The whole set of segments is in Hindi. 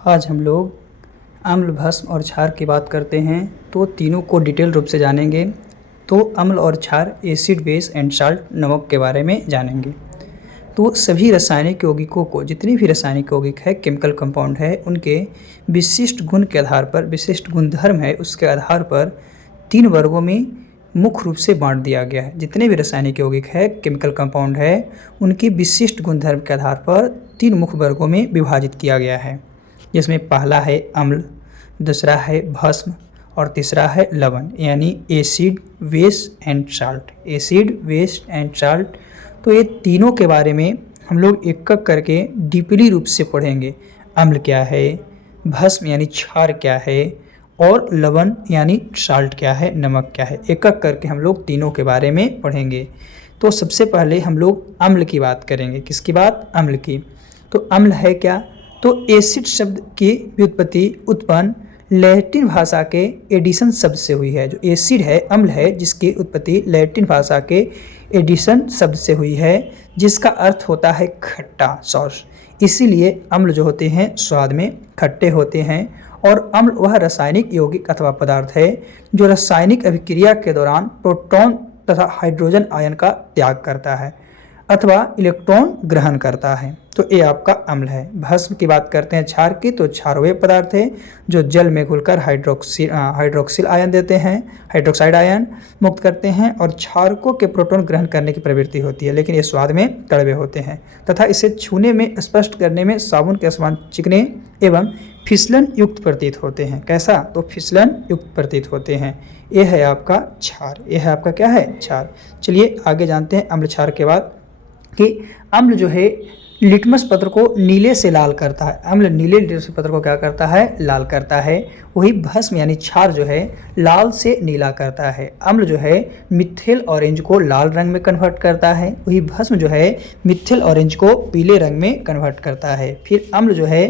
आज हम लोग अम्ल, भस्म और क्षार की बात करते हैं, तो तीनों को डिटेल रूप से जानेंगे। तो अम्ल और क्षार, एसिड, बेस एंड साल्ट, नमक के बारे में जानेंगे। तो सभी रासायनिक यौगिकों को, जितने भी रासायनिक यौगिक है, केमिकल कंपाउंड है, उनके विशिष्ट गुण के आधार पर, विशिष्ट गुणधर्म है, उसके आधार पर 3 वर्गों में मुख्य रूप से बांट दिया गया है। जितने भी रासायनिक यौगिक है, केमिकल कंपाउंड है, उनके विशिष्ट गुणधर्म के आधार पर 3 मुख्य वर्गों में विभाजित किया गया है, जिसमें पहला है अम्ल, दूसरा है भस्म और तीसरा है लवण, यानी acid, base and salt. Acid, base and salt. तो ये तीनों के बारे में हम लोग एक एक करके डीपली रूप से पढ़ेंगे। अम्ल क्या है, भस्म यानी क्षार क्या है, और लवण यानी साल्ट क्या है, नमक क्या है, एक एक करके हम लोग तीनों के बारे में पढ़ेंगे। तो सबसे पहले हम लोग अम्ल की बात करेंगे। किसकी बात? अम्ल की। तो अम्ल है क्या? तो एसिड शब्द की व्युत्पत्ति उत्पन्न लैटिन भाषा के एडिशन शब्द से हुई है। जो एसिड है, अम्ल है, जिसकी उत्पत्ति लैटिन भाषा के एडिशन शब्द से हुई है, जिसका अर्थ होता है खट्टा, सॉस। इसीलिए अम्ल जो होते हैं स्वाद में खट्टे होते हैं। और अम्ल वह रासायनिक यौगिक अथवा पदार्थ है जो रासायनिक अभिक्रिया के दौरान प्रोटॉन तथा हाइड्रोजन आयन का त्याग करता है अथवा इलेक्ट्रॉन ग्रहण करता है। तो ये आपका अम्ल है। भस्म की बात करते हैं क्षार की, तो क्षार वे पदार्थ है जो जल में घुलकर हाइड्रोक्सिल आयन देते हैं, हाइड्रोक्साइड आयन मुक्त करते हैं, और क्षारकों के प्रोटॉन ग्रहण करने की प्रवृत्ति होती है, लेकिन ये स्वाद में कड़वे होते हैं तथा इसे छूने में, स्पष्ट करने में साबुन के समान चिकने एवं फिसलन युक्त प्रतीत होते हैं। कैसा? तो फिसलन युक्त प्रतीत होते हैं। ये है आपका क्षार। ये है आपका क्या है? क्षार। चलिए आगे जानते हैं अम्ल क्षार के बाद कि अम्ल जो है लिटमस पत्र को नीले से लाल करता है। अम्ल नीले लिटमस पत्र को क्या करता है? लाल करता है। वही भस्म यानी क्षार जो है लाल से नीला करता है। अम्ल जो है मिथिल ऑरेंज को लाल रंग में कन्वर्ट करता है। वही भस्म जो है मिथिल ऑरेंज को पीले रंग में कन्वर्ट करता है। फिर अम्ल जो है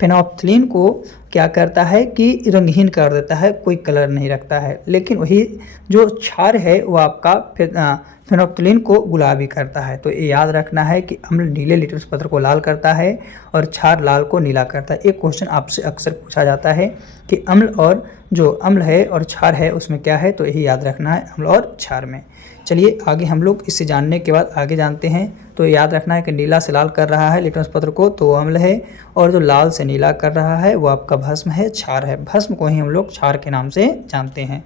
फेनोल्फथालीन को क्या करता है कि रंगहीन कर देता है, कोई कलर नहीं रखता है। लेकिन वही जो क्षार है वो आपका फेनोल्फथालीन को गुलाबी करता है। तो ये याद रखना है कि अम्ल नीले लिटमस पत्र को लाल करता है और क्षार लाल को नीला करता है। एक क्वेश्चन आपसे अक्सर पूछा जाता है कि अम्ल और जो अम्ल है और क्षार है उसमें क्या है, तो यही याद रखना है अम्ल और क्षार में। चलिए आगे हम लोग इसे जानने के बाद आगे जानते हैं। तो याद रखना है कि नीला से लाल कर रहा है लिटमस पत्र को, तो वो अम्ल है, और जो लाल से नीला कर रहा है वो आपका भस्म है, क्षार है। भस्म को ही हम लोग क्षार के नाम से जानते हैं।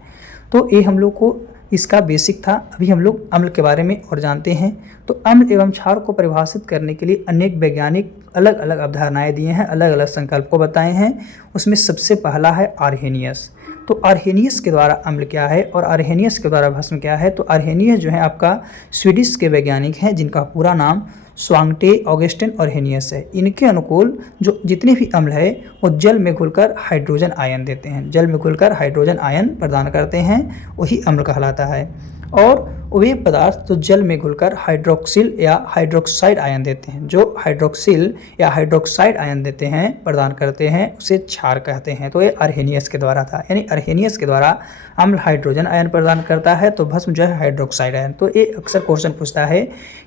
तो ये हम लोग को इसका बेसिक था। अभी हम लोग अम्ल के बारे में और जानते हैं। तो अम्ल एवं क्षार को परिभाषित करने के लिए अनेक वैज्ञानिक अलग अलग अवधारणाएं दिए हैं, अलग अलग संकल्प को बताए हैं। उसमें सबसे पहला है आर्हेनियस। तो आर्हेनियस के द्वारा अम्ल क्या है और आर्हेनियस के द्वारा भस्म क्या है? तो आर्हेनियस जो है आपका स्वीडिश के वैज्ञानिक हैं, जिनका पूरा नाम स्वांगटे ऑगस्टिन आर्हेनियस है। इनके अनुकूल जो जितने भी अम्ल है वो जल में घुलकर हाइड्रोजन आयन देते हैं, जल में घुलकर हाइड्रोजन आयन प्रदान करते हैं, वही अम्ल कहलाता है। और वे पदार्थ जो जल में घुलकर हाइड्रोक्सिल या हाइड्रोक्साइड आयन देते हैं, जो हाइड्रोक्सिल या हाइड्रोक्साइड आयन देते हैं, प्रदान करते हैं, उसे क्षार कहते हैं। तो ये आर्हेनियस के द्वारा था, यानी आर्हेनियस के द्वारा अम्ल हाइड्रोजन आयन प्रदान करता है, तो भस्म जो है हाइड्रोक्साइड आयन। तो ये अक्सर क्वेश्चन पूछता है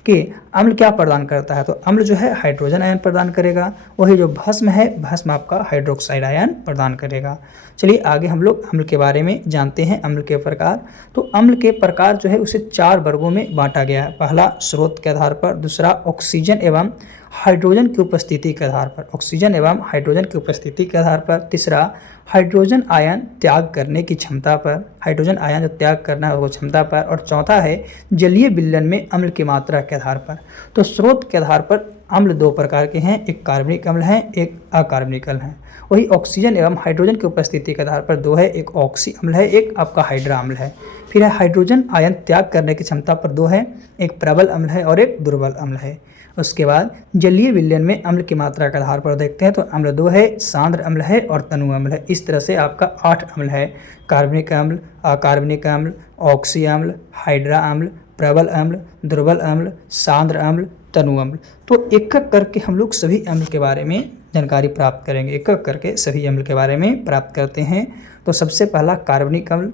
कि अम्ल क्या प्रदान करता है? तो अम्ल जो है हाइड्रोजन आयन प्रदान करेगा, वही जो भस्म है, भस्म आपका हाइड्रोक्साइड आयन प्रदान करेगा। चलिए आगे हम लोग अम्ल के बारे में जानते हैं, अम्ल के प्रकार। तो अम्ल के प्रकार जो है उसे 4 वर्गों में बांटा गया है। पहला स्रोत के आधार पर, दूसरा ऑक्सीजन एवं हाइड्रोजन की उपस्थिति के आधार पर, ऑक्सीजन एवं हाइड्रोजन की उपस्थिति के आधार पर, तीसरा हाइड्रोजन आयन त्याग करने की क्षमता पर, हाइड्रोजन आयन जो त्याग करना है वो क्षमता पर, और चौथा है जलीय विलयन में अम्ल की मात्रा के आधार पर। तो स्रोत के आधार पर अम्ल 2 प्रकार के हैं, एक कार्बनिक अम्ल है, एक अकार्बनिक अम्ल है। वही ऑक्सीजन एवं हाइड्रोजन की उपस्थिति के आधार पर 2 है, एक ऑक्सी अम्ल है, एक आपका हाइड्रा अम्ल है। फिर है हाइड्रोजन आयन त्याग करने की क्षमता पर 2 है, एक प्रबल अम्ल है और एक दुर्बल अम्ल है। उसके बाद जलीय विलयन में अम्ल की मात्रा के आधार पर देखते हैं, तो अम्ल 2 है, सांद्र अम्ल है और तनु अम्ल है। इस तरह से आपका 8 अम्ल है, कार्बनिक अम्ल, अकार्बनिक अम्ल, ऑक्सी अम्ल, हाइड्रा अम्ल, प्रबल अम्ल, दुर्बल अम्ल, सांद्र अम्ल, तनु अम्ल। तो एक एक करके हम लोग सभी अम्ल के बारे में जानकारी प्राप्त करेंगे, एक एक करके सभी अम्ल के बारे में प्राप्त करते हैं। तो सबसे पहला कार्बनिक अम्ल,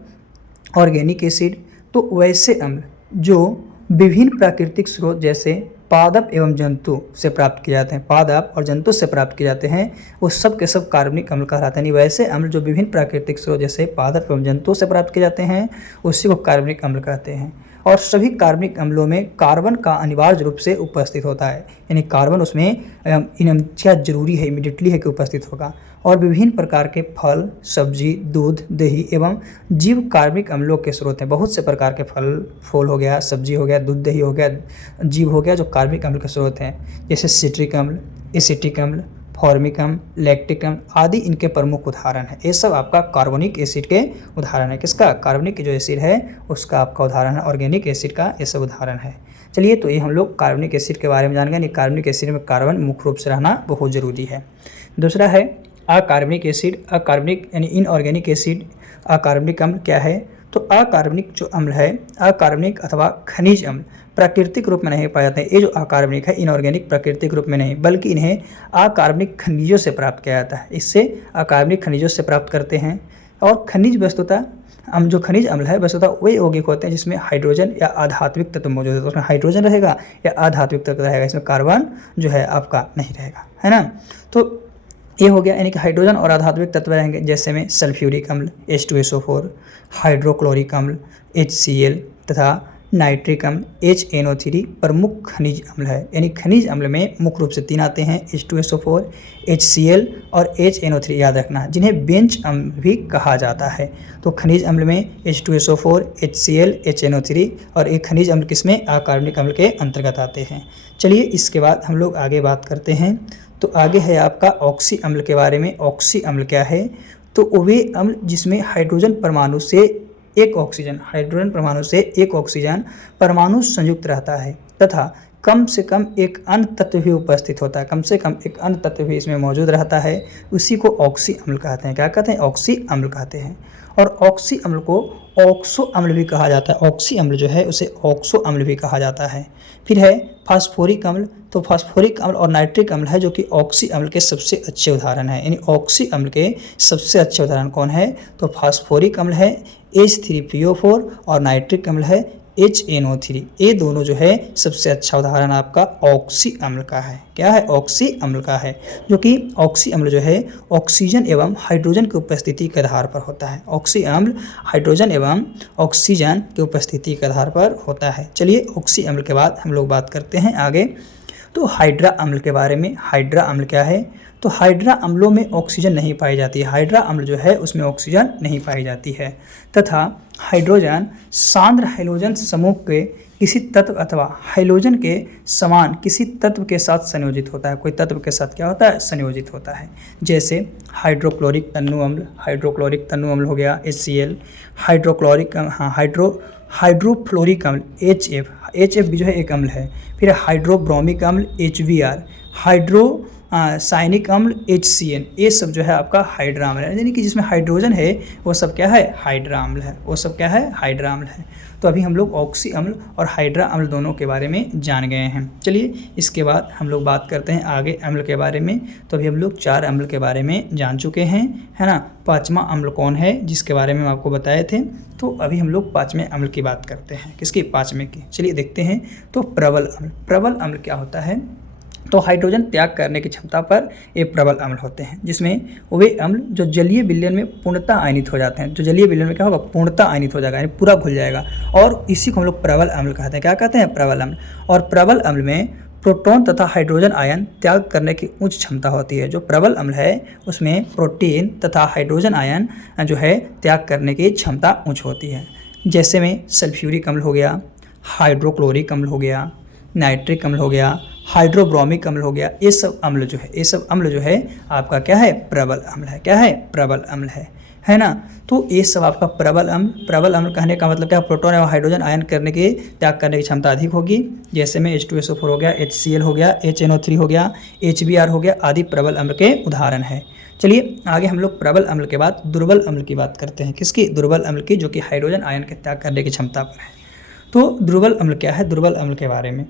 ऑर्गेनिक एसिड। तो वैसे अम्ल जो विभिन्न प्राकृतिक स्रोत जैसे पादप एवं जंतु से प्राप्त किए जाते हैं, पादप और जंतु से प्राप्त किए जाते हैं, वो सब के सब कार्बनिक अम्ल कहलाते हैं। यानी वैसे अम्ल जो विभिन्न प्राकृतिक स्रोत जैसे पादप एवं जंतु से प्राप्त किए जाते हैं उसी को कार्बनिक अम्ल कहते हैं। और सभी कार्बनिक अम्लों में कार्बन का अनिवार्य रूप से उपस्थित होता है, यानी कार्बन उसमें क्या जरूरी है, इमीडिएटली है कि उपस्थित होगा। और विभिन्न प्रकार के फल, सब्जी, दूध, दही एवं जीव कार्बनिक अम्लों के स्रोत हैं। बहुत से प्रकार के फल हो गया, सब्जी हो गया, दूध, दही हो गया, जीव हो गया, जो कार्बनिक अम्ल के स्रोत हैं। जैसे सिट्रिक अम्ल, एसिटिक अम्ल, फॉर्मिक अम्ल, लैक्टिक अम्ल आदि इनके प्रमुख उदाहरण है। ये सब आपका कार्बोनिक एसिड के उदाहरण है। किसका? कार्बनिक जो एसिड है उसका आपका उदाहरण है, ऑर्गेनिक एसिड का ये सब उदाहरण है। चलिए, तो ये हम लोग कार्बनिक एसिड के बारे में जान गए। कार्बनिक एसिड में कार्बन मुख्य रूप से रहना बहुत ज़रूरी है। दूसरा है अकार्बनिक एसिड। अकार्बनिक यानी इनऑर्गेनिक एसिड। अकार्बनिक अम्ल क्या है? तो अकार्बनिक जो अम्ल है, अकार्बनिक अथवा खनिज अम्ल प्राकृतिक रूप में नहीं पाए जाते हैं। ये जो अकार्बनिक है, इनऑर्गेनिक प्राकृतिक रूप में नहीं, बल्कि इन्हें अकार्बनिक खनिजों से प्राप्त किया जाता है। इससे अकार्बनिक खनिजों से प्राप्त करते हैं। और खनिज वस्तुतः हम जो खनिज अम्ल है वस्तुतः वही यौगिक होते हैं जिसमें हाइड्रोजन या आधात्विक तत्व मौजूद है। तो उसमें हाइड्रोजन रहेगा या आधात्विक तत्व रहेगा, इसमें कार्बन जो है आपका नहीं रहेगा, है ना। तो ये हो गया, यानी कि हाइड्रोजन और आधात्विक तत्व रहेंगे। जैसे में सल्फ्यूरिक अम्ल H2SO4, हाइड्रोक्लोरिक अम्ल HCl तथा नाइट्रिक अम्ल HNO3 प्रमुख खनिज अम्ल है। यानी खनिज अम्ल में मुख्य रूप से 3 आते हैं, H2SO4, HCl और HNO3 याद रखना, जिन्हें बेंच अम्ल भी कहा जाता है। तो खनिज अम्ल में H2SO4, HCl, HNO3 और एक खनिज अम्ल किसमें? अकार्बनिक अम्ल के अंतर्गत आते हैं। चलिए, इसके बाद हम लोग आगे बात करते हैं। तो आगे है आपका ऑक्सी अम्ल के बारे में। ऑक्सी अम्ल क्या है? तो वे अम्ल जिसमें हाइड्रोजन परमाणु से एक ऑक्सीजन परमाणु संयुक्त रहता है तथा कम से कम एक अन्य तत्व भी उपस्थित होता है, कम से कम एक अन्य तत्व भी इसमें मौजूद रहता है, उसी को ऑक्सी अम्ल कहते हैं। क्या कहते हैं? ऑक्सी अम्ल कहते हैं। और ऑक्सी अम्ल को ऑक्सो अम्ल भी कहा जाता है। ऑक्सी अम्ल जो है उसे ऑक्सो अम्ल भी कहा जाता है। फिर है फास्फोरिक अम्ल। तो फास्फोरिक अम्ल और नाइट्रिक अम्ल है जो कि ऑक्सी अम्ल के सबसे अच्छे उदाहरण है। यानी ऑक्सी अम्ल के सबसे अच्छे उदाहरण कौन है? तो फास्फोरिक अम्ल है H3PO4 और नाइट्रिक अम्ल है HNO3। ये दोनों जो है सबसे अच्छा उदाहरण आपका ऑक्सी अम्ल का है। क्या है? ऑक्सी अम्ल का है, जो कि ऑक्सी अम्ल जो है ऑक्सीजन एवं हाइड्रोजन की उपस्थिति के आधार पर होता है। ऑक्सी अम्ल हाइड्रोजन एवं ऑक्सीजन की उपस्थिति के आधार पर होता है। चलिए, ऑक्सी अम्ल के बाद हम लोग बात करते हैं आगे तो हाइड्रा अम्ल के बारे में। हाइड्रा अम्ल क्या है? तो हाइड्रा अम्लों में ऑक्सीजन नहीं पाई जाती है। हाइड्रा अम्ल जो है उसमें ऑक्सीजन नहीं पाई जाती है तथा हाइड्रोजन सांद्र हाइड्रोजन समूह के किसी तत्व अथवा हाइड्रोजन के समान किसी तत्व के साथ संयोजित होता है। कोई तत्व के साथ क्या होता है? संयोजित होता है। जैसे हाइड्रोक्लोरिक तन्नु अम्ल हो गया HCl, हाइड्रोफ्लोरिक अम्ल HF भी जो है एक अम्ल है। फिर हाइड्रोब्रोमिक अम्ल HBr, साइनिक अम्ल HCN, ये सब जो है आपका हाइड्रा अम्ल है। यानी कि जिसमें हाइड्रोजन है वो सब क्या है? हाइड्रा अम्ल है। वो सब क्या है? हाइड्रा अम्ल है। तो अभी हम लोग ऑक्सी अम्ल और हाइड्रा अम्ल दोनों के बारे में जान गए हैं। चलिए, इसके बाद हम लोग बात करते हैं आगे अम्ल के बारे में। तो अभी हम लोग 4 अम्ल के बारे में जान चुके हैं, है ना। 5वां अम्ल कौन है जिसके बारे में हम आपको बताए थे। तो अभी हम लोग 5वें अम्ल की बात करते हैं। किसकी? 5वें की। चलिए देखते हैं। तो प्रबल अम्ल। प्रबल अम्ल क्या होता है? तो हाइड्रोजन त्याग करने की क्षमता पर ये प्रबल अम्ल होते हैं, जिसमें वे अम्ल जो जलीय विलयन में पूर्णतः आयनित हो जाते हैं। जो जलीय विलयन में क्या होगा? पूर्णतः आयनित हो जाएगा, यानी पूरा घुल जाएगा, और इसी को हम लोग प्रबल अम्ल कहते हैं। क्या कहते हैं? प्रबल अम्ल। और प्रबल अम्ल में प्रोटॉन तथा हाइड्रोजन आयन त्याग करने की उच्च क्षमता होती है। जो प्रबल अम्ल है उसमें प्रोटीन तथा हाइड्रोजन आयन जो है त्याग करने की क्षमता उच्च होती है। जैसे में सल्फ्यूरिक अम्ल हो गया, हाइड्रोक्लोरिक अम्ल हो गया, नाइट्रिक अम्ल हो गया, हाइड्रोब्रोमिक अम्ल हो गया। ये सब अम्ल जो है आपका क्या है? प्रबल अम्ल है। क्या है? प्रबल अम्ल है ना। तो ये सब आपका प्रबल अम्ल कहने का मतलब क्या? प्रोटॉन एवं हाइड्रोजन आयन त्याग करने की क्षमता अधिक होगी। जैसे में H2SO4 हो गया, HCl हो गया, HNO3 हो गया, HBr हो गया आदि प्रबल अम्ल के उदाहरण है। चलिए, आगे हम लोग प्रबल अम्ल के बाद दुर्बल अम्ल की बात करते हैं। किसकी? दुर्बल अम्ल की, जो कि हाइड्रोजन आयन के त्याग करने की क्षमता पर है। तो दुर्बल अम्ल क्या है? दुर्बल अम्ल के बारे में।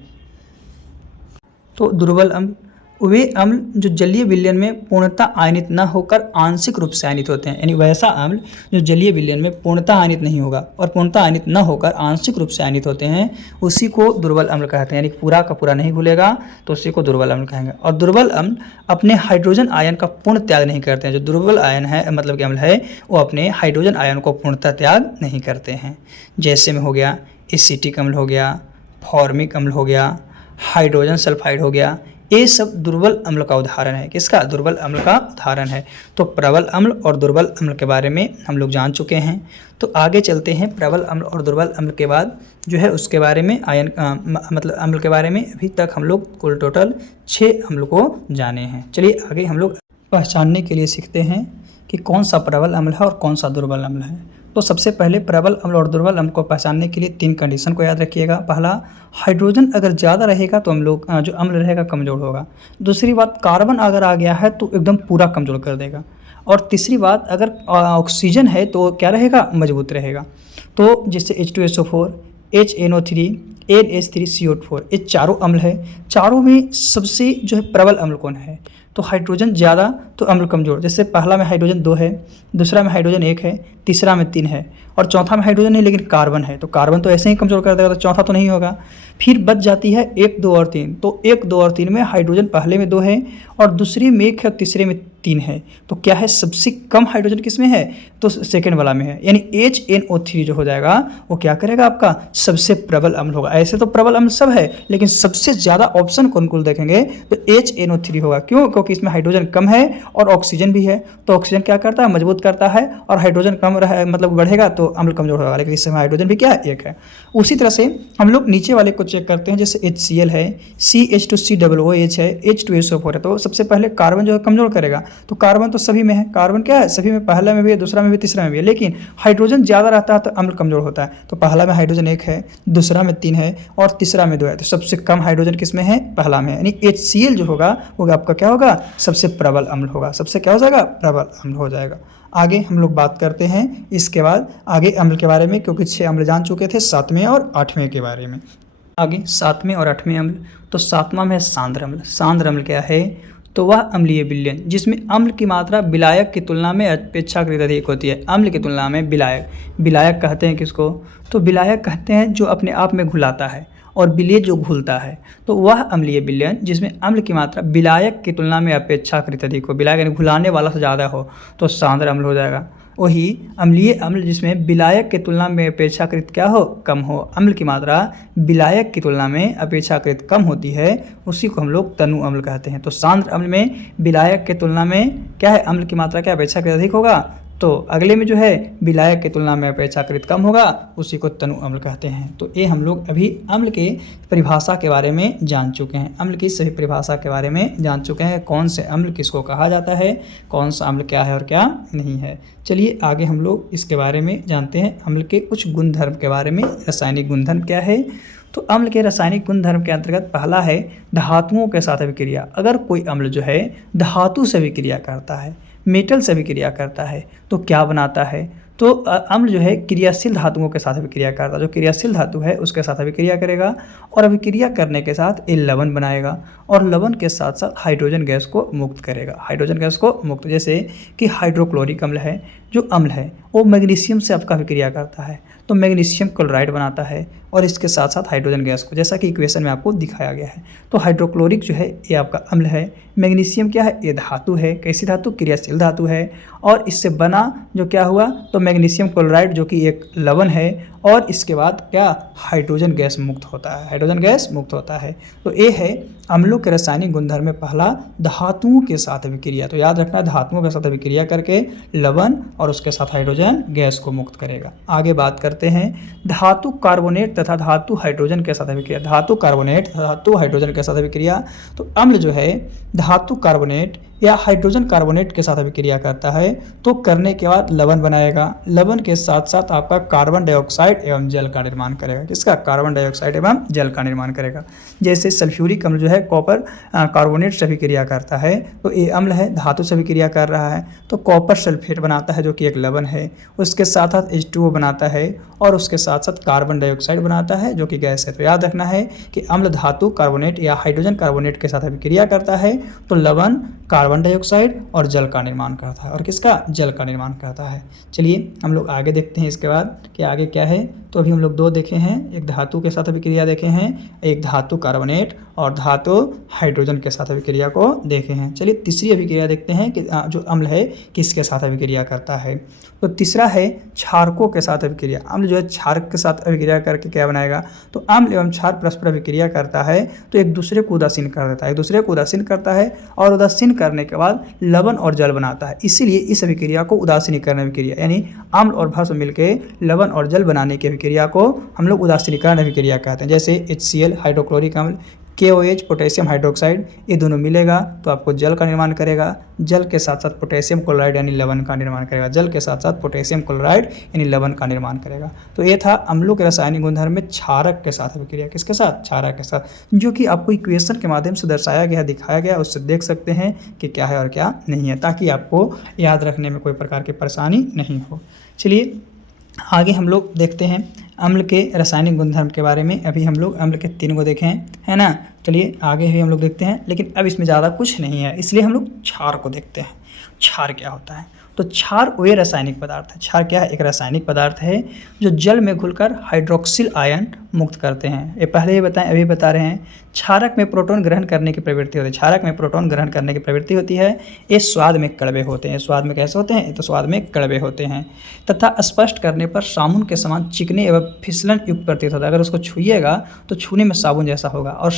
तो दुर्बल अम्ल वे अम्ल जो जलीय विलयन में पूर्णतः आयनित न होकर आंशिक रूप से आयनित होते हैं, यानी वैसा अम्ल जो जलीय विलयन में पूर्णतः आयनित नहीं होगा और पूर्णतः आयनित न होकर आंशिक रूप से आयनित होते हैं, उसी को दुर्बल अम्ल कहते हैं। यानी पूरा का पूरा नहीं घुलेगा तो उसी को दुर्बल अम्ल कहेंगे। और दुर्बल अम्ल अपने हाइड्रोजन आयन का पूर्ण त्याग नहीं करते हैं। जो दुर्बल आयन है मतलब कि अम्ल है वो अपने हाइड्रोजन आयन को पूर्णतः त्याग नहीं करते हैं। जैसे में हो गया एसिटिक अम्ल हो गया, फॉर्मिक अम्ल हो गया, हाइड्रोजन सल्फाइड हो गया, ये सब दुर्बल अम्ल का उदाहरण है। किसका? दुर्बल अम्ल का उदाहरण है। तो प्रबल अम्ल और दुर्बल अम्ल के बारे में हम लोग जान चुके हैं। तो आगे चलते हैं प्रबल अम्ल और दुर्बल अम्ल के बाद जो है उसके बारे में मतलब अम्ल के बारे में अभी तक हम लोग कुल टोटल 6 अम्ल को जाने हैं। चलिए आगे हम लोग पहचानने के लिए सीखते हैं कि कौन सा प्रबल अम्ल है और कौन सा दुर्बल अम्ल है। तो सबसे पहले प्रबल अम्ल और दुर्बल अम्ल को पहचानने के लिए 3 कंडीशन को याद रखिएगा। पहला, हाइड्रोजन अगर ज़्यादा रहेगा तो हम लोग जो अम्ल रहेगा कमज़ोर होगा। दूसरी बात, कार्बन अगर आ गया है तो एकदम पूरा कमज़ोर कर देगा। और तीसरी बात, अगर ऑक्सीजन है तो क्या रहेगा? मजबूत रहेगा। तो जैसे H2SO4, HNO3, NH3CO4 ये चारों अम्ल है। चारों में सबसे जो है प्रबल अम्ल कौन है? तो हाइड्रोजन ज़्यादा तो अम्ल कमज़ोर। जैसे पहला में हाइड्रोजन 2 है, दूसरा में हाइड्रोजन 1 है, तीसरा में 3 है और चौथा में हाइड्रोजन नहीं लेकिन कार्बन है। तो कार्बन तो ऐसे ही कमज़ोर कर देगा, तो चौथा तो नहीं होगा। फिर बच जाती है 1, 2 और 3। तो 1, 2 और 3 में हाइड्रोजन पहले में 2 है और दूसरे में 1 है और तीसरे में 3 है। तो क्या है? सबसे कम हाइड्रोजन किस में है? तो सेकेंड वाला में है। यानी HNO3 जो हो जाएगा वो क्या करेगा? आपका सबसे प्रबल अम्ल होगा। ऐसे तो प्रबल अम्ल सब है लेकिन सबसे ज़्यादा ऑप्शन कौन कौन देखेंगे तो HNO3 होगा। क्यों? क्योंकि इसमें हाइड्रोजन कम है और ऑक्सीजन भी है। तो ऑक्सीजन क्या करता है? मजबूत करता है। और हाइड्रोजन कम रहे मतलब बढ़ेगा तो अम्ल कमजोर होगा, लेकिन इस समय हाइड्रोजन भी क्या है? 1 है। उसी तरह से हम लोग नीचे वाले को चेक करते हैं। जैसे HCl है, CH2COOH है, H2SO4 है। तो सबसे पहले कार्बन जो है कमजोर करेगा। तो कार्बन तो सभी में है। कार्बन क्या है? सभी में, पहला में भी है, दूसरा में भी, तीसरा में भी है। लेकिन हाइड्रोजन ज़्यादा रहता है तो अम्ल कमजोर होता है। तो पहला में हाइड्रोजन 1 है, दूसरा में 3 है और तीसरा में 2 है। तो सबसे कम हाइड्रोजन किस में है? पहला में। यानी HCl जो होगा वो आपका क्या होगा? सबसे प्रबल अम्ल होगा। सबसे क्या हो जाएगा? प्रबल अम्ल हो जाएगा। आगे हम लोग बात करते हैं इसके बाद आगे अम्ल के बारे में, क्योंकि 6 अम्ल जान चुके थे, 7वें और 8वें के बारे में। आगे 7वें और 8वें अम्ल। तो 7वां में सांद्र अम्ल। सांद्र अम्ल क्या है? तो वह अम्लीय विलयन जिसमें अम्ल की मात्रा विलायक की तुलना में अपेक्षाकृत अधिक होती है। अम्ल की तुलना में विलायक। विलायक कहते हैं किसको? तो विलायक कहते हैं जो अपने आप में घुलाता है और विलेय जो घुलता है। तो वह अम्लीय विलयन जिसमें अम्ल की मात्रा विलायक की तुलना में अपेक्षाकृत अधिक हो, विलायक यानी घुलाने वाला से ज़्यादा हो, तो सांद्र अम्ल हो जाएगा। वही अम्लीय अम्ल जिसमें विलायक की तुलना में अपेक्षाकृत क्या हो? कम हो। अम्ल की मात्रा विलायक की तुलना में अपेक्षाकृत कम होती है, उसी को हम लोग तनु अम्ल कहते हैं। तो सांद्र अम्ल में विलायक की तुलना में क्या है? अम्ल की मात्रा क्या अपेक्षाकृत अधिक होगा। तो अगले में जो है विलायक की तुलना में अपेक्षाकृत कम होगा, उसी को तनु अम्ल कहते हैं। तो ये हम लोग अभी अम्ल के परिभाषा के बारे में जान चुके हैं। अम्ल की सही परिभाषा के बारे में जान चुके हैं। कौन से अम्ल किसको कहा जाता है, कौन सा अम्ल क्या है और क्या नहीं है। चलिए आगे हम लोग इसके बारे में जानते हैं। अम्ल के कुछ गुणधर्म के बारे में। रासायनिक गुणधर्म क्या है? तो अम्ल के रासायनिक गुणधर्म के अंतर्गत पहला है धातुओं के साथ अभिक्रिया। अगर कोई अम्ल जो है धातु से अभिक्रिया करता है, मेटल से अभिक्रिया करता है, तो क्या बनाता है? तो अम्ल जो है क्रियाशील धातुओं के साथ अभिक्रिया करता है। जो क्रियाशील धातु है उसके साथ अभिक्रिया करेगा और अभिक्रिया करने के साथ ये लवण बनाएगा और लवण के साथ साथ हाइड्रोजन गैस को मुक्त करेगा। हाइड्रोजन गैस को मुक्त, जैसे कि हाइड्रोक्लोरिक अम्ल है, जो अम्ल है वो मैग्नीशियम से आपका अभिक्रिया करता है तो मैग्नीशियम क्लोराइड बनाता है और इसके साथ साथ हाइड्रोजन गैस को, जैसा कि इक्वेशन में आपको दिखाया गया है। तो हाइड्रोक्लोरिक जो है ये आपका अम्ल है। मैग्नीशियम क्या है? ये धातु है। कैसी धातु? क्रियाशील धातु है। और इससे बना जो क्या हुआ तो मैग्नीशियम क्लोराइड जो कि एक लवण है और इसके बाद क्या? हाइड्रोजन गैस मुक्त होता है। हाइड्रोजन गैस मुक्त होता है। तो ये है अम्लों के रासायनिक गुणधर्म में पहला धातुओं के साथ अभिक्रिया। तो याद रखना, धातुओं के साथ अभिक्रिया करके लवण और उसके साथ हाइड्रोजन गैस को मुक्त करेगा। आगे बात करते हैं धातु कार्बोनेट तथा धातु हाइड्रोजन के साथ अभिक्रिया। धातु कार्बोनेट, धातु हाइड्रोजन के साथ अभिक्रिया। तो अम्ल जो है धातु कार्बोनेट या हाइड्रोजन कार्बोनेट के साथ अभिक्रिया करता है तो करने के बाद लवण बनाएगा। लवण के साथ साथ आपका कार्बन डाइऑक्साइड एवं जल का निर्माण करेगा। किसका? कार्बन डाइऑक्साइड एवं जल का निर्माण करेगा। जैसे सल्फ्यूरिक अम्ल जो है कॉपर कार्बोनेट से अभिक्रिया करता है, तो ये अम्ल है धातु से अभिक्रिया कर रहा है तो कॉपर सल्फेट बनाता है जो कि एक लवण है। उसके साथ साथ H2O बनाता है और उसके साथ साथ कार्बन डाइऑक्साइड बनाता है जो कि गैस है। तो याद रखना है कि अम्ल धातु कार्बोनेट या हाइड्रोजन कार्बोनेट के साथ अभिक्रिया करता है तो लवण कार्बन डाइऑक्साइड और जल का निर्माण करता है। और किसका? जल का निर्माण करता है। चलिए हम लोग आगे देखते हैं इसके बाद कि आगे क्या है। तो अभी हम लोग दो देखे हैं, एक धातु के साथ अभिक्रिया देखे हैं, एक धातु कार्बोनेट और धातु हाइड्रोजन के साथ अभिक्रिया को देखे हैं। चलिए तीसरी अभिक्रिया देखते हैं कि जो अम्ल है किसके साथ अभिक्रिया करता है। तो तीसरा है क्षारकों के साथ अभिक्रिया। अम्ल जो है क्षारक के साथ अभिक्रिया करके क्या बनाएगा? तो अम्ल एवं क्षार परस्पर अभिक्रिया करता है तो एक दूसरे को उदासीन कर देता है, एक दूसरे को उदासीन करता है और उदासीन करने के बाद लवण और जल बनाता है। इसीलिए इस अभिक्रिया को उदासीनीकरण अभिक्रिया, यानी अम्ल और भस्म मिलकर लवण और जल बनाने की अभिक्रिया को हम लोग उदासीनीकरण अभिक्रिया कहते हैं। जैसे HCl हाइड्रोक्लोरिक अम्ल, KOH पोटेशियम हाइड्रोक्साइड, ये दोनों मिलेगा तो आपको जल का निर्माण करेगा। जल के साथ साथ पोटेशियम क्लोराइड यानी लवण का निर्माण करेगा। जल के साथ साथ पोटेशियम क्लोराइड यानी लवण का निर्माण करेगा। तो ये था अम्लों के रासायनिक गुणधर्म में क्षारक के साथ अभिक्रिया। किसके साथ? क्षारक के साथ, जो कि आपको इक्वेशन के माध्यम से दर्शाया गया, दिखाया गया, उससे देख सकते हैं कि क्या है और क्या नहीं है, ताकि आपको याद रखने में कोई प्रकार की परेशानी नहीं हो। चलिए आगे हम लोग देखते हैं अम्ल के रासायनिक गुणधर्म के बारे में। अभी हम लोग अम्ल के 3 को देखे हैं, है ना। चलिए आगे भी हम लोग देखते हैं, लेकिन अब इसमें ज़्यादा कुछ नहीं है, इसलिए हम लोग क्षार को देखते हैं। क्षार क्या होता है? तो क्षार वे रासायनिक पदार्थ है। क्षार क्या है? एक रासायनिक पदार्थ है जो जल में घुलकर हाइड्रोक्सिल आयन मुक्त करते हैं। ये पहले ही बताएं, अभी बता रहे हैं। क्षारक में प्रोटॉन ग्रहण करने की प्रवृत्ति होती है। क्षारक में प्रोटॉन ग्रहण करने की प्रवृत्ति होती है। ये स्वाद में कड़वे होते हैं। स्वाद में कैसे होते हैं? तो स्वाद में कड़वे होते हैं तथा स्पष्ट करने पर साबुन के समान चिकने एवं फिसलन युक्त प्रतीत होता है। अगर उसको छुइएगा तो छूने में साबुन जैसा होगा, और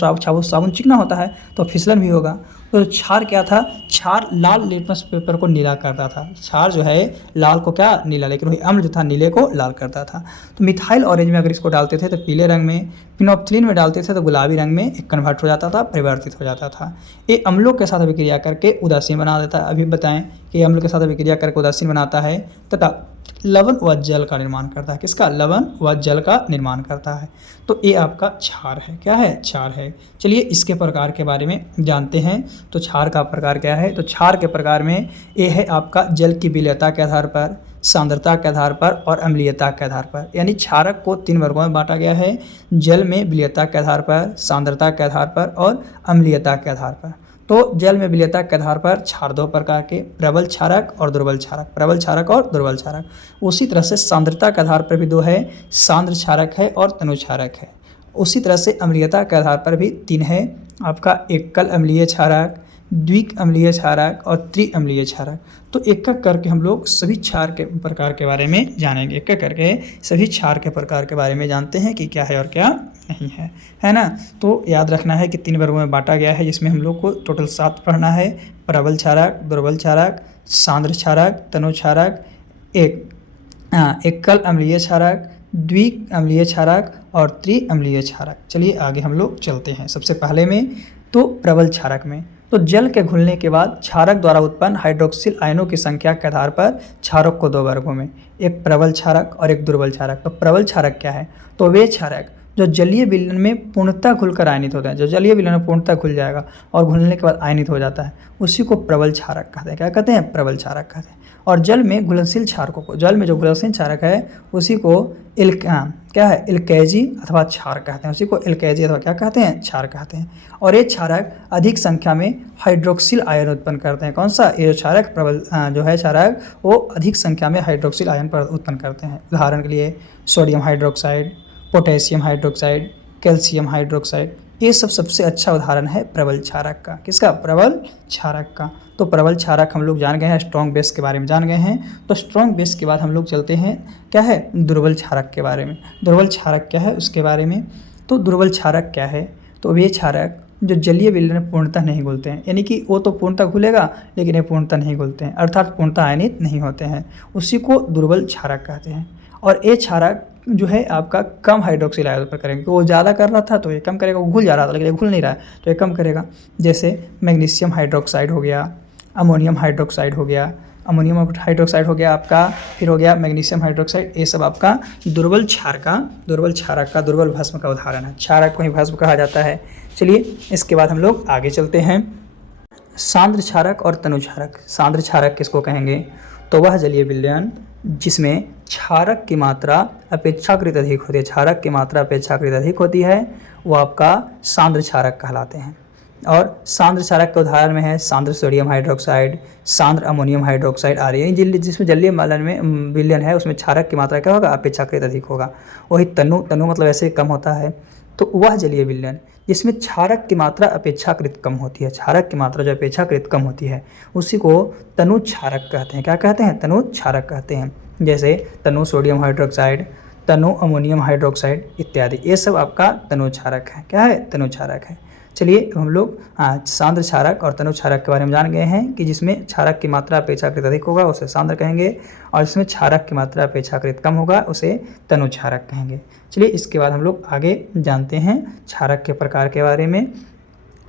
साबुन चिकना होता है तो फिसलन भी होगा। तो क्षार क्या था? क्षार लाल लिटमस पेपर को नीला करता था। क्षार जो है लाल को क्या? नीला, लेकिन वही अम्ल जो था नीले को लाल करता था। तो मिथाइल ऑरेंज में अगर इसको डालते थे तो पीले रंग में, फिनोप्थिलीन में डालते थे तो गुलाबी रंग में कन्वर्ट हो जाता था, परिवर्तित हो जाता था। ये अम्लों के साथ अभिक्रिया करके उदासीन बना देता है। अभी बताएं कि अम्ल के साथ अभिक्रिया करके उदासीन बनाता है तथा लवण व जल का निर्माण करता है। किसका? लवण व जल का निर्माण करता है। तो ये आपका क्षार है। क्या है? क्षार है। चलिए इसके प्रकार के बारे में जानते हैं। तो क्षार का प्रकार क्या है? तो क्षार के प्रकार में ये है आपका जल की विलयता के आधार पर, सांद्रता के आधार पर और अम्लीयता के आधार पर। यानी क्षारक को 3 वर्गों में बांटा गया है, जल में विलयता के आधार पर, सांद्रता के आधार पर और अम्लीयता के आधार पर। तो जल में विलयता के आधार पर क्षार 2 प्रकार के, प्रबल क्षारक और दुर्बल क्षारक, प्रबल क्षारक और दुर्बल क्षारक। उसी तरह से सांद्रता के आधार पर भी 2 है, सांद्र क्षारक है और तनु क्षारक है। उसी तरह से अम्लीयता के आधार पर भी 3 है, आपका एकल अम्लीय क्षारक, द्विक अम्लीय क्षारक और त्रिअम्लीय क्षारक। तो एक एक करके हम लोग सभी क्षार के प्रकार के बारे में जानेंगे। एक एक करके सभी क्षार के प्रकार के बारे में जानते हैं कि क्या है और क्या नहीं है ना। तो याद रखना है कि 3 वर्गों में बांटा गया है, जिसमें हम लोग को टोटल 7 पढ़ना है। प्रबल क्षारक, दुर्बल क्षारक, सांद्र क्षारक, तनु क्षारक, एकल अम्लीय क्षारक, द्विक अम्लीय क्षारक और त्रिअम्लीय क्षारक। चलिए आगे हम लोग चलते हैं। सबसे पहले में तो प्रबल क्षारक में, तो जल के घुलने के बाद क्षारक द्वारा उत्पन्न हाइड्रोक्सिल आयनों की संख्या के आधार पर क्षारक को 2 वर्गों में, एक प्रबल क्षारक और एक दुर्बल क्षारक। तो प्रबल क्षारक क्या है? तो वे क्षारक जो जलीय विलयन में पूर्णतः घुलकर आयनित होते हैं। जो जलीय विलयन में पूर्णतः घुल जाएगा और घुलने के बाद आयनित हो जाता है, उसी को प्रबल क्षारक कहते हैं। क्या कहते हैं? प्रबल क्षारक कहते हैं। और जल में घुलनशील क्षारकों को, जल में जो घुलनशील क्षारक है उसी को क्या है? एल्केजी अथवा क्षार कहते हैं। उसी को एल्केजी अथवा क्या कहते हैं? क्षार कहते हैं। और ये क्षारक अधिक संख्या में हाइड्रोक्सिल आयन उत्पन्न करते हैं। कौन सा? ये जो क्षारक प्रबल जो है क्षारक, वो अधिक संख्या में हाइड्रोक्सिल आयन उत्पन्न करते हैं। उदाहरण के लिए sodium hydroxide, potassium hydroxide, calcium hydroxide, ये सब सबसे अच्छा उदाहरण है प्रबल क्षारक का। किसका? प्रबल क्षारक का। तो प्रबल क्षारक हम लोग जान गए हैं, स्ट्रॉन्ग बेस के बारे में जान गए हैं। तो स्ट्रॉन्ग बेस के बाद हम लोग चलते हैं क्या है? दुर्बल क्षारक के बारे में। दुर्बल क्षारक क्या है उसके बारे में। तो दुर्बल क्षारक क्या है? तो वे क्षारक जो जलीय विलयन में पूर्णतः नहीं घुलते हैं, यानी कि वो तो पूर्णतः घुलेगा लेकिन ये पूर्णतः नहीं घुलते हैं, अर्थात पूर्णतः आयनित नहीं होते हैं, उसी को दुर्बल क्षारक कहते हैं। और ये क्षारक जो है आपका कम हाइड्रोक्सिल आयन पर करेंगे। वो ज़्यादा कर रहा था तो ये कम करेगा, वो घुल जा रहा था लेकिन ये घुल नहीं रहा है तो ये कम करेगा। जैसे मैग्नीशियम हाइड्रोक्साइड हो गया, अमोनियम हाइड्रोक्साइड हो गया, अमोनियम हाइड्रोक्साइड हो गया आपका, फिर हो गया मैग्नीशियम हाइड्रोक्साइड। ये सब आपका दुर्बल क्षारक का दुर्बल भस्म का उदाहरण है। क्षारक को ही भस्म कहा जाता है। चलिए इसके बाद हम लोग आगे चलते हैं। सांद्र क्षारक और तनु क्षारक। सांद्र क्षारक किसको कहेंगे? तो वह जलीय विलयन जिसमें क्षारक की मात्रा अपेक्षाकृत अधिक होती है, क्षारक की मात्रा अपेक्षाकृत अधिक होती है, वो आपका सांद्र क्षारक कहलाते हैं। और सांद्र क्षारक के उदाहरण में है सांद्र सोडियम हाइड्रोक्साइड, सांद्र अमोनियम हाइड्रोक्साइड आ रही है। जिसमें जलीय विलयन है उसमें क्षारक की मात्रा क्या होगा? अपेक्षाकृत अधिक होगा। वही तनु मतलब ऐसे कम होता है। तो वह जलीय विलयन जिसमें क्षारक की मात्रा अपेक्षाकृत कम होती है, क्षारक की मात्रा जो अपेक्षाकृत कम होती है उसी को तनु क्षारक कहते हैं। क्या कहते हैं? तनु क्षारक कहते हैं। जैसे तनु सोडियम हाइड्रोक्साइड, तनु अमोनियम हाइड्रोक्साइड इत्यादि, ये सब आपका तनु क्षारक है। क्या है? तनु क्षारक है। चलिए हम लोग सांद्र क्षारक और तनु क्षारक के बारे में जान गए हैं कि जिसमें क्षारक की मात्रा अपेक्षाकृत अधिक होगा उसे सांद्र कहेंगे, और जिसमें क्षारक की मात्रा अपेक्षाकृत कम होगा उसे तनु क्षारक कहेंगे। चलिए इसके बाद हम लोग आगे जानते हैं क्षारक के प्रकार के बारे में।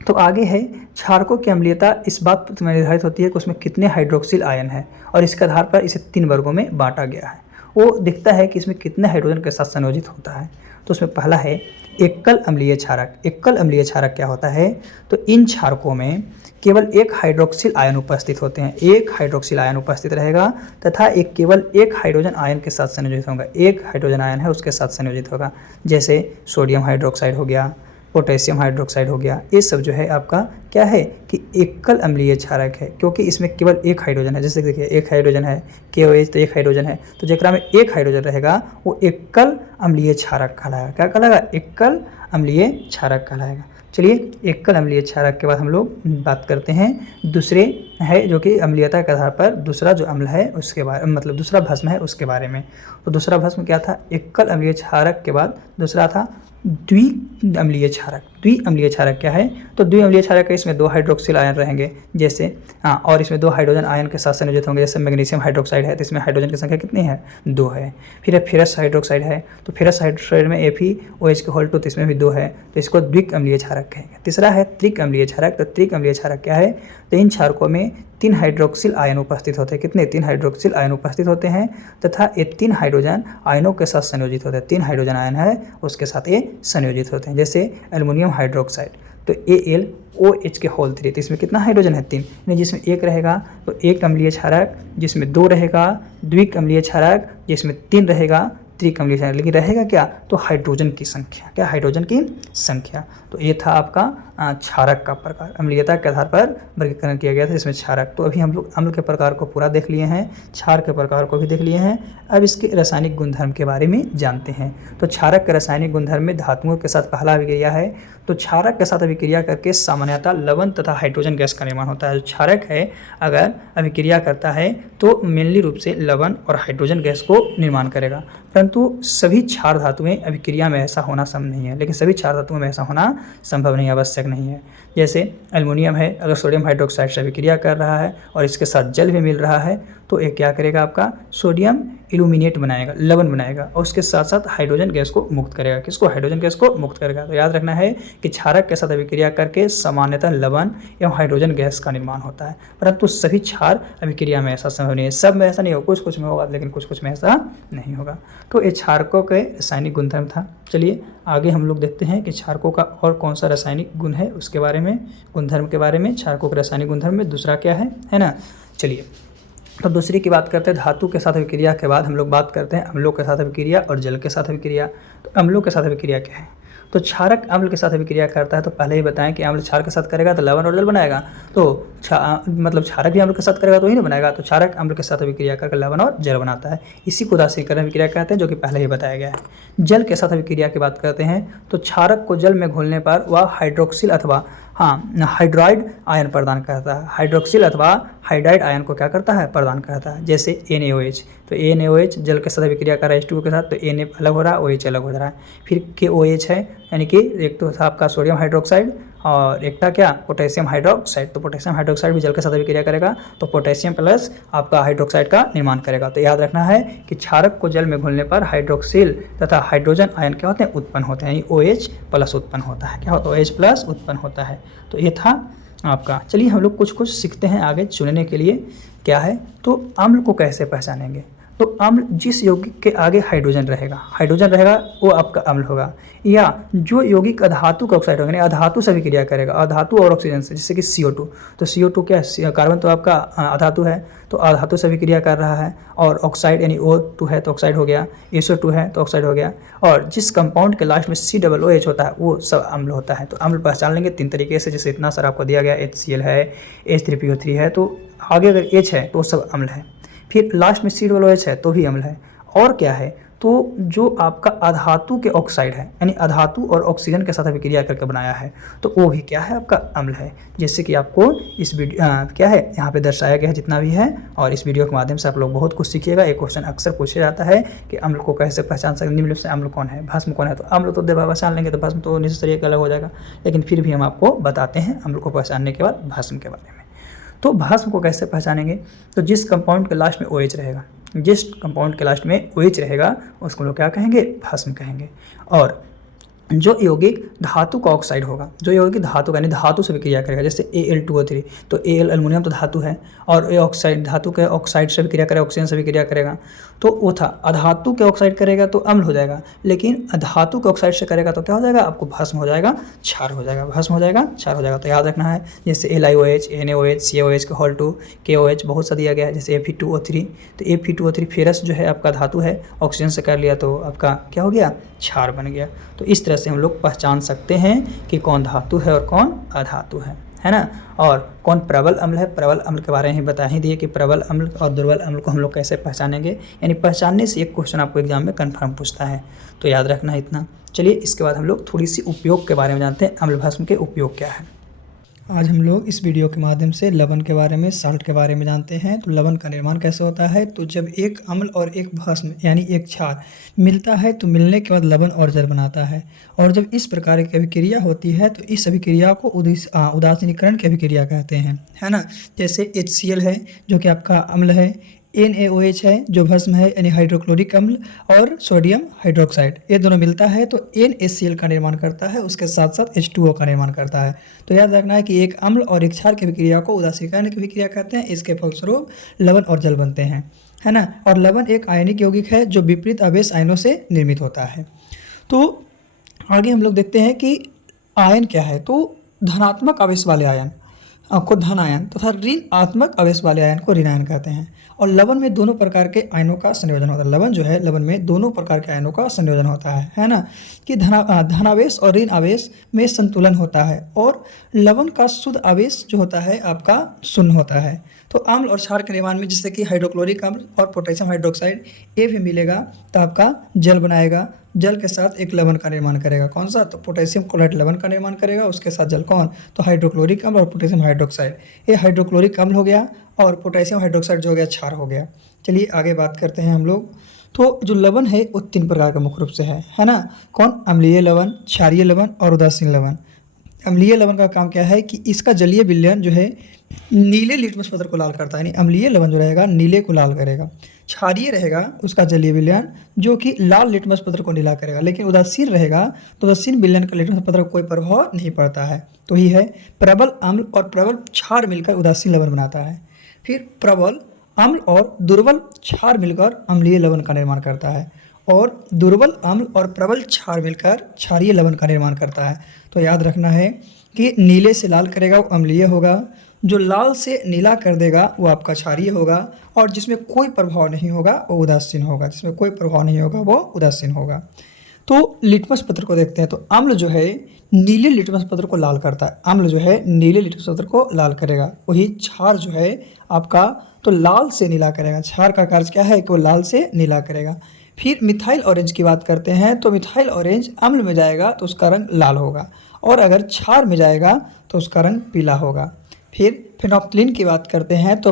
तो आगे है क्षारकों की अम्लीयता इस बात पर निर्धारित होती है कि उसमें कितने हाइड्रोक्सिल आयन है, और इसके आधार पर इसे 3 वर्गों में बांटा गया है। वो दिखता है कि इसमें कितने हाइड्रोजन के साथ संयोजित होता है। तो उसमें पहला है एकल अम्लीय क्षारक। एकल अम्लीय क्षारक क्या होता है? तो इन क्षारकों में केवल एक हाइड्रोक्सिल आयन उपस्थित होते हैं, एक हाइड्रोक्सिल आयन उपस्थित रहेगा तथा केवल एक हाइड्रोजन आयन के साथ संयोजित होगा, एक हाइड्रोजन आयन है उसके साथ संयोजित होगा। जैसे सोडियम हाइड्रोक्साइड हो गया, पोटेशियम हाइड्रोक्साइड हो गया, ये सब जो है आपका क्या है कि एकल अम्लीय क्षारक है, क्योंकि इसमें केवल एक हाइड्रोजन है। जैसे देखिए एक हाइड्रोजन है, KOH तो एक हाइड्रोजन है, तो जेकरा में एक हाइड्रोजन रहेगा वो एकल अम्लीय क्षारक कहलाएगा। क्या कहलाएगा? एकल अम्लीय क्षारक कहलाएगा। चलिए एकल अम्लीय क्षारक के बाद हम लोग बात करते हैं दूसरे है जो कि अम्लीयता के आधार पर दूसरा जो अम्ल है उसके बारे मतलब दूसरा भस्म है उसके बारे में। तो दूसरा भस्म क्या था? एकल अम्लीय क्षारक के बाद दूसरा था द्विअम्लीय क्षारक। द्विअम्लीय क्षारक क्या है? तो द्विअम्लीय क्षारक है, इसमें 2 हाइड्रोक्सिल आयन रहेंगे जैसे और इसमें 2 हाइड्रोजन आयन के साथ संयोजित होंगे। जैसे मैग्नीशियम हाइड्रोक्साइड है तो इसमें हाइड्रोजन की संख्या कितनी है? 2 है। फिर फेरस हाइड्रोक्साइड है तो फेरस हाइड्रोक्साइड में FeOH तो इसमें भी 2 है, तो इसको द्विअम्लीय क्षारक कहेंगे। तीसरा है त्रिअम्लीय क्षारक। तो त्रिअम्लीय क्षारक क्या है? तो इन क्षारकों में 3 हाइड्रोक्सिल आयन उपस्थित होते हैं। कितने? 3 हाइड्रोक्सिल आयन उपस्थित होते हैं तथा ये 3 हाइड्रोजन आयनों के साथ संयोजित होते हैं। 3 हाइड्रोजन आयन है उसके साथ ये संयोजित होते हैं। जैसे एल्युमिनियम हाइड्रोक्साइड तो AlOH के होल 3, तो इसमें कितना हाइड्रोजन है? 3। यानी जिसमें 1 रहेगा तो एक अम्लीय क्षारक, जिसमें 2 रहेगा द्विअम्लीय क्षारक, जिसमें 3 रहेगा त्रिअम्लीय क्षारक। लेकिन रहेगा क्या? तो हाइड्रोजन की संख्या। क्या? हाइड्रोजन की संख्या। तो ये था आपका क्षारक का प्रकार, अम्लीयता के आधार पर वर्गीकरण किया गया था इसमें क्षारक। तो अभी हम लोग अम्ल के प्रकार को पूरा देख लिए हैं, क्षार के प्रकार को भी देख लिए हैं। अब इसके रासायनिक गुणधर्म के बारे में जानते हैं। तो क्षारक के रासायनिक गुणधर्म में धातुओं के साथ पहला अभिक्रिया है। तो क्षारक के साथ अभिक्रिया करके सामान्यतः लवण तथा हाइड्रोजन गैस का निर्माण होता है। जो क्षारक है अगर अभिक्रिया करता है तो मेनली रूप से लवण और हाइड्रोजन गैस को निर्माण करेगा, परंतु सभी क्षार धातुएं अभिक्रिया में ऐसा होना संभव नहीं है। लेकिन सभी क्षार धातुओं में ऐसा होना संभव नहीं, आवश्यक नहीं है। जैसे एल्युमिनियम है, अगर सोडियम हाइड्रोक्साइड से अभिक्रिया कर रहा है और इसके साथ जल भी मिल रहा है तो ये क्या करेगा? आपका सोडियम इल्यूमिनेट बनाएगा, लवण बनाएगा, और उसके साथ साथ हाइड्रोजन गैस को मुक्त करेगा। किसको? हाइड्रोजन गैस को मुक्त करेगा। तो याद रखना है कि क्षारक के साथ अभिक्रिया करके सामान्यतः लवण एवं हाइड्रोजन गैस का निर्माण होता है, परंतु सभी क्षार अभिक्रिया में ऐसा संभव नहीं है। सब में ऐसा नहीं होगा, कुछ में होगा लेकिन कुछ में ऐसा नहीं होगा। तो ये क्षारकों के रासायनिक गुणधर्म था। चलिए आगे हम लोग देखते हैं कि क्षारकों का और कौन सा रासायनिक गुण है उसके बारे में, गुणधर्म के बारे में। क्षारकों के रासायनिक गुणधर्म में दूसरा क्या है ना? चलिए तो दूसरी की बात करते हैं। धातु के साथ अभिक्रिया के बाद हम लोग बात करते हैं अम्लों के साथ अभिक्रिया और जल के साथ अभिक्रिया। तो अम्लों के साथ अभिक्रिया क्या है? तो क्षारक अम्ल के साथ अभिक्रिया करता है। तो पहले ही बताएं कि अम्ल क्षार के साथ करेगा तो लवण और जल बनाएगा, तो मतलब क्षारक भी अम्ल के साथ करेगा तो ही नहीं बनाएगा। तो क्षारक अम्ल के साथ अभिक्रिया करके लवण और जल बनाता है। इसी को उदासीकरण अभिक्रिया कहते हैं, जो कि पहले ही बताया गया है। जल के साथ अभिक्रिया की बात करते हैं तो क्षारक को जल में घोलने पर वह हाइड्रोक्सिल अथवा हाइड्राइड आयन प्रदान करता है। हाइड्रोक्सिल अथवा हाइड्राइड आयन को क्या करता है? प्रदान करता है। जैसे NaOH, तो NaOH जल के साथ अभिक्रिया कर रहा है H2O के साथ, तो Na अलग हो रहा है, OH अलग हो रहा है। फिर KOH है, यानी कि एक तो था आपका सोडियम हाइड्रोक्साइड और एक था क्या? Potassium hydroxide. तो पोटेशियम हाइड्रोक्साइड भी जल के साथ अभिक्रिया करेगा तो पोटेशियम प्लस आपका हाइड्रोक्साइड का निर्माण करेगा। तो याद रखना है कि क्षारक को जल में घुलने पर हाइड्रोक्सिल तथा हाइड्रोजन आयन क्या होते हैं? उत्पन्न होते हैं, यानी OH प्लस उत्पन्न होता है। क्या होता है? OH प्लस उत्पन्न होता है। तो ये था आपका। चलिए हम लोग कुछ कुछ सीखते हैं आगे चुनने के लिए क्या है। तो अम्ल को कैसे पहचानेंगे, तो अम्ल जिस यौगिक के आगे हाइड्रोजन रहेगा वो आपका अम्ल होगा, या जो यौगिक अधातु का ऑक्साइड होगा, यानी अधातु से भी क्रिया करेगा, अधातु और ऑक्सीजन से, जैसे कि CO2। तो CO2 क्या है, कार्बन तो आपका अधातु है, तो अधातु से भी क्रिया कर रहा है, और ऑक्साइड यानी O2 है तो ऑक्साइड हो गया, SO2 है तो ऑक्साइड हो गया, और जिस कंपाउंड के लास्ट में COOH होता है वो सब अम्ल होता है। तो अम्ल पहचान लेंगे 3 तरीके से, जैसे इतना सारा आपको दिया गया, HCl है, H3PO3 है, तो आगे अगर H है तो वो सब अम्ल है, फिर लास्ट में COOH है तो भी अम्ल है। और क्या है, तो जो आपका अधातु के ऑक्साइड है, यानी अधातु और ऑक्सीजन के साथ अभिक्रिया करके बनाया है, तो वो भी क्या है, आपका अम्ल है। जैसे कि आपको इस वीडियो क्या है यहाँ पे दर्शाया गया है जितना भी है, और इस वीडियो के माध्यम से आप लोग बहुत कुछ सीखिएगा। एक क्वेश्चन अक्सर पूछा जाता है कि अम्ल को कैसे पहचान सकते, निम्नलिखित से अम्ल कौन है, भस्म कौन है। तो अम्ल तो पहचान लेंगे तो भस्म तो निश्चित एक अलग हो जाएगा, लेकिन फिर भी हम आपको बताते हैं अम्ल को पहचानने के बाद भस्म के बारे में। तो भस्म को कैसे पहचानेंगे, तो जिस कंपाउंड के लास्ट में OH रहेगा, जिस कंपाउंड के लास्ट में OH रहेगा उसको लोग क्या कहेंगे, भस्म कहेंगे। और जो यौगिक धातु का ऑक्साइड होगा, जो यौगिक धातु का यानी धातु से भी क्रिया करेगा, जैसे Al2O3, तो Al एल्युमिनियम तो धातु है, और ये ऑक्साइड धातु के ऑक्साइड से भी क्रिया करेगा, ऑक्सीजन से भी क्रिया करेगा, तो वो था अधातु के ऑक्साइड करेगा तो अम्ल हो जाएगा, लेकिन धातु के ऑक्साइड से करेगा तो क्या हो जाएगा, आपको भस्म हो जाएगा, क्षार हो जाएगा, भस्म हो जाएगा, क्षार हो जाएगा। तो याद रखना है, जैसे LiOH, NaOH, CaOH का होल 2, KOH बहुत सा दिया गया है, जैसे Fe2O3, तो Fe2O3 फेरस जो है आपका धातु है, ऑक्सीजन से कर लिया तो आपका क्या हो गया, क्षार बन गया। तो इस तरह से हम लोग पहचान सकते हैं कि कौन धातु है और कौन अधातु है ना। और कौन प्रबल अम्ल है, प्रबल अम्ल के बारे में बता ही दिए कि प्रबल अम्ल और दुर्बल अम्ल को हम लोग कैसे पहचानेंगे, यानी पहचानने से एक क्वेश्चन आपको एग्जाम में कन्फर्म पूछता है, तो याद रखना इतना। चलिए इसके बाद हम लोग थोड़ी सी उपयोग के बारे में जानते हैं, अम्ल भस्म के उपयोग क्या है। आज हम लोग इस वीडियो के माध्यम से लवण के बारे में, साल्ट के बारे में जानते हैं। तो लवण का निर्माण कैसे होता है, तो जब एक अम्ल और एक भस्म यानी एक क्षार मिलता है तो मिलने के बाद लवण और जल बनाता है, और जब इस प्रकार की अभिक्रिया होती है तो इस अभिक्रिया को उदासीनीकरण की अभिक्रिया कहते हैं, है ना। जैसे HCl है जो कि आपका अम्ल है, NaOH है जो भस्म है यानी हाइड्रोक्लोरिक अम्ल, और सोडियम हाइड्रोक्साइड, ये दोनों मिलता है तो NaCl का निर्माण करता है, उसके साथ साथ H2O का निर्माण करता है। तो याद रखना है कि एक अम्ल और एक क्षार की अभिक्रिया को उदासीनीकरण की अभिक्रिया कहते हैं, इसके फलस्वरूप लवण और जल बनते हैं, है ना। और लवण एक आयनिक यौगिक है जो विपरीत आवेश आयनों से निर्मित होता है। तो आगे हम लोग देखते हैं कि आयन क्या है, तो धनात्मक आवेश वाले आयन को धन आयन तथा ऋणात्मक आवेश वाले आयन को ऋण आयन कहते हैं। और लवण में दोनों प्रकार के आयनों का संयोजन होता है, लवण जो है लवण में दोनों प्रकार के आयनों का संयोजन होता है ना, कि धनावेश और ऋण आवेश में संतुलन होता है, और लवण का शुद्ध आवेश जो होता है आपका शून्य होता है। तो अम्ल और क्षार के निर्माण में जैसे कि हाइड्रोक्लोरिक अम्ल और पोटेशियम हाइड्रोक्साइड ये भी मिलेगा तो आपका जल बनाएगा, जल के साथ एक लवण का निर्माण करेगा, कौन सा, तो पोटेशियम क्लोराइड लवण का निर्माण करेगा, उसके साथ जल कौन, तो हाइड्रोक्लोरिक अम्ल और पोटेशियम हाइड्रोक्साइड। ये हाइड्रोक्लोरिक अम्ल हो गया और पोटेशियम हाइड्रोक्साइड जो हो गया क्षार हो गया। चलिए आगे बात करते हैं हम लोग। तो जो लवण है वो 3 प्रकार का मुख्य रूप से है ना, कौन, अम्लीय लवण, क्षारीय लवण और उदासीन लवण। अम्लीय लवण का काम क्या है कि इसका जलीय विलयन जो है नीले लिटमस पत्र को लाल करता है, यानी अम्लीय लवण जो रहेगा नीले को लाल करेगा, क्षारीय रहेगा उसका जलीय विलयन जो कि लाल लिटमस पत्र को नीला करेगा, लेकिन उदासीन रहेगा तो उदासीन विलयन का लिटमस पत्र को कोई प्रभाव नहीं पड़ता है। तो ही है प्रबल अम्ल और प्रबल क्षार मिलकर उदासीन लवण बनाता है। फिर प्रबल अम्ल और दुर्बल क्षार मिलकर अम्लीय लवण का निर्माण करता है, और दुर्बल अम्ल और प्रबल क्षार मिलकर क्षारीय लवण का निर्माण करता है। तो याद रखना है कि नीले से लाल करेगा वो अम्लीय होगा, जो लाल से नीला कर देगा वो आपका क्षारीय होगा, और जिसमें कोई प्रभाव नहीं होगा वो उदासीन होगा, जिसमें कोई प्रभाव नहीं होगा वो उदासीन होगा। तो लिटमस पत्र को देखते हैं। तो अम्ल जो है नीले लिटमस पत्र को लाल करता है, अम्ल जो है नीले लिटमस पत्र को लाल करेगा, वही क्षार जो है आपका तो लाल से नीला करेगा। क्षार का कार्य क्या है कि वो लाल से नीला करेगा। फिर मिथाइल ऑरेंज की बात करते हैं। तो मिथाइल ऑरेंज अम्ल में जाएगा तो उसका रंग लाल होगा, और अगर क्षार में जाएगा तो उसका रंग पीला होगा। फिर फेनोप्थिलीन की बात करते हैं। तो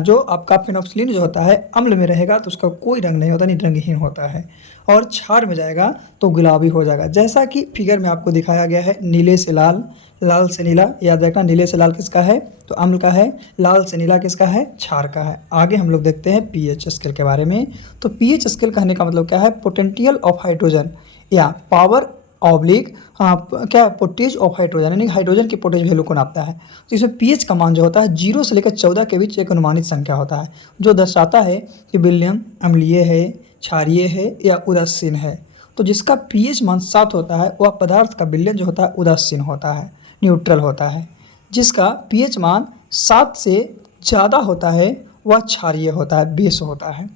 जो आपका फेनोप्थिलीन जो होता है अम्ल में रहेगा तो उसका कोई रंग नहीं होता, नहीं रंगहीन होता है, और क्षार में जाएगा तो गुलाबी हो जाएगा। जैसा कि फिगर में आपको दिखाया गया है, नीले से लाल, लाल से नीला। याद रखना नीले से लाल किसका है, तो अम्ल का है, लाल से नीला किसका है, क्षार का है। आगे हम लोग देखते हैं पीएच स्केल के बारे में। तो पीएच स्केल कहने का मतलब क्या है, पोटेंशियल ऑफ हाइड्रोजन या पावर ऑब्लिक क्या पोटेज ऑफ हाइड्रोजन, यानी हाइड्रोजन की पोटेज वैल्यू को नापता है। तो इसमें पीएच का मान जो होता है 0 से लेकर 14 के बीच एक अनुमानित संख्या होता है, जो दर्शाता है कि विलयन अम्लीय है, क्षारीय है या उदासीन है। तो जिसका पीएच मान 7 होता है वह पदार्थ का विलयन जो होता है उदासीन होता है, न्यूट्रल होता है। जिसका पीएच मान 7 से ज़्यादा होता है वह क्षारीय होता है, बेस होता है।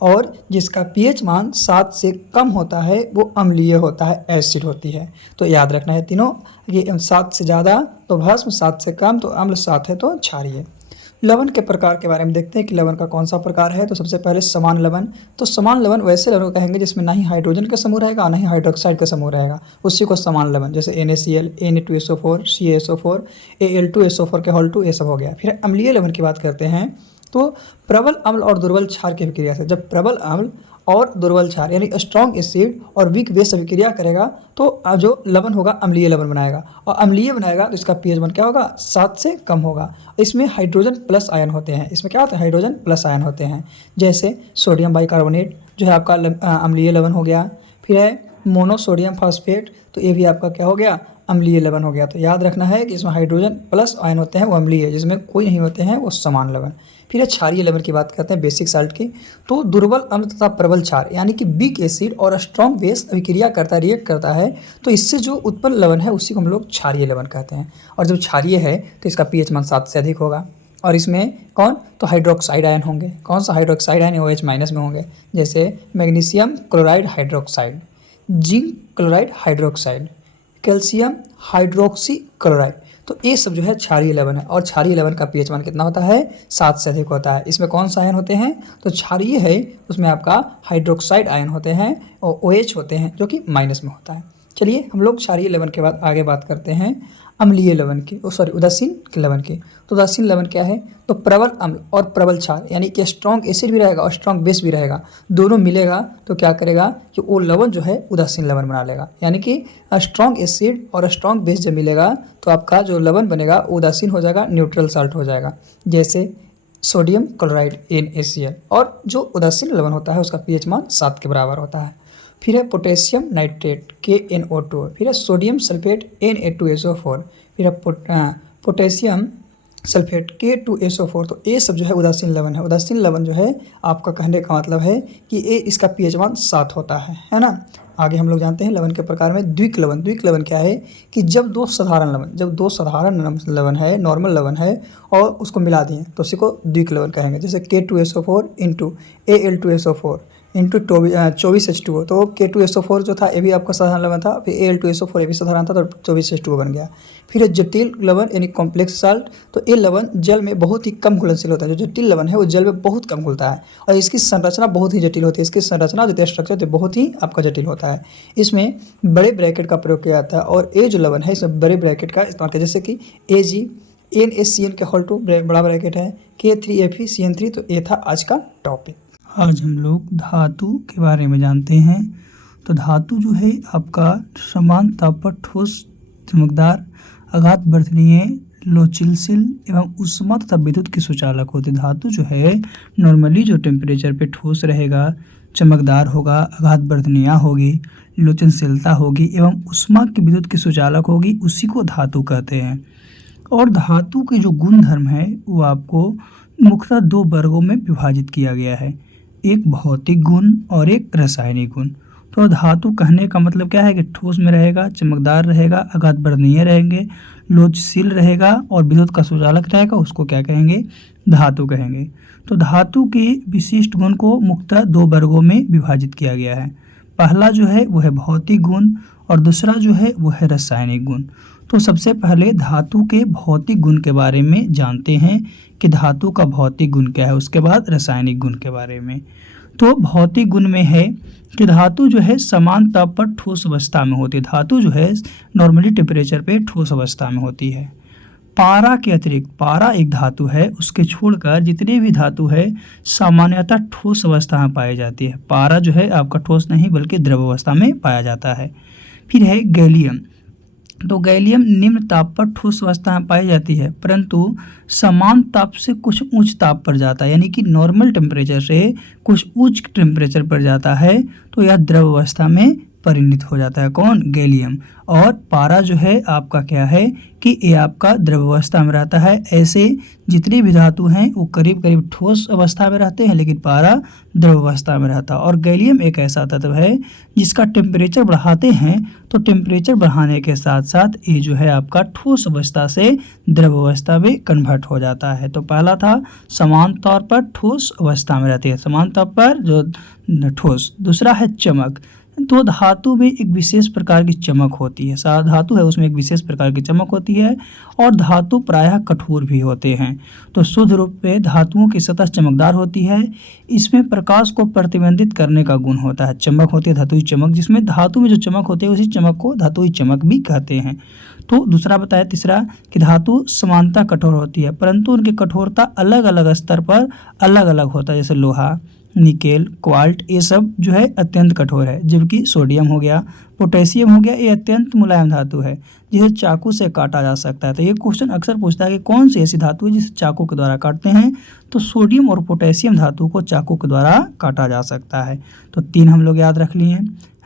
और जिसका पीएच मान 7 से कम होता है वो अम्लीय होता है, एसिड होती है। तो याद रखना है तीनों, ये 7 से ज़्यादा तो भस्म, 7 से कम तो अम्ल, 7 है तो क्षारीय। लवण के प्रकार के बारे में देखते हैं कि लवण का कौन सा प्रकार है। तो सबसे पहले समान लवण। तो समान लवण वैसे लवण कहेंगे जिसमें ना ही हाइड्रोजन का समूह रहेगा और ना ही हाइड्रोक्साइड का समूह रहेगा, उसी को समान लवण। जैसे NaCl, Na2SO4, CaSO4, Al2SO4 के होल 2, ये सब हो गया। फिर अम्लीय लवण की बात करते हैं। तो प्रबल अम्ल और दुर्बल क्षार की अभिक्रिया से, जब प्रबल अम्ल और दुर्बल क्षार यानी स्ट्रॉन्ग एसिड और वीक बेस अभिक्रिया करेगा तो जो लवण होगा अम्लीय लवण बनाएगा, और अम्लीय बनाएगा तो इसका पीएच मान क्या होगा, 7 से कम होगा। इसमें हाइड्रोजन प्लस आयन होते हैं, इसमें क्या होता है, हाइड्रोजन प्लस आयन होते हैं। जैसे सोडियम बाइकार्बोनेट जो है आपका अम्लीय लवण हो गया। फिर है मोनोसोडियम फॉस्फेट, तो ये भी आपका क्या हो गया, अम्लीय लवण हो गया। तो याद रखना है कि इसमें हाइड्रोजन प्लस आयन होते हैं वो अम्लीय है, जिसमें कोई नहीं होते हैं वो समान लवण। फिर क्षारीय लवण की बात करते हैं, बेसिक साल्ट की। तो दुर्बल अम्ल तथा प्रबल क्षार यानी कि वीक एसिड और स्ट्रॉन्ग बेस अभिक्रिया करता है, रिएक्ट करता है, तो इससे जो उत्पन्न लवण है उसी को हम लोग क्षारीय लवण कहते हैं। और जब क्षारीय है तो इसका पीएच मान 7 से अधिक होगा। और इसमें कौन, तो हाइड्रोक्साइड आयन होंगे। कौन सा हाइड्रोक्साइड आयन, OH- में होंगे। जैसे magnesium chloride hydroxide, zinc chloride hydroxide, calcium hydroxy chloride. तो ये सब जो है क्षारीय लवण है। और क्षारीय लवण का पीएच मान कितना होता है, 7 से अधिक होता है। इसमें कौन सा आयन होते हैं, तो क्षारीय है उसमें आपका हाइड्रोक्साइड आयन होते हैं और OH होते हैं जो कि माइनस में होता है। चलिए हम लोग क्षारीय लवण के बाद आगे बात करते हैं अम्लीय लवण की, उदासीन लवण की। तो उदासीन लवण क्या है, तो प्रबल अम्ल और प्रबल क्षार यानी कि स्ट्रॉन्ग एसिड भी रहेगा और स्ट्रॉन्ग बेस भी रहेगा, दोनों मिलेगा तो क्या करेगा कि वो लवण जो है उदासीन लवण बना लेगा। यानी कि स्ट्रॉन्ग एसिड और स्ट्रॉन्ग बेस जब मिलेगा तो आपका जो लवण बनेगा उदासीन हो जाएगा, न्यूट्रल साल्ट हो जाएगा। जैसे सोडियम क्लोराइड NaCl। और जो उदासीन लवण होता है उसका पीएच मान 7 के बराबर होता है। फिर है पोटेशियम नाइट्रेट KNO2, फिर है सोडियम सल्फेट Na2SO4, फिर है पोटेशियम सल्फेट K2SO4। तो ये सब जो है उदासीन लवण है। उदासीन लवण जो है आपका कहने का मतलब है कि ये इसका पीएच मान 7 होता है ना। आगे हम लोग जानते हैं लवण के प्रकार में द्विक लवण। द्विक लवण क्या है कि जब दो साधारण लवण है, नॉर्मल लवण है, और उसको मिला दिए तो उसी को द्विक लवण कहेंगे। जैसे K2SO4 into Al2SO4 into 24H2O। तो K2SO4 जो था ये भी आपका साधारण लवण था, फिर Al2SO4 ये भी साधारण था, तो 24H2O बन गया। फिर जटिल लवण यानी कॉम्प्लेक्स साल्ट। तो ये लवण जल में बहुत ही कम घुलनशील होता है। जो जटिल लवण है वो जल में बहुत कम घुलता है और इसकी संरचना बहुत ही जटिल होती है। इसकी संरचना जो स्ट्रक्चर तो बहुत ही आपका जटिल होता है। इसमें बड़े ब्रैकेट का प्रयोग किया जाता है और ये जो लवण है इसमें बड़े ब्रैकेट का इस्तेमाल किया, जैसे कि Ag NaCl के होल 2 बड़ा ब्रैकेट है, K3Fe तो ये था आज का टॉपिक। आज हम लोग धातु के बारे में जानते हैं। तो धातु जो है आपका समान ताप पर ठोस, चमकदार, आघात वर्धनीय, लोचनशील एवं ऊष्मा तथा विद्युत की सुचालक होती है। धातु जो है नॉर्मली जो टेम्परेचर पे ठोस रहेगा, चमकदार होगा, आघात वर्धनीय होगी, लोचनशीलता होगी एवं ऊष्मा की विद्युत की सुचालक होगी, उसी को धातु कहते हैं। और धातु के जो गुण धर्म है वो आपको मुख्यतः 2 वर्गों में विभाजित किया गया है, एक भौतिक गुण और एक रासायनिक गुण। तो धातु कहने का मतलब क्या है कि ठोस में रहेगा, चमकदार रहेगा, आघात वर्धनीय रहेंगे, लोचशील रहेगा और विद्युत का सुचालक रहेगा, उसको क्या कहेंगे, धातु कहेंगे। तो धातु के विशिष्ट गुण को मुख्यतः 2 वर्गों में विभाजित किया गया है। पहला जो है वो है भौतिक गुण और दूसरा जो है वो है रासायनिक गुण। तो सबसे पहले धातु के भौतिक गुण के बारे में जानते हैं कि धातु का भौतिक गुण क्या है, उसके बाद रासायनिक गुण के बारे में। तो भौतिक गुण में है कि धातु जो है समान ताप पर ठोस अवस्था में होती है। धातु जो है नॉर्मली टेम्परेचर पे ठोस अवस्था में होती है। पारा के अतिरिक्त, पारा एक धातु है, उसके छोड़कर जितने भी धातु है सामान्यतः ठोस अवस्था में पाई जाती है। पारा जो है आपका ठोस नहीं बल्कि द्रव अवस्था में पाया जाता है। फिर है गैलियम। तो गैलियम निम्न ताप पर ठोस अवस्था में पाई जाती है, परंतु समान ताप से कुछ उच्च ताप पर जाता है, यानी कि नॉर्मल टेम्परेचर से कुछ उच्च टेम्परेचर पर जाता है, तो यह द्रव अवस्था में परिणित हो जाता है। कौन? गैलियम। और पारा जो है आपका क्या है कि ये आपका द्रव्यावस्था में रहता है। ऐसे जितने भी धातु हैं वो करीब करीब ठोस अवस्था में रहते हैं, लेकिन पारा द्रव्यावस्था में रहता है। और गैलियम एक ऐसा तत्व है जिसका टेम्परेचर बढ़ाते हैं तो टेम्परेचर बढ़ाने के साथ साथ ये जो है आपका ठोस अवस्था से द्रव्यावस्था में कन्वर्ट हो जाता है। तो पहला था समान तौर पर ठोस अवस्था में रहती है, समान तौर पर जो ठोस। दूसरा है चमक। तो धातु में एक विशेष प्रकार की चमक होती है, धातु है उसमें एक विशेष प्रकार की चमक होती है। और धातु प्रायः कठोर भी होते हैं। तो शुद्ध रूप में धातुओं की सतह चमकदार होती है। इसमें प्रकाश को प्रतिबंधित करने का गुण होता है। चमक होती है धातुई चमक, जिसमें धातु में जो चमक होती है उसी चमक को धातुई चमक भी कहते हैं। तो दूसरा बताया तीसरा कि धातु समानता कठोर होती है, परंतु उनकी कठोरता अलग अलग स्तर पर अलग अलग होता है। जैसे लोहा, निकेल, क्वाल्ट, ये सब जो है अत्यंत कठोर है। जबकि सोडियम हो गया, पोटेशियम हो गया, ये अत्यंत मुलायम धातु है जिसे चाकू से काटा जा सकता है। तो ये क्वेश्चन अक्सर पूछता है कि कौन सी ऐसी धातु है जिसे चाकू के द्वारा काटते हैं। तो सोडियम और पोटेशियम धातु को चाकू के द्वारा काटा जा सकता है। तो 3 हम लोग याद रख लिए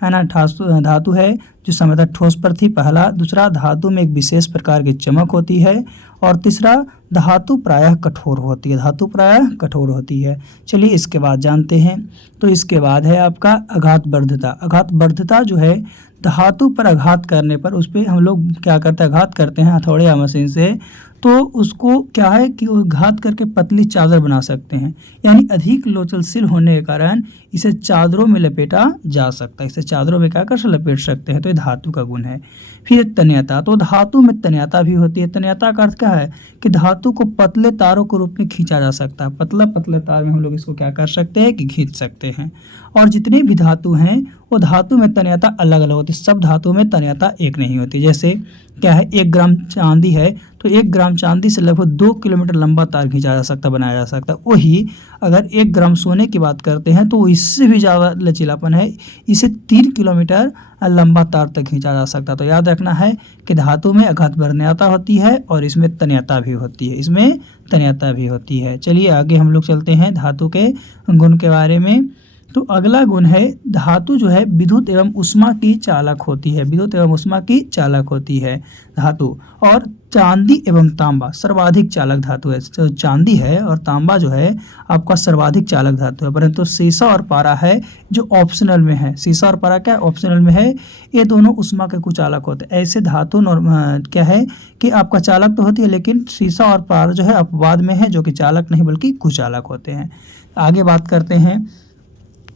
है ना। धातु है जो सामान्यतः ठोस पर थी, पहला। दूसरा, धातु में एक विशेष प्रकार की चमक होती है। और तीसरा, धातु प्रायः कठोर होती है, धातु प्रायः कठोर होती है। चलिए इसके बाद जानते हैं। तो इसके बाद है आपका आघात वर्धता। आघात वर्धता जो है धातु पर आघात करने पर उस पर हम लोग क्या करते हैं, आघात करते हैं हथौड़े या मशीन से, तो उसको क्या है कि वो घात करके पतली चादर बना सकते हैं। यानी अधिक लोचनशील होने के कारण इसे चादरों में लपेटा जा सकता है, इसे चादरों में क्या कर लपेट सकते हैं। तो ये धातु का गुण है। फिर तन्यता। तो धातु में तन्यता भी होती है। तन्यता का अर्थ क्या है कि धातु को पतले तारों के रूप में खींचा जा सकता है। पतले तार में हम लोग इसको क्या कर सकते हैं कि खींच सकते हैं। और जितने भी धातु हैं वो धातु में तन्यता अलग अलग होती है, सब धातुओं में तन्यता एक नहीं होती। जैसे क्या है, 1 ग्राम चांदी है तो 1 ग्राम चांदी से लगभग 2 किलोमीटर लंबा तार खींचा जा सकता, बनाया जा सकता। वही अगर 1 ग्राम सोने की बात करते हैं तो इससे भी ज़्यादा लचीलापन है, इसे 3 किलोमीटर लंबा तार तक खींचा जा सकता। तो याद रखना है कि धातु में आघात वर्धनता होती है और इसमें तन्यता भी होती है, इसमें तन्यता भी होती है। चलिए आगे हम लोग चलते हैं धातु के गुण के बारे में। तो अगला गुण है धातु जो है विद्युत एवं ऊष्मा की चालक होती है, विद्युत एवं ऊष्मा की चालक होती है धातु। और चांदी एवं तांबा सर्वाधिक चालक धातु है। तो चांदी है और तांबा जो है आपका सर्वाधिक चालक धातु है, परंतु सीसा और पारा है जो ऑप्शनल में है। सीसा और पारा क्या ऑप्शनल में है, ये दोनों ऊष्मा के कुचालक होते हैं। ऐसे धातु क्या है कि आपका चालक तो होती है, लेकिन सीसा और पारा जो है अपवाद में है, जो कि चालक नहीं बल्कि कुचालक होते हैं। आगे बात करते हैं।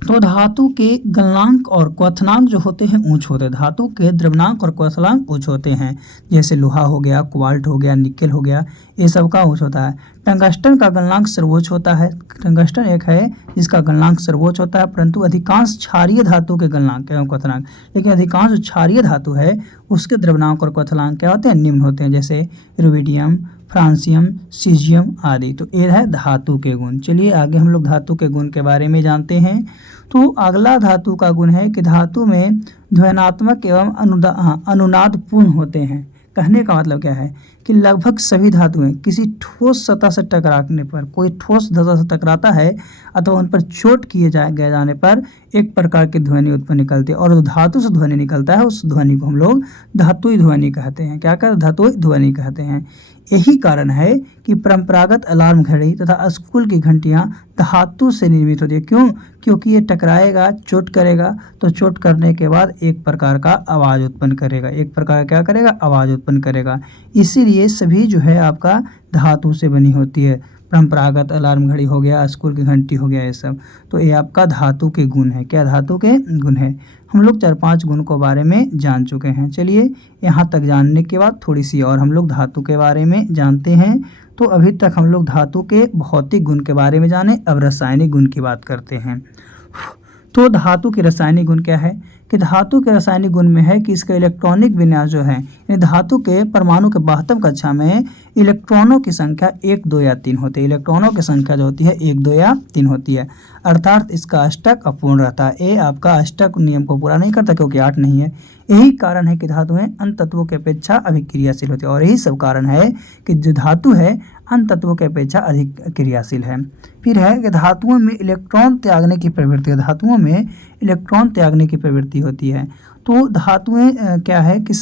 तो धातु के गलनांक और क्वथनांक जो होते हैं ऊंच होते हैं। धातु के द्रव्यनांक और क्वथनांक ऊंच होते हैं। जैसे लोहा हो गया, क्वाल्ट हो गया, निकेल हो गया, ये सब का ऊंच होता है। टंगस्टन का गलनांक सर्वोच्च होता है। टंगस्टन एक है जिसका गलनांक सर्वोच्च होता है, परंतु अधिकांश क्षारीय धातु के गलनांक एवं क्वथनांक, लेकिन अधिकांश जो क्षारीय धातु है उसके द्रव्यनांक और क्वथनांक क्या होते हैं, निम्न होते हैं। जैसे रुबिडियम, फ्रांसियम, सीजियम आदि। तो ये है धातु के गुण। चलिए आगे हम लोग धातु के गुण के बारे में जानते हैं। तो अगला धातु का गुण है कि धातु में ध्वन्यात्मक एवं अनुनादपूर्ण होते हैं। कहने का मतलब क्या है कि लगभग सभी धातुएं किसी ठोस सतह से टकराने पर, कोई ठोस सतह से टकराता है अथवा उन पर चोट किए गए जाने पर एक प्रकार की ध्वनि उत्पन्न निकलती है। और जो धातु से ध्वनि निकलता है उस ध्वनि को हम लोग धातुई ध्वनि कहते हैं। क्या कहते हैं, धातुई ध्वनि कहते हैं। यही कारण है कि परंपरागत अलार्म घड़ी तथा स्कूल की घंटियां धातु से निर्मित होती है। क्यों? क्योंकि ये टकराएगा, चोट करेगा, तो चोट करने के बाद एक प्रकार का आवाज़ उत्पन्न करेगा, एक प्रकार क्या करेगा, आवाज़ उत्पन्न करेगा। इसीलिए सभी जो है आपका धातु से बनी होती है। परंपरागत अलार्म घड़ी हो गया, स्कूल की घंटी हो गया, ये सब। तो ये आपका धातु के गुण है। क्या धातु के गुण है? हम लोग 4-5 गुण के बारे में जान चुके हैं। चलिए यहाँ तक जानने के बाद थोड़ी सी और हम लोग धातु के बारे में जानते हैं। तो अभी तक हम लोग धातु के भौतिक गुण के बारे में जाने, अब रासायनिक गुण की बात करते हैं। तो धातु के रासायनिक गुण क्या है कि धातु के रासायनिक गुण में है कि इसका इलेक्ट्रॉनिक विन्यास जो है, यानी धातु के परमाणु के 72 कक्षा में इलेक्ट्रॉनों की संख्या 1, 2 या 3 होती है। इलेक्ट्रॉनों की संख्या जो होती है 1, 2 या 3 होती है, अर्थात इसका अष्टक अपूर्ण रहता है। ये आपका अष्टक नियम को पूरा नहीं करता क्योंकि 8 नहीं है। यही कारण है कि धातुएं अन्य तत्वों की अपेक्षा अभिक्रियाशील होती है, और यही सब कारण है कि जो धातु है अन्य तत्वों की अपेक्षा अधिक क्रियाशील है। फिर है कि धातुओं में इलेक्ट्रॉन त्यागने की प्रवृत्ति, धातुओं में इलेक्ट्रॉन त्यागने की प्रवृत्ति होती है। तो धातुएं क्या है कि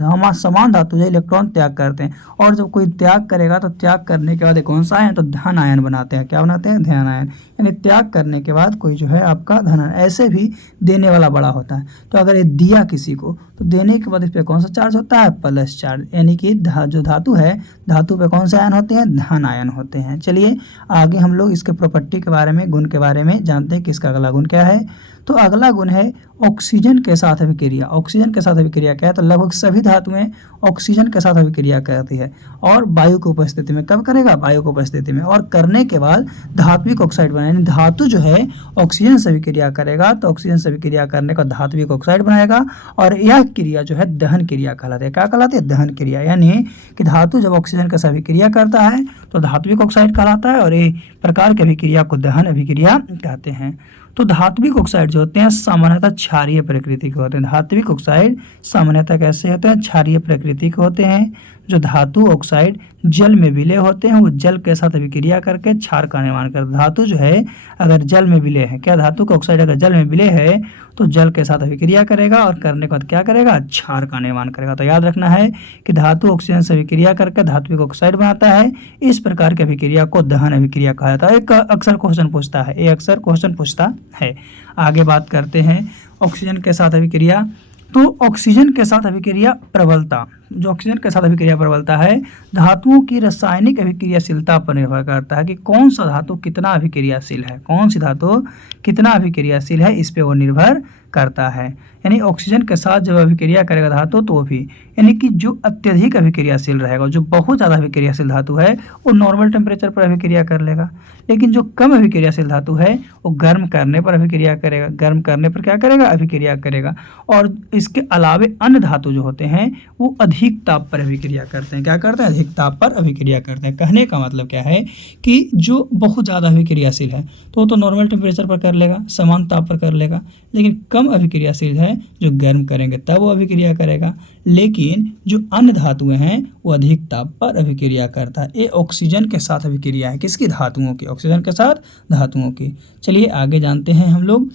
हम समान धातु जो इलेक्ट्रॉन त्याग करते हैं, और जब कोई त्याग करेगा तो त्याग करने के बाद कौन सा आयन, तो धन आयन बनाते हैं। क्या बनाते हैं, धन आयन। यानी त्याग करने के बाद कोई जो है आपका धन आयन। ऐसे भी देने वाला बड़ा होता है, तो अगर ये दिया किसी को तो देने के बाद इस पर कौन सा चार्ज होता है, प्लस चार्ज। यानी कि जो धातु है, धातु पे कौन से आयन होते हैं, धन आयन होते हैं। चलिए आगे हम लोग इसके प्रॉपर्टी के बारे में, गुण के बारे में जानते हैं कि इसका अगला गुण क्या है। तो अगला गुण है ऑक्सीजन के साथ अभिक्रिया। ऑक्सीजन के साथ अभिक्रिया क्या है, तो लगभग सभी धातुएं ऑक्सीजन के साथ अभिक्रिया करती है, और वायु की उपस्थिति में। कब करेगा, वायु की उपस्थिति में। और करने के बाद धात्विक ऑक्साइड बनाए, यानी धातु जो है ऑक्सीजन से अभिक्रिया करेगा, तो ऑक्सीजन से अभिक्रिया करने का धात्विक ऑक्साइड बनाएगा, और यह क्रिया जो है दहन क्रिया कहलाती है। क्या कहलाती है, दहन क्रिया। यानी कि धातु जब ऑक्सीजन के साथ अभिक्रिया करता है तो धात्विक ऑक्साइड कहलाता है, और ये प्रकार की अभिक्रिया को दहन अभिक्रिया कहते हैं। तो धात्विक ऑक्साइड जो होते हैं सामान्यतः क्षारीय प्रकृति के होते हैं। धात्विक ऑक्साइड सामान्यतः कैसे होते हैं, क्षारीय प्रकृति के होते हैं। जो धातु ऑक्साइड जल में विलय होते हैं, वो जल के साथ अभिक्रिया करके क्षार का निर्माण करते हैं। धातु जो है अगर जल में विलय है, क्या धातु का ऑक्साइड अगर जल में विलय है तो जल के साथ अभिक्रिया करेगा, और करने के बाद क्या करेगा, क्षार का निर्माण करेगा। तो याद रखना है कि धातु ऑक्सीजन से अभिक्रिया करके धात्विक ऑक्साइड बनाता है। इस प्रकार की अभिक्रिया को दहन अभिक्रिया कहा जाता है। एक अक्सर क्वेश्चन पूछता है, ये अक्सर क्वेश्चन पूछता है। आगे बात करते हैं ऑक्सीजन के साथ अभिक्रिया। तो ऑक्सीजन के साथ अभिक्रिया प्रबलता, जो ऑक्सीजन के साथ अभिक्रिया प्रबलता है, धातुओं की रासायनिक अभिक्रियाशीलता पर निर्भर करता है कि कौन सा धातु कितना अभिक्रियाशील है, कौन सी धातु कितना अभिक्रियाशील है, इस पे वो निर्भर करता है। यानी ऑक्सीजन के साथ जब अभिक्रिया करेगा धातु तो भी, यानी कि जो अत्यधिक अभिक्रियाशील रहेगा, जो बहुत ज़्यादा अभिक्रियाशील धातु है, वो नॉर्मल टेम्परेचर पर अभिक्रिया कर लेगा। लेकिन जो कम अभिक्रियाशील धातु है वो गर्म करने पर अभिक्रिया करेगा, गर्म करने पर क्या करेगा, अभिक्रिया करेगा। और इसके अलावे अन्य धातु जो होते हैं वो अधिक ताप पर अभिक्रिया करते हैं। क्या करते हैं, अधिक ताप पर अभिक्रिया करते हैं। कहने का मतलब क्या है कि जो बहुत ज़्यादा अभिक्रियाशील है तो नॉर्मल टेम्परेचर पर कर लेगा, समान ताप पर कर लेगा। लेकिन कम अभिक्रियाशील है, जो गर्म करेंगे तब वो अभिक्रिया करेगा। लेकिन जो अन्य धातुएं हैं वो अधिक ताप पर अभिक्रिया करता है। ये ऑक्सीजन के साथ अभिक्रिया है, किसकी, धातुओं की, ऑक्सीजन के साथ धातुओं की। चलिए आगे जानते हैं हम लोग।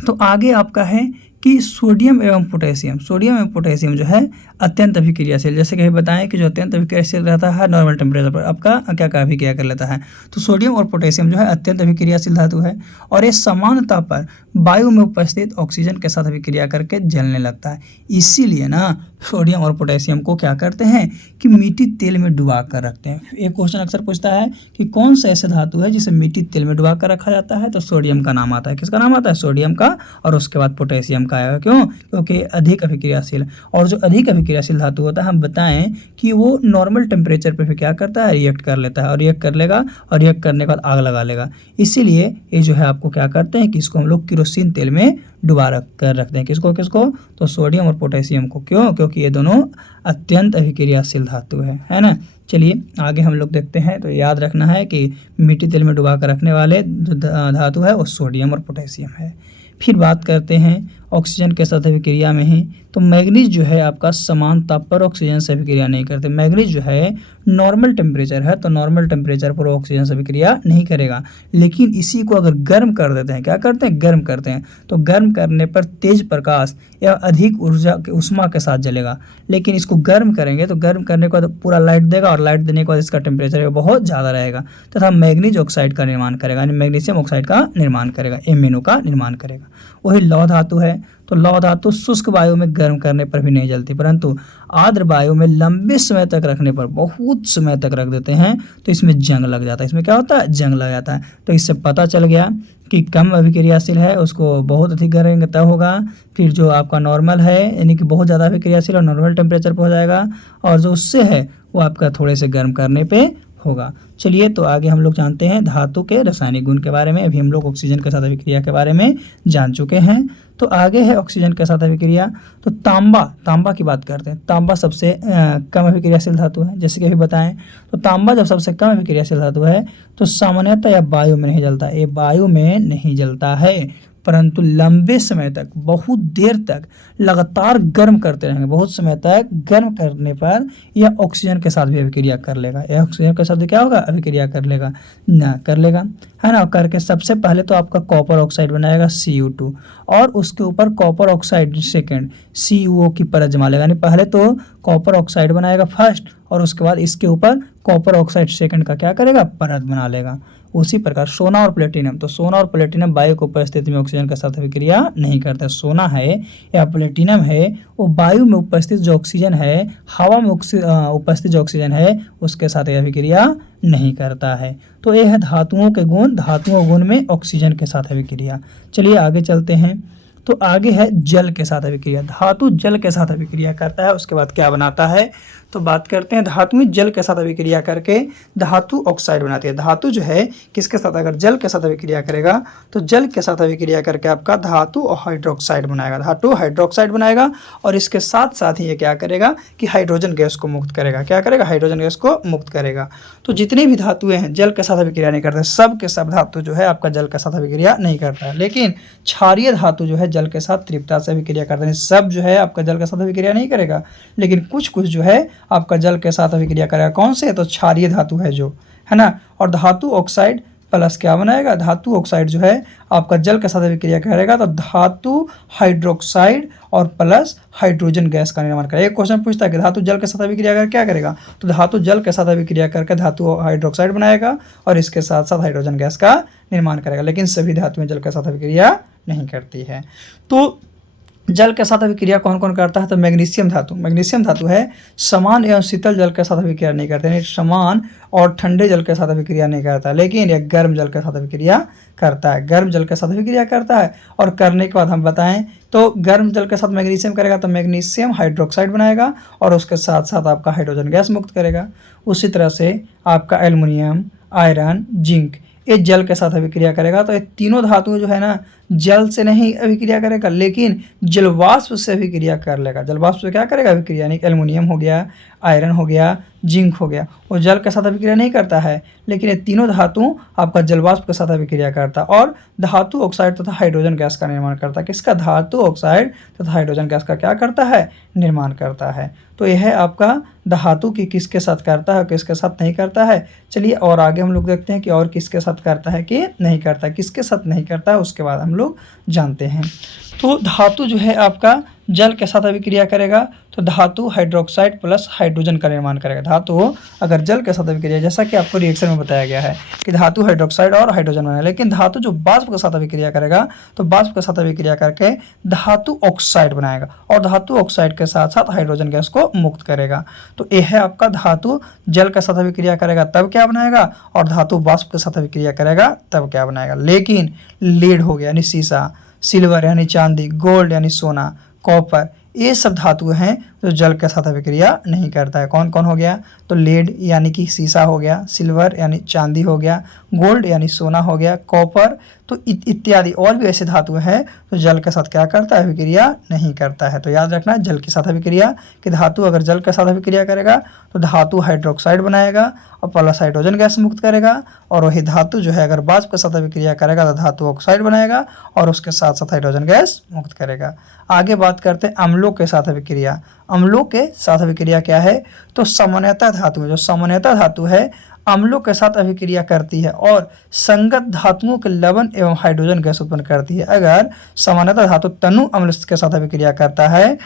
तो आगे आपका है कि सोडियम एवं पोटेशियम, सोडियम एवं पोटेशियम जो है अत्यंत अभिक्रियाशील। जैसे कि बताएं कि जो अत्यंत अभिक्रियाशील रहता है नॉर्मल टेम्परेचर पर आपका क्या अभिक्रिया कर लेता है। तो सोडियम और पोटेशियम जो है अत्यंत अभिक्रियाशील धातु है, और ये समान ताप पर वायु में उपस्थित ऑक्सीजन के साथ अभिक्रिया करके जलने लगता है। इसीलिए ना सोडियम और पोटेशियम को क्या करते हैं कि मीठी तेल में डुबा कर रखते हैं। एक क्वेश्चन अक्सर पूछता है कि कौन सा ऐसा धातु है जिसे मीठी तेल में डुबा कर रखा जाता है, तो सोडियम का नाम आता है। किसका नाम आता है, सोडियम का, और उसके बाद पोटेशियम का आएगा। क्यों, क्योंकि अधिक अभिक्रियाशील। और जो अधिक अभिक्रियाशील धातु होता है, हम बताएं कि वो नॉर्मल टेम्परेचर पर क्या करता है, रिएक्ट कर लेता है, और रिएक्ट कर लेगा, और रिएक्ट करने के बाद आग लगा लेगा। इसीलिए ये जो है आपको क्या करते हैं कि इसको हम लोग केरोसिन तेल में डुबा कर रखते हैं। किसको किसको, तो सोडियम और पोटेशियम को। क्यों, क्योंकि ये दोनों अत्यंत अभिक्रियाशील धातु है ना। चलिए आगे हम लोग देखते हैं। तो याद रखना है कि मीठी तेल में डुबा कर रखने वाले जो धातु है वो सोडियम और पोटेशियम है। फिर बात करते हैं ऑक्सीजन के साथ अभिक्रिया में ही, तो मैग्नीज जो है आपका समान ताप पर ऑक्सीजन से अभिक्रिया नहीं करते। मैग्नीज जो है नॉर्मल टेम्परेचर है, तो नॉर्मल टेम्परेचर पर ऑक्सीजन से अभिक्रिया नहीं करेगा। लेकिन इसी को अगर गर्म कर देते हैं, क्या करते हैं, गर्म करते हैं, तो गर्म करने पर तेज प्रकाश या अधिक ऊर्जा उष्मा के साथ जलेगा। लेकिन इसको गर्म करेंगे तो गर्म करने के बाद पूरा लाइट देगा, और लाइट देने के बाद इसका टेम्परेचर बहुत ज़्यादा रहेगा, तथा मैग्नीज ऑक्साइड का निर्माण करेगा, यानी मैग्नीशियम ऑक्साइड का निर्माण करेगा, MnO का निर्माण करेगा। वही लौह धातु है, तो लौह धातु शुष्क वायु में गर्म करने पर भी नहीं जलती, परंतु आर्द्र वायु में लंबे समय तक रखने पर, बहुत समय तक रख देते हैं तो इसमें जंग लग जाता है। इसमें क्या होता है, जंग लग जाता है। तो इससे पता चल गया कि कम अभिक्रियाशील है उसको बहुत अधिक करेंगे तब होगा। फिर जो आपका नॉर्मल है यानी कि बहुत ज़्यादा अभिक्रियाशील और नॉर्मल टेम्परेचर पर हो जाएगा, और जो उससे है वो आपका थोड़े से गर्म करने पे होगा। चलिए तो आगे हम लोग जानते हैं धातु के रासायनिक गुण के बारे में। अभी हम लोग ऑक्सीजन के साथ अभिक्रिया के बारे में जान चुके हैं। तो आगे है ऑक्सीजन के साथ अभिक्रिया। तो तांबा की बात करते हैं। तांबा सबसे कम अभिक्रियाशील धातु है, जैसे कि अभी बताएं। तो तांबा जब सबसे कम अभिक्रियाशील धातु है तो सामान्यतः यह वायु में नहीं जलता, ये वायु में नहीं जलता है। परंतु लंबे समय तक, बहुत देर तक लगातार गर्म करते रहेंगे, बहुत समय तक गर्म करने पर यह ऑक्सीजन के साथ भी अभिक्रिया कर लेगा। यह ऑक्सीजन के साथ क्या होगा, अभिक्रिया कर लेगा, ना कर लेगा, है ना। करके सबसे पहले तो आपका कॉपर ऑक्साइड बनाएगा Cu2, और उसके ऊपर कॉपर ऑक्साइड सेकेंड CuO की परत जमा लेगा। यानी पहले तो कॉपर ऑक्साइड बनाएगा फर्स्ट, और उसके बाद इसके ऊपर कॉपर ऑक्साइड सेकेंड का क्या करेगा, परत बना लेगा। उसी प्रकार सोना और प्लेटिनम, तो सोना और प्लेटिनम वायु की उपस्थिति में ऑक्सीजन के साथ अभिक्रिया नहीं करता। सोना है या प्लेटिनम है, वो वायु में उपस्थित जो ऑक्सीजन है, हवा में उपस्थित जो ऑक्सीजन है, उसके साथ यह अभिक्रिया नहीं करता है। तो यह है धातुओं के गुण, धातुओं गुण में ऑक्सीजन के साथ अभिक्रिया। चलिए आगे चलते हैं। तो आगे है जल के साथ अभिक्रिया। धातु जल के साथ अभिक्रिया करता है, उसके बाद क्या बनाता है, तो बात करते हैं। धातु में जल के साथ अभिक्रिया करके धातु ऑक्साइड बनाती है। धातु जो है किसके साथ, अगर जल के साथ अभिक्रिया करेगा तो जल के साथ अभिक्रिया करके आपका धातु और हाइड्रोक्साइड बनाएगा, धातु हाइड्रोक्साइड बनाएगा। और इसके साथ साथ ही ये क्या करेगा कि हाइड्रोजन गैस को मुक्त करेगा। क्या करेगा, हाइड्रोजन गैस को मुक्त करेगा। तो जितनी भी धातुएं हैं जल के साथ अभिक्रिया नहीं करते, सब के सब धातु जो है आपका जल के साथ अभिक्रिया नहीं करता है। लेकिन क्षारीय धातु जो है जल के साथ तीव्रता से अभिक्रिया करते हैं। सब जो है आपका जल के साथ अभिक्रिया नहीं करेगा, लेकिन कुछ कुछ जो है आपका जल के साथ अभिक्रिया करेगा। कौन से, तो क्षारीय धातु है जो, है ना। और धातु ऑक्साइड प्लस क्या बनाएगा, धातु ऑक्साइड जो है आपका जल के साथ अभिक्रिया करेगा तो धातु हाइड्रोक्साइड और प्लस हाइड्रोजन गैस का निर्माण करेगा। एक क्वेश्चन पूछता है कि धातु जल के साथ अभिक्रिया कर क्या करेगा, तो धातु जल के साथ अभिक्रिया करके धातु हाइड्रोक्साइड बनाएगा और इसके साथ साथ हाइड्रोजन गैस का निर्माण करेगा। लेकिन सभी धातुएं जल के साथ अभिक्रिया नहीं करती है। तो जल के साथ अभिक्रिया कौन कौन करता है, तो मैग्नीशियम धातु, मैग्नीशियम धातु है समान एवं शीतल जल के साथ अभिक्रिया नहीं करते, यानी समान और ठंडे जल के साथ अभिक्रिया नहीं करता, लेकिन यह गर्म जल के साथ अभिक्रिया करता है, गर्म जल के साथ अभिक्रिया करता है। और करने के बाद हम बताएं तो गर्म जल के साथ मैग्नीशियम करेगा तो मैग्नीशियम हाइड्रोक्साइड बनाएगा और उसके साथ साथ आपका हाइड्रोजन गैस मुक्त करेगा। उसी तरह से आपका एल्युमिनियम, आयरन, जिंक, ये जल के साथ अभिक्रिया करेगा। तो ये तीनों धातुएं जो है ना जल से नहीं अभिक्रिया करेगा, लेकिन जलवाष्प से अभिक्रिया कर लेगा। जलवाष्प से क्या करेगा अभिक्रिया, यानी एल्युमिनियम हो गया, आयरन हो गया, जिंक हो गया, वो जल के साथ अभिक्रिया नहीं करता है, लेकिन ये तीनों धातु आपका जलवाष्प के साथ अभिक्रिया करता है और धातु ऑक्साइड तथा हाइड्रोजन गैस का निर्माण करता है। किसका, धातु ऑक्साइड तथा हाइड्रोजन गैस का क्या करता है, निर्माण करता है। तो यह है आपका धातु की किसके साथ करता है, किसके साथ नहीं करता है। चलिए और आगे हम लोग देखते हैं कि और किसके साथ करता है कि नहीं करता है, किसके साथ नहीं करता है उसके बाद हम लोग जानते हैं। तो धातु जो है आपका जल के साथ अभिक्रिया करेगा तो धातु हाइड्रोक्साइड प्लस हाइड्रोजन का निर्माण करेगा। धातु अगर जल के साथ अभिक्रिया, जैसा कि आपको रिएक्शन में बताया गया है कि धातु हाइड्रोक्साइड और हाइड्रोजन बनेगा, लेकिन धातु जो वाष्प के साथ अभिक्रिया करेगा तो वाष्प के साथ अभिक्रिया करके धातु ऑक्साइड बनाएगा और धातु ऑक्साइड के साथ साथ हाइड्रोजन गैस को मुक्त करेगा। तो यह है आपका धातु जल के साथ अभिक्रिया करेगा तब क्या बनाएगा और धातु वाष्प के साथ अभिक्रिया करेगा तब क्या बनाएगा। लेकिन लीड हो गया यानी शीशा, सिल्वर यानी चांदी, गोल्ड यानी सोना, कॉपर, ये सब धातु हैं जो जल के साथ अभिक्रिया नहीं करता है। कौन कौन हो गया, तो लेड यानी कि शीशा हो गया, सिल्वर यानी चांदी हो गया, गोल्ड यानी सोना हो गया, कॉपर, तो इत्यादि और भी ऐसे धातु हैं तो जल के साथ क्या करता है, अभिक्रिया नहीं करता है। तो याद रखना जल के साथ अभिक्रिया कि धातु अगर जल के साथ अभिक्रिया करेगा तो धातु हाइड्रोक्साइड बनाएगा और प्लस हाइड्रोजन गैस मुक्त करेगा, और वही धातु जो है अगर वाष्प के साथ अभिक्रिया करेगा तो धातु ऑक्साइड बनाएगा और उसके साथ साथ हाइड्रोजन गैस मुक्त करेगा। आगे बात करते हैं अम्लों के साथ अभिक्रिया। अम्लों के साथ अभिक्रिया क्या है, तो सामान्यतः धातु है, जो सामान्यतः धातु है अम्लों के साथ अभिक्रिया करती है और संगत धातुओं के लवण एवं हाइड्रोजन गैस उत्पन्न करती है। अगर सामान्यतः धातु तनु अम्ल के साथ अभिक्रिया करता है,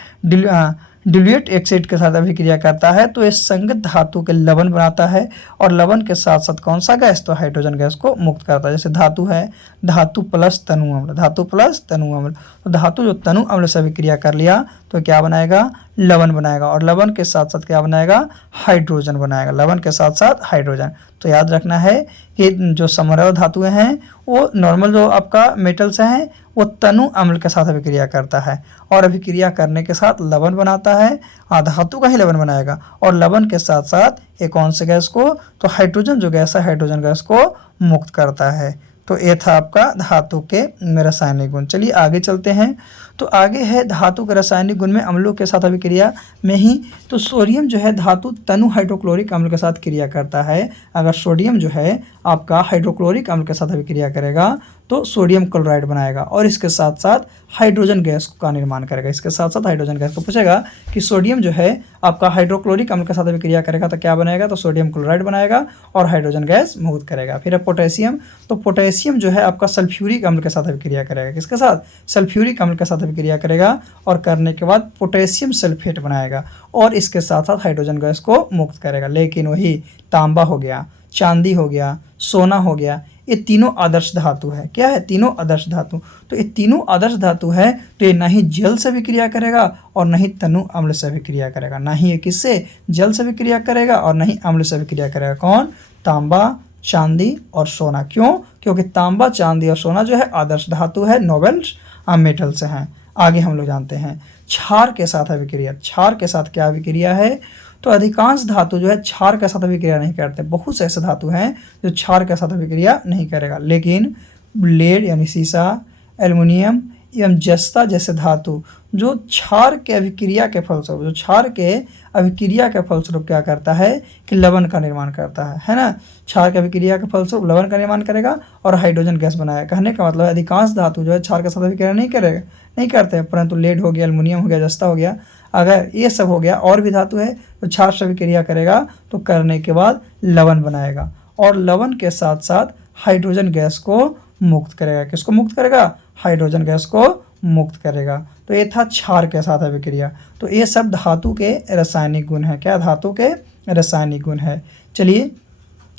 डिल्यूट एसिड के साथ अभिक्रिया करता है तो ये संगत धातु के लवण बनाता है और लवण के साथ साथ कौन सा गैस, तो हाइड्रोजन गैस को मुक्त करता है। जैसे धातु है धातु प्लस तनु अम्ल, धातु प्लस तनु अम्ल, तो धातु जो तनु अम्ल से अभिक्रिया कर लिया तो क्या बनाएगा, लवण बनाएगा और लवण के साथ साथ क्या बनाएगा, हाइड्रोजन बनाएगा, लवण के साथ साथ हाइड्रोजन। तो याद रखना है कि जो समरव धातुएं हैं वो नॉर्मल जो आपका मेटल्स हैं वो तनु अम्ल के साथ अभिक्रिया करता है और अभिक्रिया करने के साथ लवण बनाता है, धातु का ही लवण बनाएगा और लवण के साथ साथ एक कौन से गैस को, तो हाइड्रोजन जो गैस है हाइड्रोजन गैस को मुक्त करता है। तो ये था आपका धातु के रासायनिक गुण। चलिए आगे चलते हैं। तो आगे है धातु के रासायनिक गुण में अम्लों के साथ अभिक्रिया में ही, तो सोडियम जो है धातु तनु हाइड्रोक्लोरिक अम्ल के साथ क्रिया करता है। अगर सोडियम जो है आपका हाइड्रोक्लोरिक अम्ल के साथ अभिक्रिया करेगा तो सोडियम क्लोराइड बनाएगा और इसके साथ साथ हाइड्रोजन गैस का निर्माण करेगा। इसके साथ साथ हाइड्रोजन गैस को पूछेगा कि सोडियम जो है आपका हाइड्रोक्लोरिक अम्ल के साथ अभिक्रिया करेगा तो क्या बनेगा, तो सोडियम क्लोराइड बनाएगा और हाइड्रोजन गैस मुक्त करेगा। फिर है पोटेशियम, तो पोटेशियम जो है आपका सल्फ्यूरिक अम्ल के साथ अभिक्रिया करेगा। किसके साथ, सल्फ्यूरिक अम्ल के साथ अभिक्रिया करेगा और करने के बाद पोटेशियम सल्फेट बनाएगा और इसके साथ साथ हाइड्रोजन गैस को मुक्त करेगा। लेकिन वही तांबा हो गया, चांदी हो गया, सोना हो गया, ये तीनों आदर्श धातु है। क्या है, तीनों आदर्श धातु। तो ये तीनों आदर्श धातु है तो ये ना ही जल से विक्रिया करेगा और ना ही तनु अम्ल से विक्रिया करेगा। ना ही ये किससे, जल से विक्रिया करेगा और ना ही अम्ल से विक्रिया करेगा। कौन, तांबा, चांदी और सोना। क्यों, क्योंकि तांबा, चांदी और सोना जो है आदर्श धातु है, नोबल मेटल से हैं। आगे हम लोग जानते हैं क्षार के साथ अभिक्रिया। क्षार के साथ क्या अभिक्रिया है, तो अधिकांश धातु जो है क्षार के साथ अभिक्रिया नहीं करते। बहुत से ऐसे धातु हैं जो क्षार के साथ अभिक्रिया नहीं करेगा, लेकिन लेड यानी सीसा, एल्युमिनियम एवं जस्ता जैसे धातु जो क्षार के अभिक्रिया के फलस्वरूप, जो क्षार के अभिक्रिया के फलस्वरूप क्या करता है कि लवण का निर्माण करता है ना। क्षार के अभिक्रिया के फलस्वरूप लवण का निर्माण करेगा और हाइड्रोजन गैस बनाएगा। कहने का मतलब है अधिकांश धातु जो है क्षार के साथ अभिक्रिया नहीं करते, परंतु लेड हो गया, एल्युमिनियम हो गया, जस्ता हो गया, अगर ये सब हो गया और भी धातु है तो क्षार से अभिक्रिया करेगा तो करने के बाद लवण बनाएगा और लवण के साथ साथ हाइड्रोजन गैस को मुक्त करेगा। किसको मुक्त करेगा, हाइड्रोजन गैस को मुक्त करेगा। तो ये था क्षार के साथ अभिक्रिया। तो ये सब धातु के रासायनिक गुण है। क्या, धातु के रासायनिक गुण है। चलिए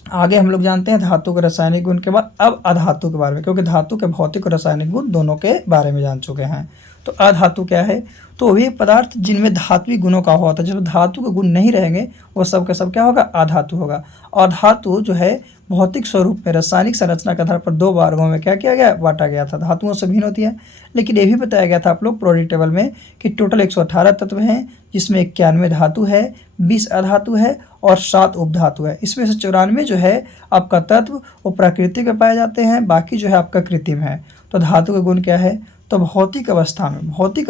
आगे हम लोग जानते हैं धातु के रासायनिक गुण के बाद अब अधातु के बारे में, क्योंकि धातु के भौतिक और रासायनिक गुण दोनों के बारे में जान चुके हैं। तो अधातु क्या है, तो वे पदार्थ जिनमें धात्विक गुणों का होता है, जब धातु के गुण नहीं रहेंगे वो सब का सब क्या होगा, अधातु होगा। अधातु जो है भौतिक स्वरूप में रासायनिक संरचना के आधार पर दो वर्गों में क्या किया गया, बांटा गया था। धातुओं से भिन्न होती है, लेकिन ये भी बताया गया था आप लोग प्रोडिक टेबल में कि टोटल 118 तत्व हैं, जिसमें 91 धातु है, 20 अधातु है और 7 उपधातु है। इसमें से 94 जो है आपका तत्व वो प्राकृतिक में पाए जाते हैं, बाकी जो है आपका कृत्रिम है। तो धातु का गुण क्या है, तो भौतिक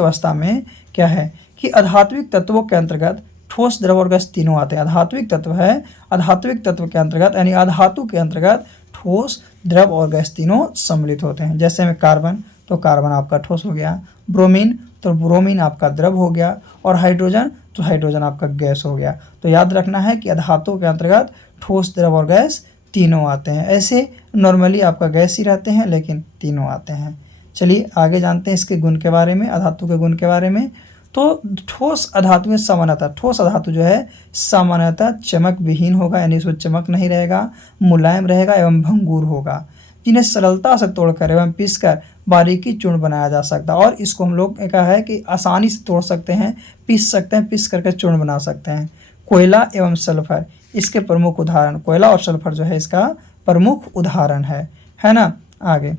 अवस्था में क्या है कि अधात्विक तत्वों के अंतर्गत ठोस, द्रव और गैस तीनों आते हैं। अधात्विक तत्व है, अधात्विक तत्व के अंतर्गत यानी अधातु के अंतर्गत ठोस, द्रव और गैस तीनों सम्मिलित होते हैं। जैसे में कार्बन, तो कार्बन आपका ठोस हो गया, ब्रोमीन तो ब्रोमीन आपका द्रव हो गया और हाइड्रोजन तो हाइड्रोजन आपका गैस हो गया। तो याद रखना है कि अधातु के अंतर्गत ठोस, द्रव और गैस तीनों आते हैं। ऐसे नॉर्मली आपका गैस ही रहते हैं लेकिन तीनों आते हैं। चलिए आगे जानते हैं इसके गुण के बारे में, अधातु के गुण के बारे में। तो ठोस अधातु में सामान्यतः, ठोस अधातु जो है सामान्यतः चमक विहीन होगा, यानी उसमें चमक नहीं रहेगा, मुलायम रहेगा एवं भंगुर होगा, जिन्हें सरलता से तोड़कर एवं पीसकर बारीकी चूर्ण बनाया जा सकता है। और इसको हम लोग कहा है कि आसानी से तोड़ सकते हैं, पीस सकते हैं, पीस करके चूर्ण बना सकते हैं। कोयला एवं सल्फर इसके प्रमुख उदाहरण, कोयला और सल्फर जो है इसका प्रमुख उदाहरण है ना। आगे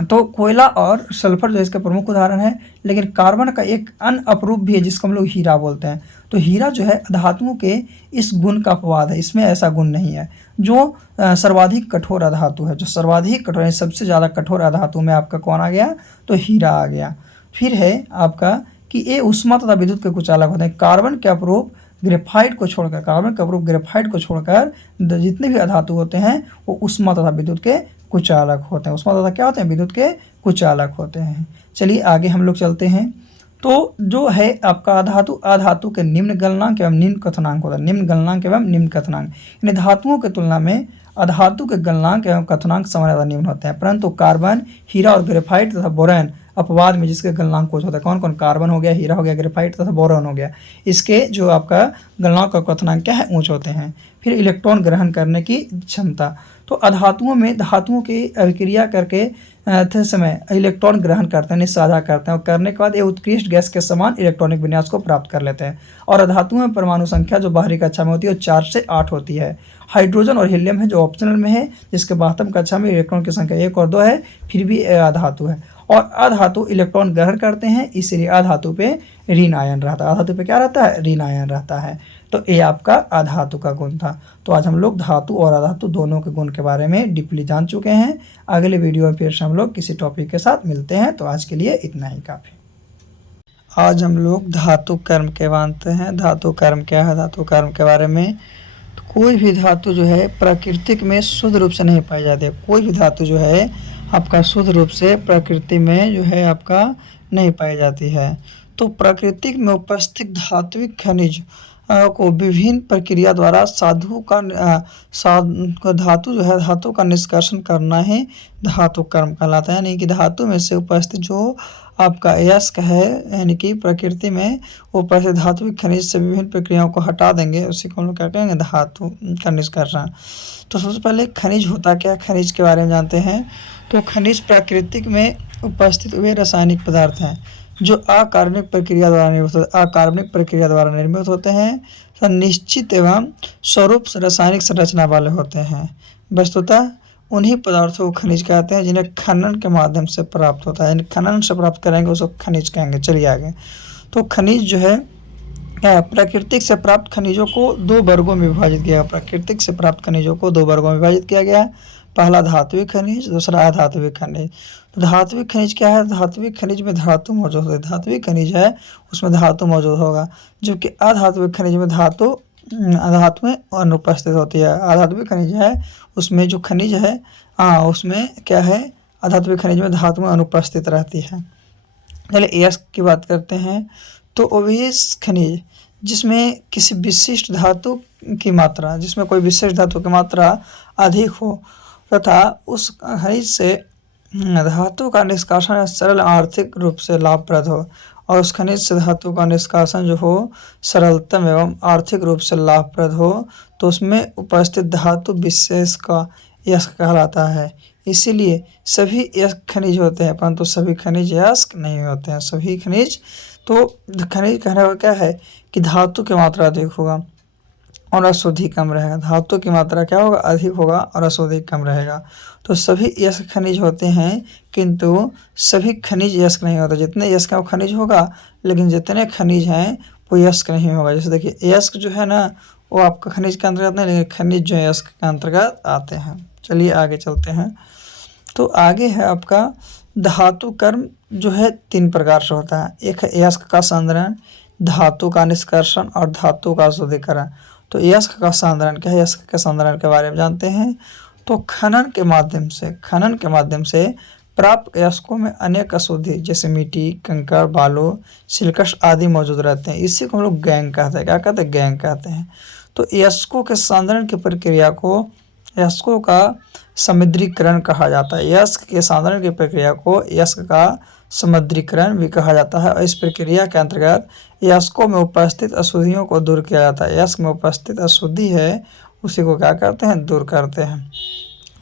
तो कोयला और सल्फर जो इसका प्रमुख उदाहरण है, लेकिन कार्बन का एक अन्य अपरूप भी है जिसको हम लोग हीरा बोलते हैं। तो हीरा जो है धातुओं के इस गुण का अपवाद है, इसमें ऐसा गुण नहीं है। जो सर्वाधिक कठोर अधातु है, जो सर्वाधिक कठोर है, सबसे ज़्यादा कठोर अधातु में आपका कौन आ गया, तो हीरा आ गया। फिर है आपका कि ये उष्मा तथा विद्युत के कुछ अलग होते हैं। कार्बन के अपरूप ग्रेफाइट को छोड़कर, कार्बन के अपरूप ग्रेफाइट को छोड़कर जितने भी अधातु होते हैं वो उष्मा तथा विद्युत के कुछ अलग होते हैं। उष्मा तथा क्या होते हैं, विद्युत के कुछ अलग होते हैं। चलिए आगे हम लोग चलते हैं। तो जो है आपका अधातु के निम्न गलनांक एवं निम्न कथनांक होता है। निम्न गलनांक एवं निम्न कथनांक, यानी धातुओं की तुलना में अधातु के गलनांक एवं कथनांक सामान्यतः निम्न होते हैं, परंतु कार्बन, हीरा और ग्रेफाइट तथा बोरान अपवाद में जिसके गलनांक कुछ होता है। कौन कौन, कार्बन हो गया, हीरा हो गया, ग्रेफाइट तथा बोरान हो गया, इसके जो आपका गलनांक और कथनांक क्या है, ऊंच होते हैं। फिर इलेक्ट्रॉन ग्रहण करने की क्षमता, तो अधातुओं में धातुओं की अभिक्रिया करके समय इलेक्ट्रॉन ग्रहण करते हैं, निस्साधा करते हैं और करने के बाद ये उत्कृष्ट गैस के समान इलेक्ट्रॉनिक विन्यास को प्राप्त कर लेते हैं। और अधातुओं में परमाणु संख्या जो बाहरी कक्षा में होती है वो 4 से 8 होती है। हाइड्रोजन और हीलियम है जो ऑप्शनल में है, जिसके बाह्यतम कक्षा में इलेक्ट्रॉन की संख्या 1 और 2 है, फिर भी अधातु है। और अधातु इलेक्ट्रॉन ग्रहण करते हैं, इसलिए अधातु पे ऋण आयन रहता है। अधातु पे क्या रहता है, ऋण आयन रहता है। तो ये आपका अधातु का गुण था। तो आज हम लोग धातु और अधातु दोनों के गुण के बारे में डीपली जान चुके हैं। अगले वीडियो में फिर से हम लोग किसी टॉपिक के साथ मिलते हैं। तो आज के लिए इतना ही काफ़ी। आज हम लोग धातु कर्म के मानते हैं। धातु कर्म क्या है, धातु कर्म के बारे में। तो कोई भी धातु जो है प्राकृतिक में शुद्ध रूप से नहीं पाई जाती है। कोई भी धातु जो है आपका शुद्ध रूप से प्रकृति में जो है आपका नहीं पाई जाती है। तो प्राकृतिक में उपस्थित धात्विक खनिज को विभिन्न प्रक्रिया द्वारा धातु जो है धातु का निष्कर्षण करना है धातु कर्म कहलाता है। यानी कि धातु में से उपस्थित जो आपका अयस्क है, यानी कि प्रकृति में उपस्थित धात्विक खनिज से विभिन्न प्रक्रियाओं को हटा देंगे, उसी को हम लोग क्या कहेंगे, धातु का निष्कर्षण। तो सबसे पहले खनिज होता क्या, खनिज के बारे में जानते हैं। तो खनिज प्राकृतिक में उपस्थित वे रासायनिक पदार्थ हैं जो अकार्बनिक प्रक्रिया द्वारा निर्मित होते हैं, तो निश्चित एवं स्वरूप रासायनिक संरचना वाले होते हैं। वस्तुतः उन्हीं पदार्थों को खनिज कहते हैं जिन्हें खनन के माध्यम से प्राप्त होता है। यानी खनन से प्राप्त करेंगे उसको खनिज कहेंगे। चलिए आगे। तो खनिज जो है प्राकृतिक से प्राप्त खनिजों को दो वर्गों में विभाजित किया गया। प्राकृतिक से प्राप्त खनिजों को दो वर्गों में विभाजित किया गया। पहला धात्विक खनिज, दूसरा अधात्विक खनिज। तो धात्विक खनिज क्या है, धात्विक खनिज में धातु मौजूद है। धात्विक खनिज है उसमें धातु मौजूद होगा, जबकि अधात्विक खनिज में धातुएं अनुपस्थित होती है। अधात्विक खनिज है उसमें जो खनिज है उसमें क्या है, अधात्विक खनिज में धातुएं अनुपस्थित रहती है। चलिए अयस्क की बात करते हैं। तो अवयस्क खनिज जिसमें किसी विशिष्ट धातु की मात्रा, जिसमें कोई विशिष्ट धातु की मात्रा अधिक हो तथा उस खनिज से धातु का निष्कासन सरल आर्थिक रूप से लाभप्रद हो, और उस खनिज से धातु का निष्कासन जो हो सरलतम एवं आर्थिक रूप से लाभप्रद हो, तो उसमें उपस्थित धातु विशेष का अयस्क कहलाता है। इसीलिए सभी अयस्क खनिज होते हैं, परंतु सभी खनिज अयस्क नहीं होते हैं। सभी खनिज, तो खनिज कहने का क्या है कि धातु की मात्रा अधिक होगा और अशुद्धि कम रहेगा। धातु की मात्रा क्या होगा, अधिक होगा और अशुद्धि कम रहेगा। तो सभी अयस्क खनिज होते हैं, किंतु सभी खनिज अयस्क नहीं होते। जितने अयस्क हैं वो खनिज होगा, लेकिन जितने खनिज हैं वो अयस्क नहीं होगा। जैसे देखिए अयस्क जो है ना वो आपका खनिज के अंतर्गत नहीं, लेकिन खनिज जो अयस्क के अंतर्गत आते हैं। चलिए आगे चलते हैं। तो आगे है आपका धातु कर्म जो है 3 प्रकार से होता है। एक है अयस्क का संधारण, धातु का निष्कर्षण और धातु का शुद्धिकरण। तो अयस्क का संधारण क्या है, अयस्क के संधारण के बारे में जानते हैं। तो खनन के माध्यम से प्राप्त अयस्कों में अनेक अशुद्धि जैसे मिट्टी, कंकड़, बालू, सिलिकस आदि मौजूद रहते हैं। इसी को हम लोग गैंग कहते हैं। क्या कहते हैं, गैंग कहते हैं। तो अयस्कों के संधारण की प्रक्रिया को अयस्कों का समुद्रीकरण कहा जाता है। अयस्क के संधारण की प्रक्रिया को अयस्क का समुद्रीकरण भी कहा जाता है, और इस प्रक्रिया के अंतर्गत अयस्कों में उपस्थित अशुद्धियों को दूर किया जाता है। अयस्क में उपस्थित अशुद्धि है उसी को क्या करते हैं, दूर करते हैं।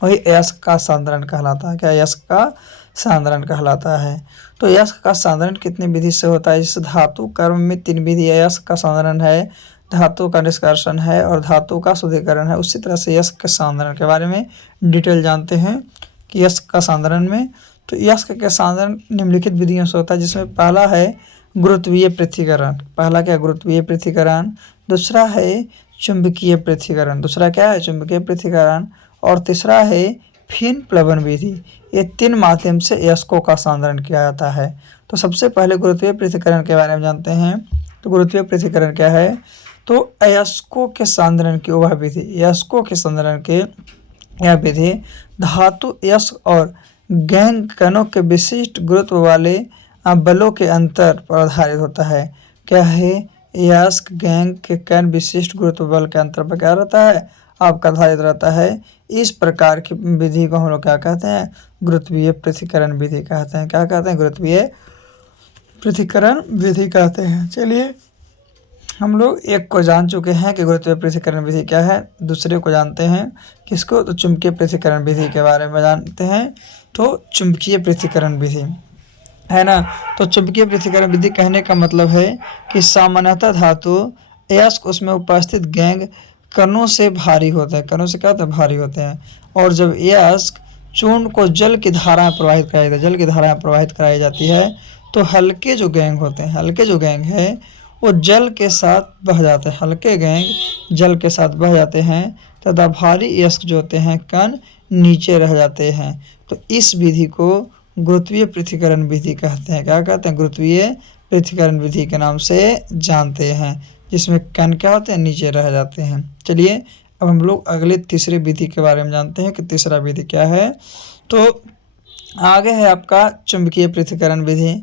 वही अयस्क का संधारण कहलाता है। क्या, अयस्क का संधारण कहलाता है। तो अयस्क का संधारण कितनी विधि से होता है, जैसे धातु कर्म में 3 विधि। अयस्क का संधारण है, धातु का निष्कर्षण है और धातु का शुद्धिकरण है। उसी तरह से अयस्क के संधारण के बारे में डिटेल जानते हैं कि अयस्क का संधारण में, तो अयस्क के संधारण निम्नलिखित विधियों से होता है, जिसमें पहला है गुरुत्वीय पृथक्करण। पहला क्या, गुरुत्वीय पृथक्करण। दूसरा है चुंबकीय पृथक्करण। दूसरा क्या है, चुंबकीय पृथक्करण। और तीसरा है फिन प्लवन विधि। ये 3 माध्यम से अयस्कों का संधारण किया जाता है। तो सबसे पहले गुरुत्वीय पृथक्करण के बारे में जानते हैं। तो गुरुत्वीय पृथक्करण क्या है, तो अयस्कों के संधारण की वह विधि, अयस्कों के संधारण के यह विधि धातु अयस्क और गैंग कणों के विशिष्ट गुरुत्व वाले बलों के अंतर पर आधारित होता है। क्या है, अयस्क गैंग के कण विशिष्ट गुरुत्व बल के अंतर पर क्या रहता है, आपका आधारित रहता है। इस प्रकार की विधि को हम लोग क्या कहते हैं, गुरुत्वीय पृथक्करण विधि कहते हैं। क्या कहते हैं, गुरुत्वीय पृथक्करण विधि कहते हैं। चलिए हम लोग एक को जान चुके हैं कि गुरुत्वीय पृथक्करण विधि क्या है, दूसरे को जानते हैं किसको, तो चुंबकीय पृथक्करण विधि के बारे में जानते हैं। तो चुंबकीय पृथक्करण विधि है ना। तो चुंबकीय पृथक्करण विधि कहने का मतलब है कि सामान्यतः धातु अयस्क उसमें उपस्थित गैंग कणों से भारी होता है। कणों से क्या होता है, भारी होते हैं। और जब अयस्क चूर्ण को जल की धाराएं प्रवाहित कराई जाती है, जल की धाराएं प्रवाहित कराई जाती है, तो हल्के जो गैंग होते हैं, हल्के जो गैंग है वो जल के साथ बह जाते हैं। हल्के गैंग जल के साथ बह जाते हैं तथा भारी अयस्क जो होते हैं कण नीचे रह जाते हैं। तो इस विधि को गुरुत्वीय पृथक्करण विधि कहते हैं। क्या कहते हैं, गुरुत्वीय पृथक्करण विधि के नाम से जानते हैं, जिसमें कण क्या होते हैं, नीचे रह जाते हैं। चलिए अब हम लोग अगले तीसरे विधि के बारे में जानते हैं कि तीसरा विधि क्या है। तो आगे है आपका चुंबकीय पृथक्करण विधि।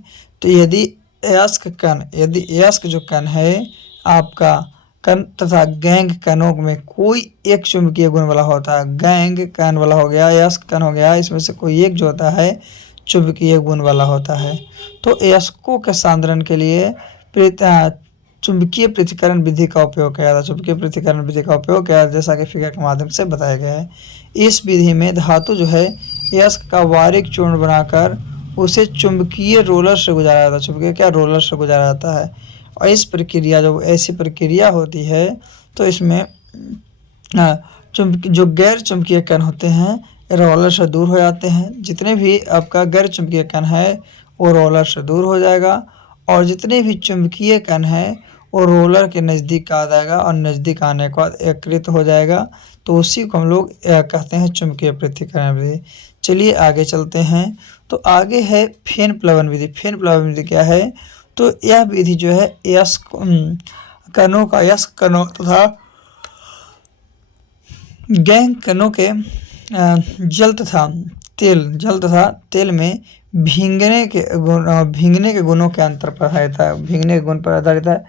तो यदि अयस्क जो कण है आपका कण तथा गैंग कणों में कोई एक चुंबकीय गुण वाला होता है, गैंग कण वाला हो गया, अयस्क कण हो गया, इसमें से कोई एक जो होता है चुंबकीय गुण वाला होता है। तो अयस्कों के सांद्रण के लिए चुंबकीय पृथक्करण विधि का उपयोग किया जाता है। चुंबकीय पृथक्करण विधि का उपयोग किया जैसा कि फिगर के माध्यम से बताया गया है। इस विधि में धातु जो है अयस्क का बारीक चूर्ण बनाकर उसे चुंबकीय रोलर से गुजारा जाता है। चुंबकीय क्या रोलर से गुजारा जाता है। और इस प्रक्रिया जब ऐसी प्रक्रिया होती है तो इसमें जो गैर चुंबकीय कण होते हैं रोलर से दूर हो जाते हैं। जितने भी आपका गैर चुंबकीय कण है वो रोलर से दूर हो जाएगा और जितने भी चुंबकीय कण है वो रोलर के नज़दीक आ जाएगा और नज़दीक आने के बाद एकत्रित हो जाएगा। तो उसी को हम लोग कहते हैं चुंबकीय पृथक्करण विधि। चलिए आगे चलते हैं। तो आगे है फेन प्लवन विधि। फेन प्लवन विधि क्या है। तो यह विधि जो है अयस्क कणों तथा गैंग कणों के जल तथा तेल में भींगने के गुणों के अंतर पर आधारित है, भींगने के गुण पर आधारित है।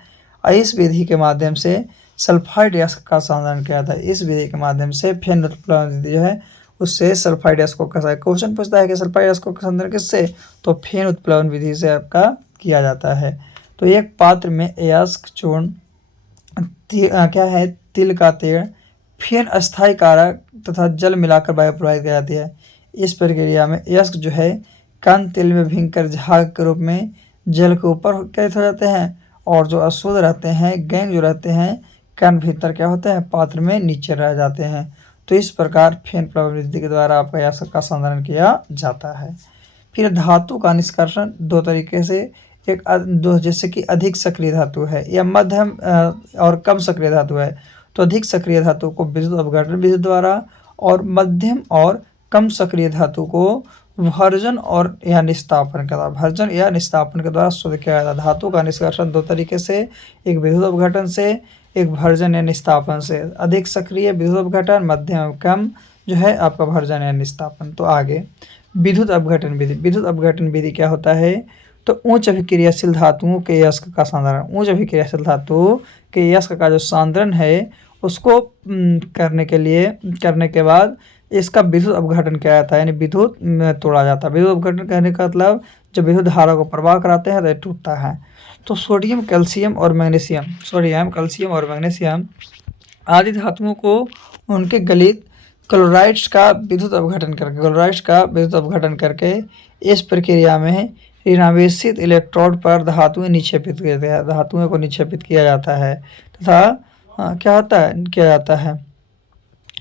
और इस विधि के माध्यम से सल्फाइड अयस्क का संधारण किया जाता है। इस विधि के माध्यम से फेन प्लवन विधि जो है उससे सल्फाइड अयस्कों का क्वेश्चन पूछता है कि सल्फाइड अयस्कों का संधारण किससे, तो फेन उत्प्लवन विधि से आपका किया जाता है। तो एक पात्र में अयस्क चूर्ण क्या है तिल का तेल फेन अस्थायी कारक तथा जल मिलाकर वायु प्रवाहित की जाती है। इस प्रक्रिया में अयस्क जो है कण तेल में भींगकर झाग के रूप में जल के ऊपर कैद हो जाते हैं और जो अशुद्ध रहते हैं गैंग जो रहते हैं कण भीतर क्या होते हैं पात्र में नीचे रह जाते हैं। तो इस प्रकार फेन प्लवन विधि के द्वारा आपका अयस्क का संधारण किया जाता है। फिर धातु का निष्कर्षण दो तरीके से, जैसे कि अधिक सक्रिय धातु है या मध्यम और कम सक्रिय धातु है। तो अधिक सक्रिय धातु को विद्युत अपघटन विधि द्वारा और मध्यम और कम सक्रिय धातु को भर्जन या निस्तापन के द्वारा शुद्ध किया जाता है। धातु का निष्कर्षण दो तरीके से, एक विद्युत अपघटन से, एक भर्जन या निस्तापन से। अधिक सक्रिय विद्युत अपघटन, मध्यम कम जो है आपका भर्जन या निस्तापन। तो आगे विद्युत अपघटन विधि। विद्युत अपघटन विधि क्या होता है। तो उच्च अभिक्रियाशील धातुओं के अयस्क का सांद्रण, उच्च अभिक्रियाशील धातु के अयस्क का जो सांद्रण है उसको करने के बाद इसका विद्युत अपघटन किया जाता है, यानी विद्युत में तोड़ा जाता है। विद्युत अपघटन कहने का मतलब जब विद्युत धारा को प्रवाह कराते हैं तो ये टूटता है। तो सोडियम कैल्शियम और मैग्नीशियम आदि धातुओं को उनके गलित क्लोराइड्स का विद्युत अपघटन करके इस प्रक्रिया में ऋणावेशित इलेक्ट्रोड पर धातुओं को निक्षेपित किया जाता है तथा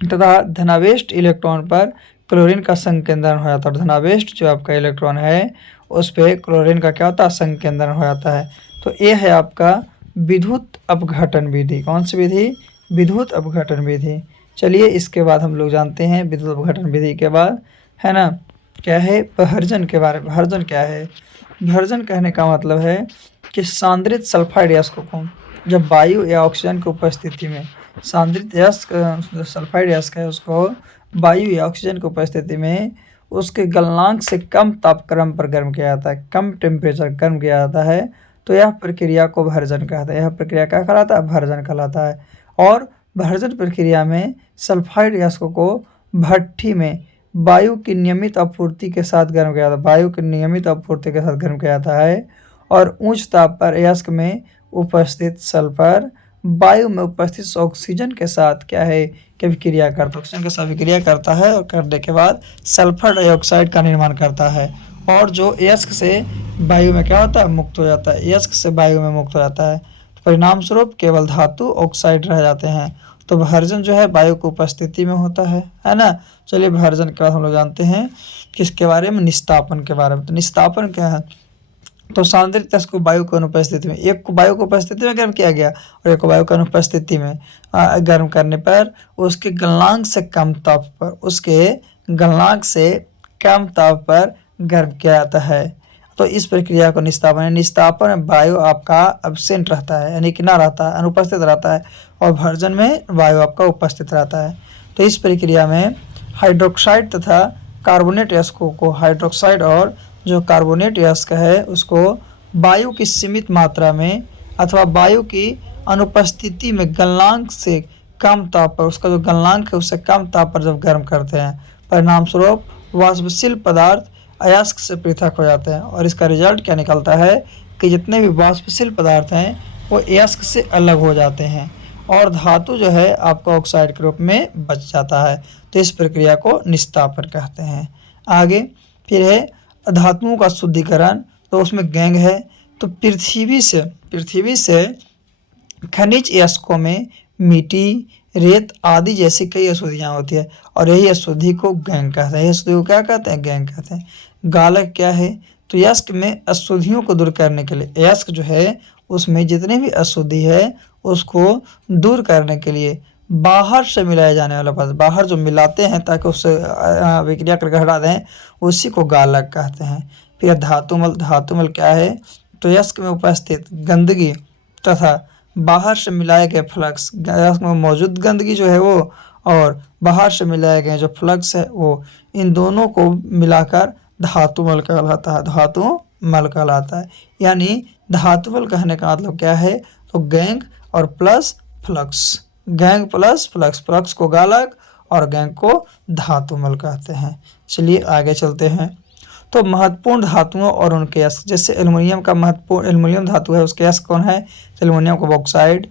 तथा धनावेष्ट इलेक्ट्रॉन पर क्लोरीन का संकेंद्रण हो जाता है। और धनावेष्ट जो आपका इलेक्ट्रॉन है उस पर क्लोरीन का क्या होता है संकेंद्रण हो जाता है। तो ये है आपका विद्युत अपघटन विधि। कौन सी विधि, विद्युत अपघटन विधि। चलिए इसके बाद हम लोग जानते हैं विद्युत अपघटन विधि के बाद है ना क्या है भर्जन के बारे में। भर्जन क्या है। भर्जन कहने का मतलब है कि सांद्रित सल्फाइड अयस्क को जब वायु या ऑक्सीजन की उपस्थिति में सांद्रित सल्फाइड अयस्क है उसको वायु या ऑक्सीजन की उपस्थिति में उसके गलनांक से कम तापक्रम पर गर्म किया जाता है, कम टेम्परेचर गर्म किया जाता है। तो यह प्रक्रिया को भर्जन कहता है। यह प्रक्रिया क्या कहलाता है, भर्जन कहलाता है। और भर्जन प्रक्रिया में सल्फाइड अयस्क को भट्ठी में वायु की नियमित आपूर्ति के साथ गर्म किया जाता है। और उच्च ताप पर अयस्क में उपस्थित सल्फर वायु में उपस्थित ऑक्सीजन के साथ क्या है कि अभिक्रिया करता है, ऑक्सीजन के साथ अभिक्रिया करता है और करने के बाद सल्फर डाइऑक्साइड का निर्माण करता है। और जो अयस्क से वायु में क्या होता है मुक्त हो जाता है, अयस्क से वायु में मुक्त हो जाता है। तो परिणाम स्वरूप केवल धातु ऑक्साइड रह जाते हैं। तो भर्जन जो है वायु की उपस्थिति में होता है ना। चलिए भर्जन के बाद हम लोग जानते हैं किसके बारे में, निस्तापन के बारे में। तो निस्तापन क्या है। तो सांद्रित अयस्क को वायु की अनुपस्थिति में, एक को वायु की उपस्थिति में गर्म किया गया और एक को वायु की अनुपस्थिति में गर्म करने पर उसके गलनांक से कम ताप पर गर्म किया जाता है। तो इस प्रक्रिया को निस्तापन है। निस्तापन में वायु आपका एब्सेंट रहता है, यानी कि ना रहता है, अनुपस्थित रहता है, और भर्जन में वायु आपका उपस्थित रहता है। तो इस प्रक्रिया में हाइड्रोक्साइड तथा कार्बोनेट यस्कों को, हाइड्रोक्साइड और जो कार्बोनेट यस्क है उसको वायु की सीमित मात्रा में अथवा वायु की अनुपस्थिति में गलनांक से कम ताप पर, उसका जो गलनांक है उससे कम ताप पर जब गर्म करते हैं, परिणाम स्वरूप वाष्पशील पदार्थ अयस्क से पृथक हो जाते हैं। और इसका रिजल्ट क्या निकलता है कि जितने भी वाष्पशील पदार्थ हैं वो अयस्क से अलग हो जाते हैं और धातु जो है आपका ऑक्साइड के रूप में बच जाता है। तो इस प्रक्रिया को निस्तापन कहते हैं। आगे फिर है धातुओं का शुद्धिकरण, तो उसमें गैंग है। तो पृथ्वी से खनिज यस्कों में मिट्टी, रेत आदि जैसी कई अशुद्धियाँ होती है और यही अशुद्धि को गैंग कहते हैं। अशुद्धि को क्या कहते हैं? गैंग कहते हैं। गालक क्या है? तो यस्क में अशुद्धियों को दूर करने के लिए, यस्क जो है उसमें जितने भी अशुद्धि है उसको दूर करने के लिए बाहर से मिलाए जाने वाला पदार्थ, बाहर जो मिलाते हैं ताकि उससे विक्रिया करके हटा दें, उसी को गालक कहते हैं। फिर धातुमल क्या है? तो यस्क में उपस्थित गंदगी तथा बाहर से मिलाए गए फ्लक्स, यस्क में मौजूद गंदगी जो है वो और बाहर से मिलाए गए जो फ्लक्स है वो, इन दोनों को मिलाकर धातुमल कहलाता है। धातुमल कहलाता है। यानी धातुमल कहने का मतलब क्या है? तो गैंग और plus flux, gang plus flux, flux को गालक और गैंग को धातुमल कहते हैं। चलिए आगे चलते हैं। तो महत्वपूर्ण धातुओं और उनके यस्क, जैसे एल्युमिनियम का महत्वपूर्ण, एल्युमिनियम धातु है उसके यस्क कौन है? तो एल्युमिनियम को बॉक्साइड,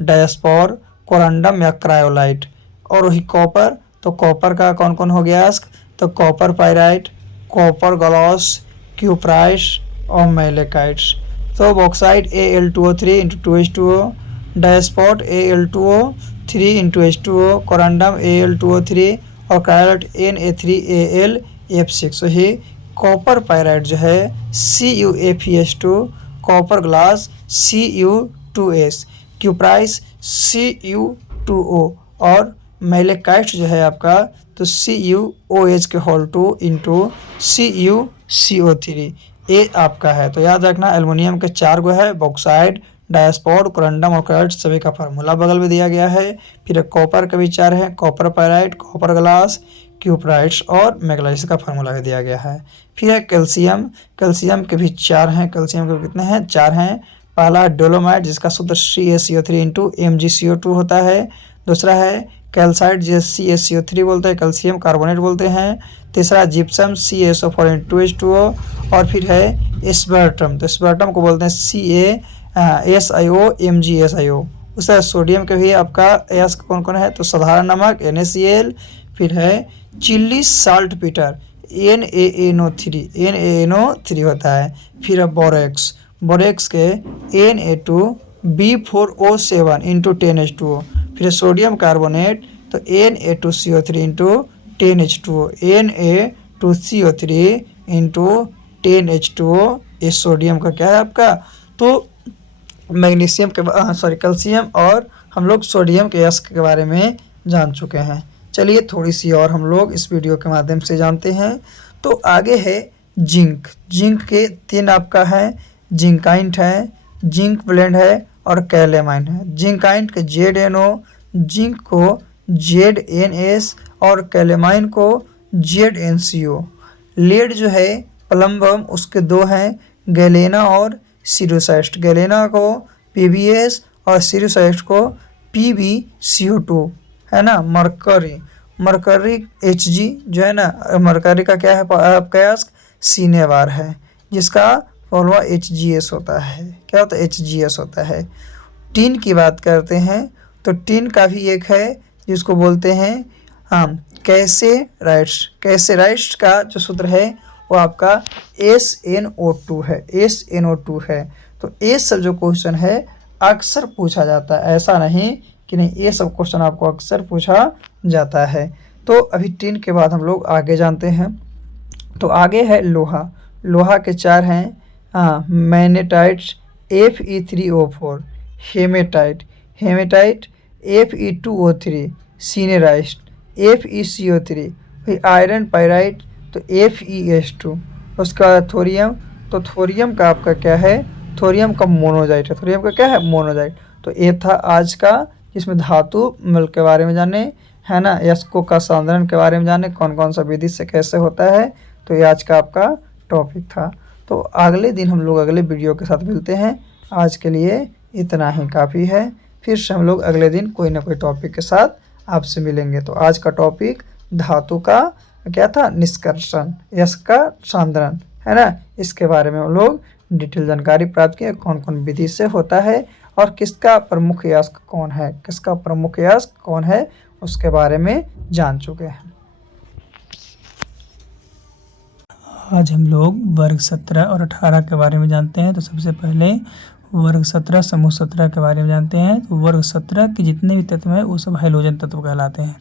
डायस्पोर, कोरंडम या क्रायोलाइट। और वही कॉपर, तो कॉपर का कौन कौन हो गया यस्क? तो कॉपर पायराइट, कॉपर ग्लॉस, क्यूप्राइस और मैलेकाइट्स। तो bauxite Al2O3 × 2H2O, डायस्पोर्ट Al2O3 × H2O, corundum Al2O3 और क्रायोलाइट Na3Al F6। ही कॉपर पायराइट जो है CuFeS2, copper glass Cu2S, क्यूप्राइस Cu2O और मैलेकाइट जो है आपका तो CuOH2 × CuCO3, ये आपका है। तो याद रखना एल्युमिनियम के 4 गो है, बॉक्साइड, डायस्पोर, कोरंडम और क्रायोलाइट, सभी का फार्मूला बगल में दिया गया है। फिर कॉपर के भी 4 है, कॉपर पायराइट, कॉपर ग्लास, क्यूप्राइट्स और मैग्नेटाइट का फार्मूला भी दिया गया है। फिर है कैल्शियम, कैल्शियम के भी 4 हैं। कैल्शियम के कितने हैं? 4 हैं। पहला डोलोमाइट जिसका सूत्र CaCO3 × MgCO2 होता है। दूसरा है कैल्साइट जिसे CaCO3 बोलते हैं, कैल्शियम कार्बोनेट बोलते हैं। तीसरा जिप्सम CaSO4 × 2H2O और फिर है स्पर्टम, तो स्पर्टम को बोलते हैं CaSiO MgSiO। उसका सोडियम के भी आपका यस्क कौन कौन है? तो साधारण नमक NaCl, फिर है चिल्ली साल्ट पीटर NaNO3 होता है। फिर है बोरेक्स, बोरेक्स के Na2B4O7 × 10H2O। फिर सोडियम कार्बोनेट तो Na2CO3 × 10H2O, Na2CO3 × 10H2O, ये सोडियम का क्या है आपका? तो मैग्नीशियम के कैल्शियम और हम लोग सोडियम के यस्क के बारे में जान चुके हैं। चलिए थोड़ी सी और हम लोग इस वीडियो के माध्यम से जानते हैं। तो आगे है जिंक, जिंक के 3 आपका है, जिंकाइंट है, जिंक ब्लेंड है और कैलेमाइन है। जिंकाइंट के ZNO, जिंक को ZNS और कैलेमाइन को ZnCO। लेड जो है प्लम्बम, उसके 2 हैं, गैलेना और सिरोसाइस्ट। गैलेना को PbS और सिरोसाइस्ट को PbCO2 है ना। मरकरी Hg जो है ना, मरकरी का क्या है आपका यस्क? सीनेवार है, जिसका फॉर्मूला HgS होता है। क्या होता है? HgS होता है। टीन की बात करते हैं तो टीन का भी एक है जिसको बोलते हैं कैसेराइट्स का जो सूत्र है वो आपका SnO2 है, SnO2 है। तो ये सब जो क्वेश्चन है अक्सर पूछा जाता है, ऐसा नहीं कि नहीं, ये सब क्वेश्चन आपको अक्सर पूछा जाता है। तो अभी टीन के बाद हम लोग आगे जानते हैं। तो आगे है लोहा, लोहा के 4 हैं, मैग्नेटाइट्स Fe3O4, हेमेटाइट Fe2O3, सीनेराइस्ट FeCO3, आयरन पायराइट तो FeS2, उसका बाद थोरियम तो थोरियम का आपका क्या है, थोरियम का मोनोजाइट है। थोरियम का क्या है, मोनोजाइट। तो ये था आज का, जिसमें धातु मल के बारे में जाने, है ना, यस्कों का सांद्रण के बारे में जाने, कौन कौन सा विधि से कैसे होता है। तो ये आज का आपका टॉपिक था। तो अगले दिन हम लोग अगले वीडियो के साथ मिलते हैं। आज के लिए इतना ही काफ़ी है। फिर से हम लोग अगले दिन कोई ना कोई टॉपिक के साथ आपसे मिलेंगे। तो आज का टॉपिक धातु का क्या था, निष्कर्षण, यस्क का सांद्रण, है ना, इसके बारे में हम लोग डिटेल जानकारी प्राप्त किए, कौन कौन विधि से होता है और किसका प्रमुख यस्क कौन है, किसका प्रमुख यस्क कौन है, उसके बारे में जान चुके हैं। आज हम लोग वर्ग 17 और 18 के बारे में जानते हैं। तो सबसे पहले वर्ग 17 समूह 17 के बारे में जानते हैं। तो वर्ग 17 के जितने भी तत्व हैं वो सब हैलोजन तत्व कहलाते हैं।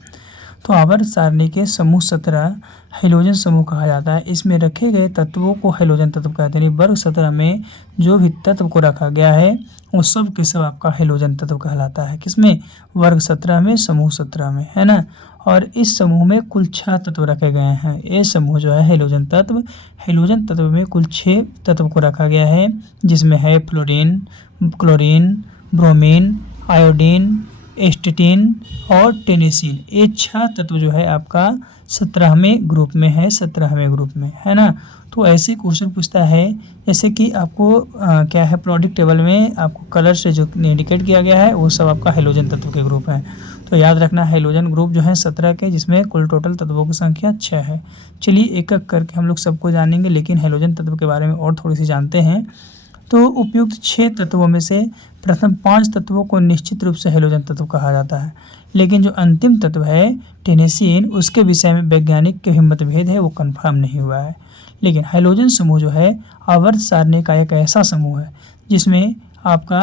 तो आवर्त सारणी के समूह 17 हैलोजन समूह कहा जाता है। इसमें रखे गए तत्वों को हैलोजन तत्व कहते हैं। वर्ग 17 में जो भी तत्व को रखा गया है वो सब के सब आपका हैलोजन तत्व कहलाता है। किसमें, वर्ग 17 में, समूह 17 में, है ना। और इस समूह में कुल 6 तत्व रखे गए हैं। ये समूह जो है हैलोजन तत्व, हैलोजन तत्व में कुल 6 तत्व को रखा गया है, जिसमें है फ्लोरीन, क्लोरीन, ब्रोमीन, आयोडीन, एस्टेटिन और टेनेसिन। ये 6 तत्व जो है आपका 17वें ग्रुप में है, 17वें ग्रुप में, है ना। तो ऐसे क्वेश्चन पूछता है, जैसे कि आपको क्या है, प्रोडिक्ट टेबल में आपको कलर से जो इंडिकेट किया गया है वो सब आपका हैलोजन तत्व के ग्रुप है। तो याद रखना, हैलोजन ग्रुप जो है 17 के, जिसमें कुल टोटल तत्वों की संख्या 6 है। चलिए एक एक करके हम लोग सबको जानेंगे, लेकिन हैलोजन तत्व के बारे में और थोड़ी सी जानते हैं। तो उपयुक्त 6 तत्वों में से प्रथम 5 तत्वों को निश्चित रूप से हैलोजन तत्व कहा जाता है, लेकिन जो अंतिम तत्व है टेनेसिन, उसके विषय में वैज्ञानिक के भी मतभेद है, वो कन्फर्म नहीं हुआ है। लेकिन हैलोजन समूह जो है आवर्त सारणी का एक ऐसा समूह है जिसमें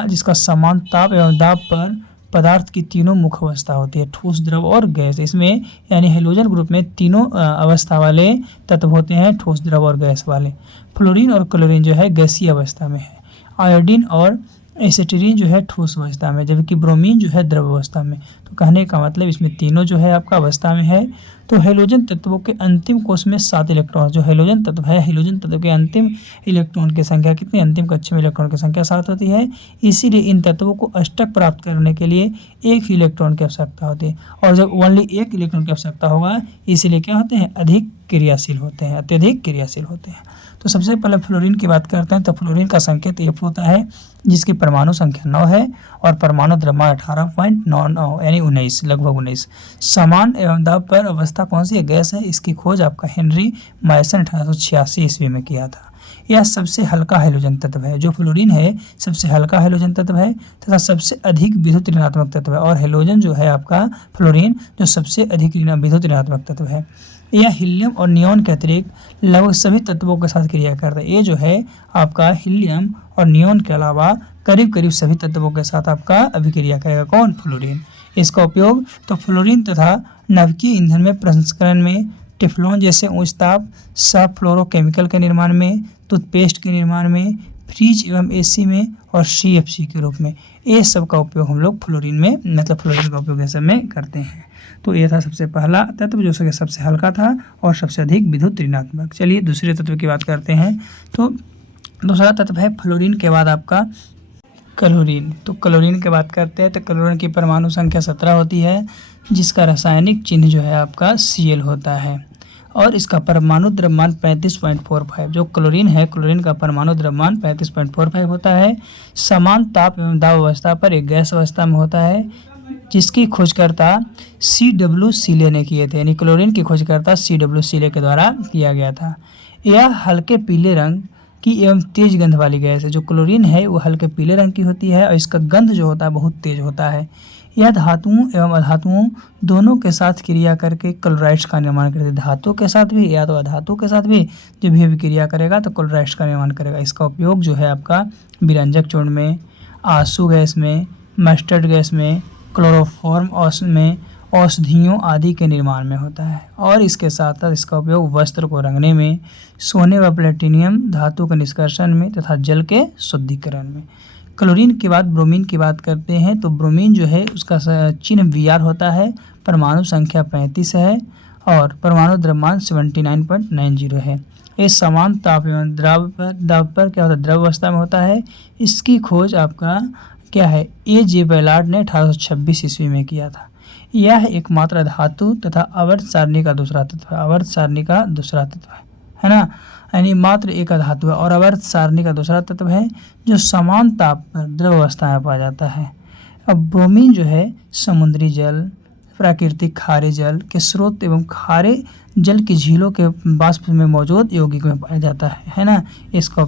जिसका समान ताप एवं दाब पर पदार्थ की तीनों मुख्य अवस्था होती है, ठोस, द्रव और गैस। इसमें यानी हैलोजन ग्रुप में तीनों अवस्था वाले तत्व होते हैं, ठोस, द्रव और गैस वाले। फ्लोरीन और क्लोरीन जो है गैसीय अवस्था में है। आयोडीन और एसिटिलीन जो है ठोस अवस्था में, जबकि ब्रोमीन जो है द्रव अवस्था में। तो कहने का मतलब इसमें तीनों जो है आपका अवस्था में है। तो हैलोजन तत्वों के अंतिम कोष में 7 इलेक्ट्रॉन, जो हैलोजन तत्व है, हैलोजन तत्व के अंतिम इलेक्ट्रॉन की संख्या कितनी, अंतिम कक्षा में इलेक्ट्रॉन की संख्या 7 होती है। इसीलिए इन तत्वों को अष्टक प्राप्त करने के लिए एक ही इलेक्ट्रॉन की आवश्यकता होती है, और जब ओनली एक इलेक्ट्रॉन की आवश्यकता होगा, इसीलिए क्या होते हैं, अधिक क्रियाशील होते हैं, अत्यधिक क्रियाशील होते हैं। तो सबसे पहले फ्लोरीन की बात करते हैं। तो फ्लोरीन का संकेत F होता है, जिसकी परमाणु संख्या 9 है और परमाणु द्रव्यमान 18.99 यानी 19, लगभग 19। समान एवं दाब पर अवस्था कौन सी है, गैस है। इसकी खोज आपका हेनरी मायसन 1886 ईस्वी में किया था। यह सबसे हल्का हैलोजन तत्व है। जो फ्लोरीन है सबसे हल्का हैलोजन तत्व है तथा सबसे अधिक विद्युत ऋणात्मक तत्व है, और हैलोजन जो है आपका फ्लोरीन जो सबसे अधिक विद्युत ऋणात्मक तत्व है। यह हीलियम और नियॉन के अतिरिक्त लगभग सभी तत्वों के साथ क्रिया करता है। ये जो है आपका हीलियम और नियॉन के अलावा करीब करीब सभी तत्वों के साथ आपका अभिक्रिया करेगा। कौन, फ्लोरीन। इसका उपयोग तो फ्लोरीन तथा नवकीय ईंधन में प्रसंस्करण में, टेफ्लॉन जैसे उच्च ताप सब फ्लोरोकेमिकल के निर्माण में, टूथपेस्ट के निर्माण में, फ्रिज एवं एसी में और CFC के रूप में, ये सब का उपयोग हम लोग फ्लोरीन में, मतलब फ्लोरीन का उपयोग ये सब में करते हैं। तो ये था सबसे पहला तत्व जो सबसे हल्का था और सबसे अधिक विद्युत ऋणात्मक। चलिए दूसरे तत्व की बात करते हैं। तो दूसरा तत्व है फ्लोरीन के बाद आपका क्लोरीन। तो क्लोरीन की बात करते हैं तो क्लोरीन की परमाणु संख्या 17 होती है, जिसका रासायनिक चिन्ह जो है आपका Cl होता है, और इसका परमाणु द्रव्यमान 35.45। जो क्लोरीन है, क्लोरीन का परमाणु द्रव्यमान 35.45 होता है। समान ताप एवं दाब अवस्था पर एक गैस अवस्था में होता है, जिसकी खोजकर्ता CW सीले ने किए थे, यानी क्लोरीन की खोजकर्ता CW सीले के द्वारा किया गया था। यह हल्के पीले रंग की एवं तेज गंध वाली गैस है। जो क्लोरीन है वो हल्के पीले रंग की होती है और इसका गंध जो होता है बहुत तेज होता है। यह धातुओं एवं अधातुओं दोनों के साथ क्रिया करके क्लोराइड्स का निर्माण करती है। धातु के साथ भी या तो अधातु के साथ भी जब भी अभिक्रिया करेगा तो क्लोराइड्स का निर्माण करेगा। इसका उपयोग जो है आपका विरंजक चूर्ण में, आंसू गैस में, मस्टर्ड गैस में, क्लोरोफॉर्म में, औषधियों आदि के निर्माण में होता है। और इसके साथ साथ इसका उपयोग वस्त्र को रंगने में, सोने व प्लेटिनियम धातु के निष्कर्षण में तथा जल के शुद्धिकरण में। क्लोरीन के बाद ब्रोमीन की बात करते हैं। तो ब्रोमीन जो है उसका चिन्ह Br होता है, परमाणु संख्या 35 है और परमाणु द्रव्यमान 79.90 है। ये समान ताप एवं दाब पर क्या होता है, द्रव अवस्था में होता है। इसकी खोज आपका क्या है, ए.जे. बैलार्ड ने 1826 ईस्वी में किया था। यह एकमात्र धातु तथा आवर्त सारणी का दूसरा तत्व है। आवर्त सारणी का दूसरा तत्व है ना, यानी मात्र एक धातु है और आवर्त सारणी का दूसरा तत्व है जो समान ताप पर द्रव अवस्था में पाया जाता है। अब ब्रोमीन जो है समुद्री जल, प्राकृतिक खारे जल के स्रोत एवं खारे जल की झीलों के वाष्प में मौजूद यौगिक में पाया जाता है ना। इसका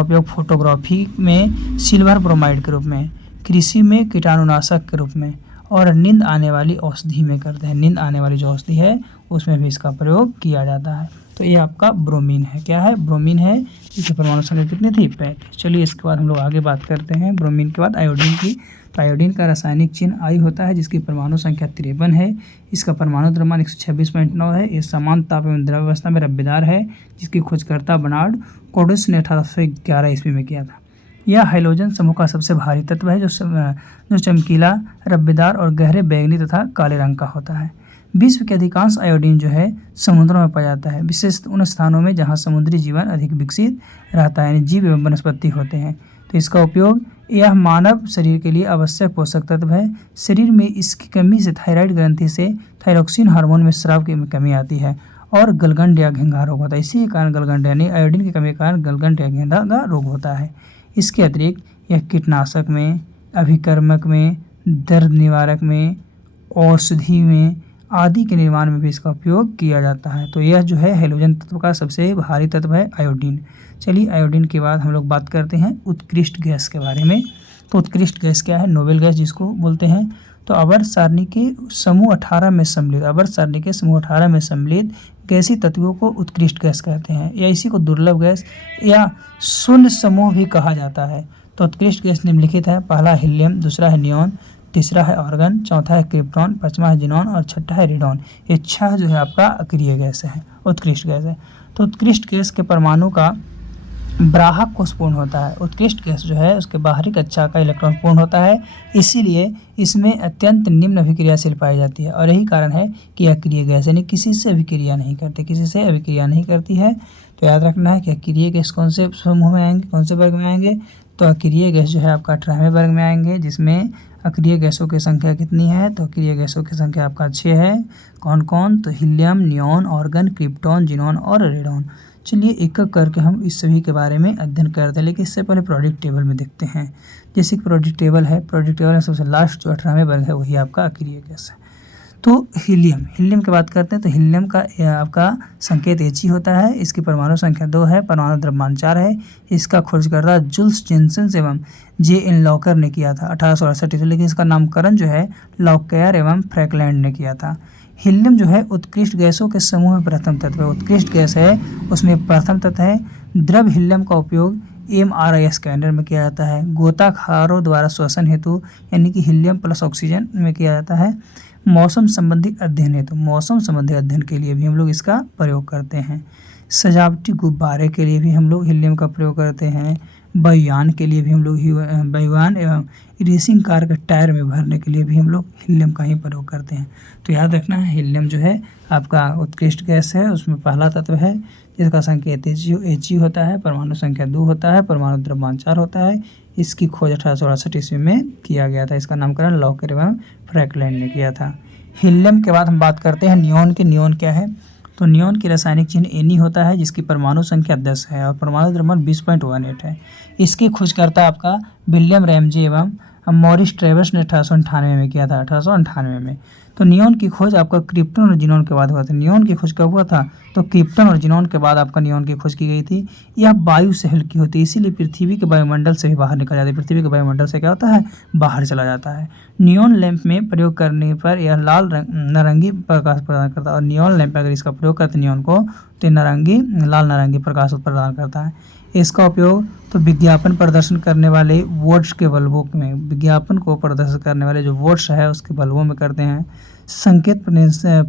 उपयोग फोटोग्राफी में सिल्वर ब्रोमाइड के रूप में, कृषि में कीटाणुनाशक के रूप में और नींद आने वाली औषधि में करते हैं। नींद आने वाली जो औषधि है उसमें भी इसका प्रयोग किया जाता है। तो ये आपका ब्रोमीन है। क्या है, ब्रोमीन है। इसकी परमाणु संख्या कितनी थी, 35। चलिए इसके बाद हम लोग आगे बात करते हैं ब्रोमीन के बाद आयोडीन की। तो आयोडीन का रासायनिक चिन्ह आई होता है जिसकी परमाणु संख्या 53 है। इसका परमाणु द्रव्यमान 126.9 है। ये समान ताप एवं द्रव अवस्था में रब्बेदार है, जिसकी खोजकर्ता बर्नार्ड कोडस ने 1811 ईस्वी में किया था। यह हाइड्रोजन समूह का सबसे भारी तत्व है जो चमकीला, रब्बेदार और गहरे बैंगनी तथा काले रंग का होता है। विश्व के अधिकांश आयोडीन जो है समुद्रों में पाया जाता है, विशेषतः उन स्थानों में जहाँ समुद्री जीवन अधिक विकसित रहता है, यानी जीव एवं वनस्पति होते हैं। तो इसका उपयोग, यह मानव शरीर के लिए आवश्यक पोषक तत्व है। शरीर में इसकी कमी से थायराइड ग्रंथि से थायरोक्सिन हार्मोन में स्राव की कमी आती है और गलगंड या घेंघा रोग होता है। इसी के कारण गलगंड यानी आयोडीन की कमी के कारण गलगंड या घेंघा रोग होता है। इसके अतिरिक्त यह कीटनाशक में, अभिकर्मक में, दर्द निवारक में, औषधि में आदि के निर्माण में भी इसका उपयोग किया जाता है। तो यह जो है हैलोजन तत्व का सबसे भारी तत्व है आयोडीन। चलिए आयोडीन के बाद हम लोग बात करते हैं उत्कृष्ट गैस के बारे में। तो उत्कृष्ट गैस क्या है, नोबेल गैस जिसको बोलते हैं। तो आवर्त सारणी के समूह 18 में सम्मिलित गैसीय तत्वों को उत्कृष्ट गैस कहते हैं, या इसी को दुर्लभ गैस या शून्य समूह भी कहा जाता है। तो उत्कृष्ट गैस निम्नलिखित है। पहला हीलियम, दूसरा है नियॉन, तीसरा है आर्गन, चौथा है क्रिप्टॉन, पांचवा है जिनॉन और छठा है रेडॉन। ये 6 जो है आपका अक्रिय गैस है, उत्कृष्ट गैस है। तो उत्कृष्ट गैस के परमाणु का ब्राहक कोषपूर्ण होता है। उत्कृष्ट गैस जो है उसके बाहरी कक्षा का इलेक्ट्रॉन पूर्ण होता है, इसीलिए इसमें अत्यंत निम्न अभिक्रियाशील पाई जाती है और यही कारण है कि अक्रिय गैस यानी किसी से अभिक्रिया नहीं करती है। तो याद रखना है कि अक्रिय गैस कौन से समूह में आएंगे, कौन से वर्ग में आएंगे। तो अक्रिय गैस जो है आपका 18वें वर्ग में आएंगे, जिसमें अक्रिय गैसों की संख्या कितनी है, तो अक्रिय गैसों की संख्या आपका 6 है। कौन कौन, तो helium, neon, argon, krypton, xenon और रेडॉन। चलिए एक एक करके हम इस सभी के बारे में अध्ययन करते हैं, लेकिन इससे पहले प्रोडिक्ट टेबल में देखते हैं। जैसे कि प्रोडिक्ट टेबल में सबसे लास्ट जो 18वें वर्ग है वही आपका अक्रिय गैस है। तो हीलियम की बात करते हैं। तो हीलियम का आपका संकेत He होता है। इसकी परमाणु संख्या 2 है, परमाणु द्रव्यमान 4 है। इसका खोजकर्ता जुल्स जेनसेन एवं J.N. लॉकर ने किया था 1868 ईस्वी, लेकिन इसका नामकरण जो है लॉकेयर एवं फ्रैंकलैंड ने किया था। हीलियम जो है उत्कृष्ट गैसों के समूह में प्रथम तत्व है। उत्कृष्ट गैस है उसमें प्रथम तत्व है। द्रव हीलियम का उपयोग MRI स्कैनर में किया जाता है। गोताखोरों द्वारा श्वसन हेतु यानी कि हीलियम प्लस ऑक्सीजन में किया जाता है। मौसम संबंधी अध्ययन के लिए भी हम लोग इसका प्रयोग करते हैं। सजावटी गुब्बारे के लिए भी हम लोग हीलियम का प्रयोग करते हैं। वायुयान के लिए भी हम लोग वायुयान एवं रेसिंग कार के टायर में भरने के लिए भी हम लोग हीलियम का ही प्रयोग करते हैं। तो याद रखना है हीलियम जो है आपका उत्कृष्ट गैस है, उसमें पहला तत्व है जिसका संकेत He होता है, परमाणु संख्या 2 होता है, परमाणु द्रव्यमान 4 होता है। इसकी खोज 1868 ईस्वी में किया गया था। इसका नामकरण लॉकर एवं फ्रैंकलैंड ने किया था। हीलियम के बाद हम बात करते हैं नियॉन की। नियॉन क्या है, तो नियॉन की रासायनिक चिन्ह Ne होता है, जिसकी परमाणु संख्या 10 है और परमाणु द्रव्यमान 20.18 है। इसकी खोजकर्ता आपका विलियम रैमजे एवं मॉरिस ट्रेवर्स ने 1898 में किया था, 1898 में। तो नियॉन की खोज आपका क्रिप्टॉन और जिनॉन के बाद हुआ था। नियॉन की खोज कब हुआ था, तो क्रिप्टॉन और जिनॉन के बाद आपका नियॉन की खोज की गई थी। यह वायु से हल्की होती है, इसीलिए पृथ्वी के वायुमंडल से भी बाहर निकल जाती है। पृथ्वी के वायुमंडल से क्या होता है, बाहर चला जाता है। नियॉन लैंप में प्रयोग करने पर यह नारंगी प्रकाश प्रदान करता है और नियॉन लैंप अगर इसका प्रयोग करते नियॉन को तो लाल नारंगी प्रकाश प्रदान करता है। इसका उपयोग तो विज्ञापन प्रदर्शन करने वाले वोट्स के बल्बों में, विज्ञापन को प्रदर्शित करने वाले जो वोट्स है उसके बल्बों में करते हैं। संकेत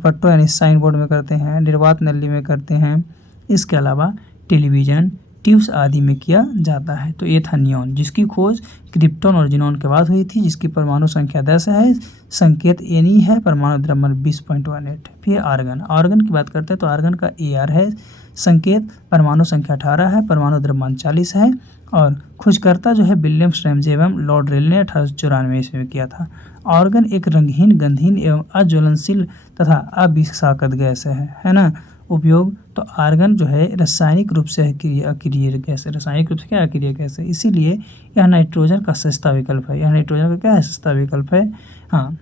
पट्टों यानी साइन बोर्ड में करते हैं, निर्वात नली में करते हैं। इसके अलावा टेलीविज़न, ट्यूब्स आदि में किया जाता है। तो ये था नियॉन, जिसकी खोज क्रिप्टॉन और जिनॉन के बाद हुई थी, जिसकी परमाणु संख्या 10 है, संकेत Ne है, परमाणु द्रव्यमान 20.18 है। फिर आर्गन की बात करते हैं। तो आर्गन का Ar है, संकेत परमाणु संख्या 18 है, परमाणु द्रव्यमान 40 है और खोजकर्ता जो है विलियम रैमजे एवं लॉर्ड रेले ने 1894 ईस्वी में किया था। आर्गन एक रंगहीन, गंधहीन एवं अज्वलनशील तथा अविषाक्त गैस है ना। उपयोग तो आर्गन जो है रासायनिक रूप से अक्रिय गैस है, रासायनिक रूप से क्या अक्रिय गैस है, इसीलिए यह नाइट्रोजन का सस्ता विकल्प है, यह नाइट्रोजन का क्या है, सस्ता विकल्प है। हाँ,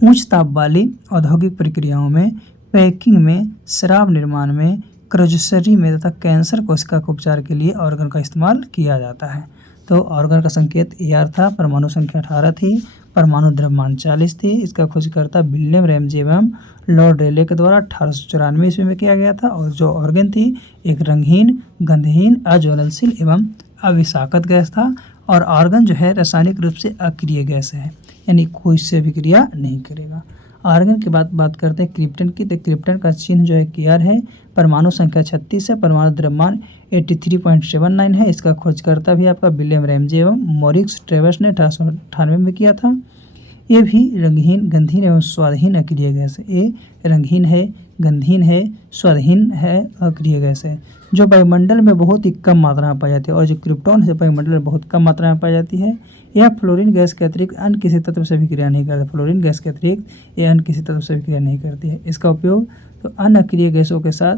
उच्च ताप वाली औद्योगिक प्रक्रियाओं में, पैकिंग में, शराब निर्माण में, क्रजसरी में तथा कैंसर कोशिका के उपचार के लिए ऑर्गन का इस्तेमाल किया जाता है। तो ऑर्गन का संकेत AR था, परमाणु संख्या 18 थी, परमाणु द्रव्यमान 40 थी। इसका खोजकर्ता विलियम रैमजे एवं लॉर्ड रेले के द्वारा 1894 ईस्वी में किया गया था। और जो ऑर्गन थी एक रंगहीन, गंधहीन, अज्वलनशील एवं अविषाक्त गैस था। और आर्गन जो है रासायनिक रूप से अक्रिय गैस है, यानी कोई से अभिक्रिया नहीं करेगा। आर्गन की बात करते हैं क्रिप्टन की। तो क्रिप्टन का चिन्ह जो है KR है, परमाणु संख्या 36 है, परमाणु द्रव्यमान 83.79 है। इसका खोजकर्ता भी आपका विलियम रैमजे एवं मॉरिस ट्रेवर्स ने 1898 में किया था। ये भी रंगहीन, गंधहीन एवं स्वादहीन अक्रिय गैस है। ये रंगहीन है, गंधहीन है, स्वादहीन है, अक्रिय गैस है, जो वायुमंडल में बहुत ही कम मात्रा में पाई जाती है। और जो क्रिप्टॉन है वायुमंडल में बहुत कम मात्रा में पाई जाती है। यह फ्लोरीन गैस के अतिरिक्त अन्य किसी तत्व से अभिक्रिया नहीं करती। फ्लोरीन गैस के अतिरिक्त यह अन्य किसी तत्व से अभिक्रिया नहीं करती है। इसका उपयोग तो अन्य अक्रिय गैसों के साथ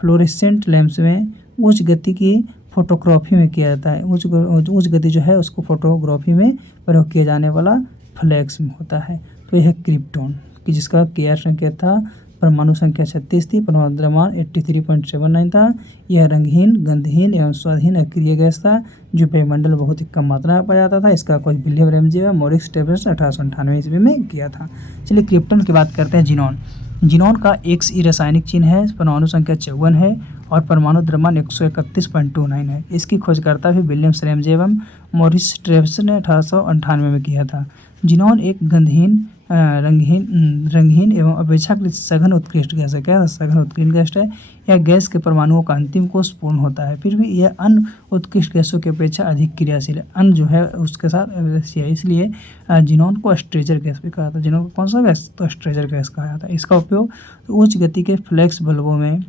फ्लोरेसेंट लैंप्स में उच्च गति की फोटोग्राफी में किया जाता है। उच्च गति जो है उसको फोटोग्राफी में प्रयोग किया जाने वाला फ्लैक्स में होता है। तो यह क्रिप्टॉन कि जिसका KR संकेत था, परमाणु संख्या 36 थी, परमाणु द्रव्यमान 83.79 था। यह रंगहीन, गंधहीन एवं स्वादहीन अक्रिय गैस था, जो वायुमंडल में बहुत ही कम मात्रा में पाया जाता था। इसका खोज विलियम रैमजे एवं मॉरिस ट्रेवर्स ने 1898 ईस्वी में किया था। चलिए क्रिप्टन की बात करते हैं। जीनॉन, जीनॉन का XE रासायनिक चिन्ह है, परमाणु संख्या 54 है और परमाणु द्रव्यमान 131.29 है। इसकी खोजकर्ता भी विलियम रैमजे एवं मॉरिस ट्रेवर्स ने 1898 में किया था। जीनॉन एक गंधहीन, रंगहीन एवं अपेक्षाकृत सघन उत्कृष्ट गैस है। क्या सघन उत्कृष्ट गैस है? यह गैस के परमाणुओं का अंतिम कोष पूर्ण होता है, फिर भी यह अन्य उत्कृष्ट गैसों की अपेक्षा अधिक क्रियाशील है। अन्य जो है उसके साथ अविनाशी है, इसलिए जीनॉन को स्ट्रेजर गैस भी कहा जाता है। जीनॉन को कौन सा गैस? तो स्ट्रेजर गैस कहा जाता है। इसका उपयोग उच्च गति के फ्लैक्स बल्बों में,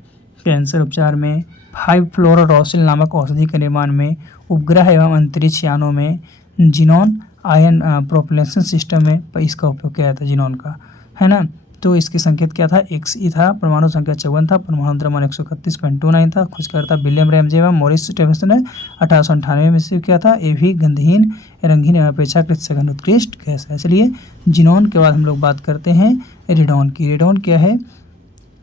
कैंसर उपचार में, 5-फ्लोरोरोसिल नामक औषधि के निर्माण में, उपग्रह एवं अंतरिक्ष यानों में, जीनॉन आयन प्रोपल्शन सिस्टम में इसका उपयोग किया जाता है जीनॉन का, है ना। तो इसकी संकेत क्या था? XE था, परमाणु संख्या 54 था, परमाणु द्रव्यमान 131.29 था। खोजकर्ता विलियम रैमजे एवं मॉरिस ट्रेवर्स ने 1898 में इसे किया था। ये भी गंधहीन, रंगहीन एवं अपेक्षाकृत सघन उत्कृष्ट गैस है। चलिए जीनॉन के बाद हम लोग बात करते हैं रेडॉन की। रेडॉन क्या है?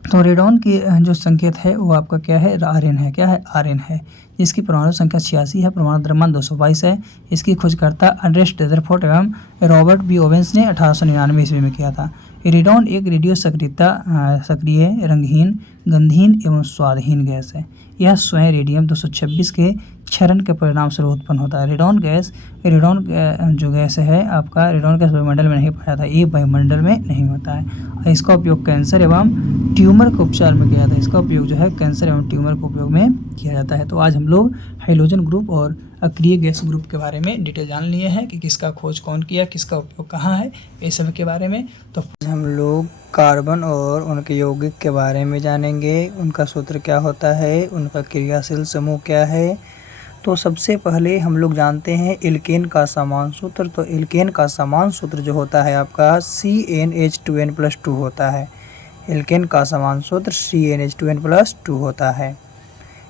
तो रेडॉन की जो संकेत है वो आपका क्या है? RN है। क्या है? RN है। इसकी परमाणु संख्या 86 है, परमाणु द्रव्यमान 222 है। इसकी खोजकर्ता अर्नेस्ट रदरफोर्ड एवं रॉबर्ट B. ओवेंस ने 1899 ईस्वी में किया था। रेडॉन एक रेडियो सक्रिय, रंगहीन, गंधहीन एवं स्वादहीन गैस है। यह स्वयं रेडियम 226 के क्षरण के परिणाम से उत्पन्न होता है। रेडॉन जो गैस है आपका, रेडॉन गैस वायुमंडल में नहीं पाया जाता, ये वायुमंडल में नहीं होता है। इसका उपयोग कैंसर एवं ट्यूमर के उपचार में किया जाता है। इसका उपयोग जो है कैंसर एवं ट्यूमर के उपयोग में किया जाता है। तो आज हम लोग हाइड्रोजन ग्रुप और अक्रिय गैस ग्रुप के बारे में डिटेल जान लिए हैं कि किसका खोज कौन किया, किसका उपयोग कहाँ है, इस सब के बारे में। तो हम लोग कार्बन और उनके यौगिक के बारे में जानेंगे। उनका सूत्र क्या होता है, उनका क्रियाशील समूह क्या है। तो सबसे पहले हम लोग जानते हैं एल्केन का समान सूत्र। तो एल्केन का समान सूत्र जो होता है आपका CnH2n+2 होता है। एल्केन का समान सूत्र CnH2n+2 होता है।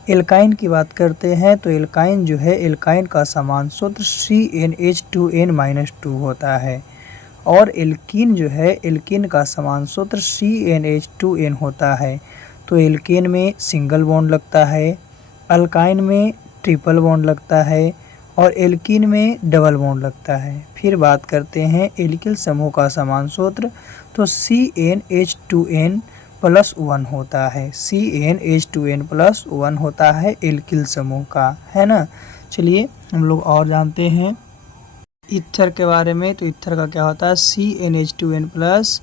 एल्काइन की बात करते हैं तो एल्काइन जो है, एल्काइन का समान सूत्र CnH2n-2 होता है। और एल्कीन जो है, एल्कीन का समान सूत्र CnH2n होता है। तो एल्केन में सिंगल बॉन्ड लगता है, अल्काइन में ट्रिपल बॉन्ड लगता है और एल्कीन में डबल बॉन्ड लगता है। फिर बात करते हैं एल्किल समूह का समान सूत्र। तो CnH2n+1 होता है। CnH2n+1 होता है एल्किल समूह का, है ना। चलिए हम लोग और जानते हैं ईथर के बारे में। तो ईथर का क्या होता है? CnH2n+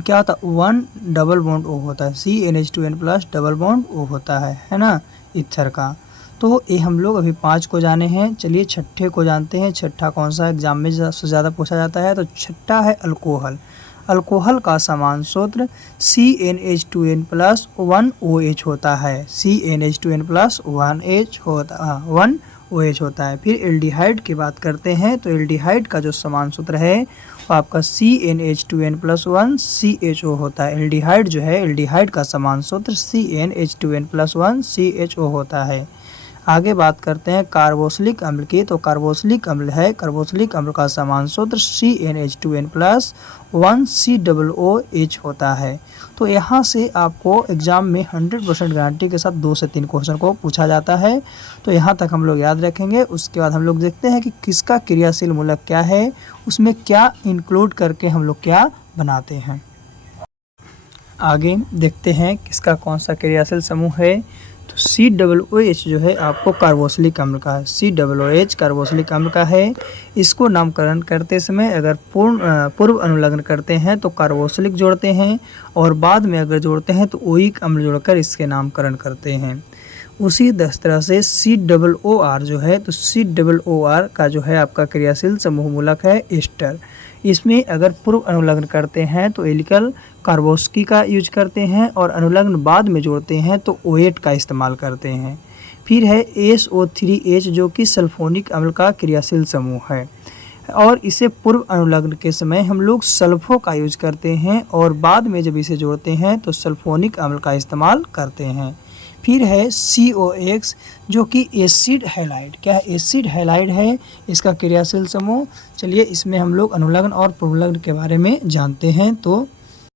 क्या होता है? 1 डबल बॉन्ड O होता है। CnH2n+ डबल बॉन्ड O होता है ना ईथर का। तो ये हम लोग अभी 5 को जाने हैं। चलिए छठे को जानते हैं। छठा कौन सा एग्जाम में सबसे ज़्यादा पूछा जाता है? तो छठा है अल्कोहल। अल्कोहल का समान सूत्र CnH2n+1OH होता है। CnH2n+1OH होता है। फिर एल्डिहाइड की बात करते हैं तो एल्डिहाइड का जो समान सूत्र है वो आपका CnH2n+1CHO होता है। एल्डिहाइड जो है, एल्डिहाइड का समान सूत्र CnH2n+1CHO होता है। आगे बात करते हैं कार्बोक्सिलिक अम्ल की, तो कार्बोक्सिलिक अम्ल है, कार्बोक्सिलिक अम्ल का समान सूत्र CnH2n+1COOH होता है। तो यहाँ से आपको एग्ज़ाम में 100% गारंटी के साथ 2 से 3 क्वेश्चन को पूछा जाता है। तो यहाँ तक हम लोग याद रखेंगे। उसके बाद हम लोग देखते हैं कि किसका क्रियाशील मूलक क्या है, उसमें क्या इंक्लूड करके हम लोग क्या बनाते हैं। आगे देखते हैं किसका कौन सा क्रियाशील समूह है। तो COOH जो है आपको कार्बोक्सिलिक अम्ल का है। COOH कार्बोक्सिलिक अम्ल का है। इसको नामकरण करते समय अगर पूर्व अनुलग्न करते हैं तो कार्बोक्सिलिक जोड़ते हैं, और बाद में अगर जोड़ते हैं तो ओइक अम्ल जोड़कर इसके नामकरण करते हैं। उसी तरह से COOR जो है, तो COOR का जो है आपका क्रियाशील समूह मूलक है एस्टर। इसमें अगर पूर्व अनुलग्न करते हैं तो एल्किल कार्बोक्सी का यूज करते हैं, और अनुलग्न बाद में जोड़ते हैं तो OH का इस्तेमाल करते हैं। फिर है SO3H जो कि सल्फोनिक अम्ल का क्रियाशील समूह है, और इसे पूर्व अनुलग्न के समय हम लोग सल्फो का यूज करते हैं, और बाद में जब इसे जोड़ते हैं तो सल्फोनिक अम्ल का इस्तेमाल करते हैं। फिर है COX जो कि एसिड हैलाइड, क्या है, एसिड हैलाइड है इसका क्रियाशील समूह। चलिए इसमें हम लोग अनुलग्न और पूर्वलग्न के बारे में जानते हैं। तो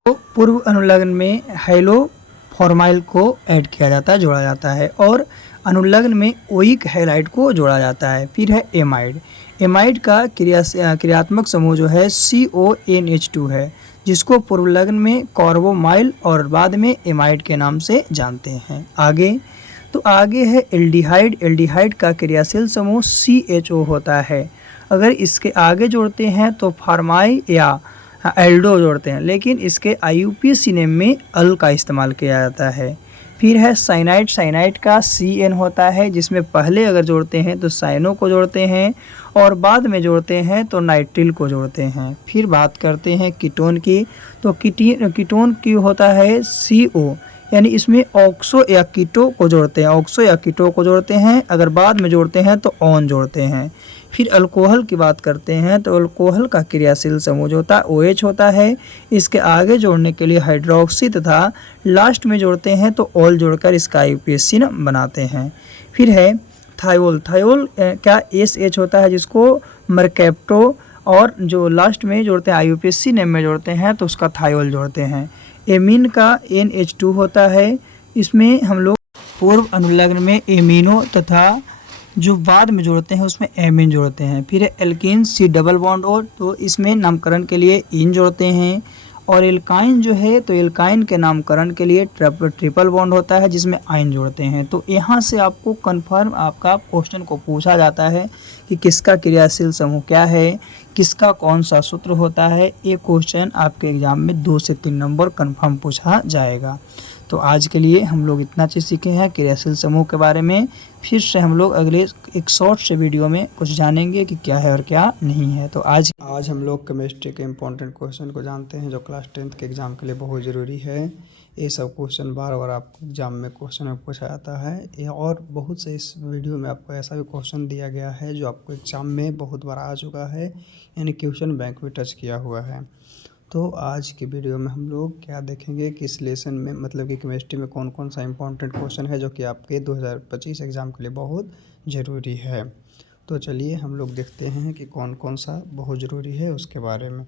पूर्व अनुलग्न में हाइलोफॉर्माइल को ऐड किया जाता है, जोड़ा जाता है, और अनुलग्न में ओइक हैलाइड को जोड़ा जाता है। फिर है एमाइड। एमाइड का क्रियात्मक समूह जो है CONH2 है, जिसको पूर्वलग्न में कार्बोमाइल और बाद में एमाइड के नाम से जानते हैं। आगे है एल्डिहाइड। एल्डिहाइड का क्रियाशील समूह CHO होता है। अगर इसके आगे जोड़ते हैं तो फार्माई या एल्डो जोड़ते हैं, लेकिन इसके IUPAC नेम में अल का इस्तेमाल किया जाता है। फिर है साइनाइड। साइनाइड का CN होता है, जिसमें पहले अगर जोड़ते हैं तो साइनो को जोड़ते हैं, और बाद में जोड़ते हैं तो नाइट्रिल को जोड़ते हैं। फिर बात करते हैं कीटोन की, तो कीटोन की होता है CO, यानी इसमें ऑक्सो या कीटो को जोड़ते हैं, ऑक्सो या कीटो को जोड़ते हैं, अगर बाद में जोड़ते हैं तो ऑन जोड़ते हैं। फिर अल्कोहल की बात करते हैं तो अल्कोहल का क्रियाशील समूह जो होता है OH होता है। इसके आगे जोड़ने के लिए हाइड्रोक्सी तथा लास्ट में जोड़ते हैं तो ऑल जोड़कर इसका IUPAC बनाते हैं। फिर है थायोल। थायोल क्या SH होता है, जिसको मरकैप्टो, और जो लास्ट में जोड़ते हैं IUPAC नेम में जोड़ते हैं तो उसका थायोल जोड़ते हैं। एमीन का NH2 होता है। इसमें हम लोग पूर्व अनुलग्न में एमिनो तथा जो बाद में जोड़ते हैं उसमें एमिन जोड़ते हैं। फिर है एल्कीन C+O, तो इसमें नामकरण के लिए इन जोड़ते हैं। और एल्काइन जो है, तो एल्काइन के नामकरण के लिए ट्रिपल बॉन्ड होता है, जिसमें आइन जोड़ते हैं। तो यहाँ से आपको कंफर्म आपका क्वेश्चन को पूछा जाता है कि किसका क्रियाशील समूह क्या है, किसका कौन सा सूत्र होता है। ये क्वेश्चन आपके एग्जाम में 2 से 3 नंबर कंफर्म पूछा जाएगा। तो आज के लिए हम लोग इतना चीज़ सीखे हैं क्रियाशील समूह के बारे में। फिर से हम लोग अगले एक शॉर्ट से वीडियो में कुछ जानेंगे कि क्या है और क्या नहीं है। तो आज हम लोग केमिस्ट्री के इम्पोर्टेंट क्वेश्चन को जानते हैं, जो क्लास 10th के एग्ज़ाम के लिए बहुत ज़रूरी है। ये सब क्वेश्चन बार बार आपको एग्जाम में क्वेश्चन में पूछा जाता है। ये और बहुत से इस वीडियो में आपको ऐसा भी क्वेश्चन दिया गया है जो आपको एग्ज़ाम में बहुत बार आ चुका है, यानी क्वेश्चन बैंक में टच किया हुआ है। तो आज की वीडियो में हम लोग क्या देखेंगे कि इस लेसन में मतलब कि केमिस्ट्री में कौन कौन सा इंपॉर्टेंट क्वेश्चन है जो कि आपके 2025 एग्ज़ाम के लिए बहुत ज़रूरी है। तो चलिए हम लोग देखते हैं कि कौन कौन सा बहुत ज़रूरी है उसके बारे में।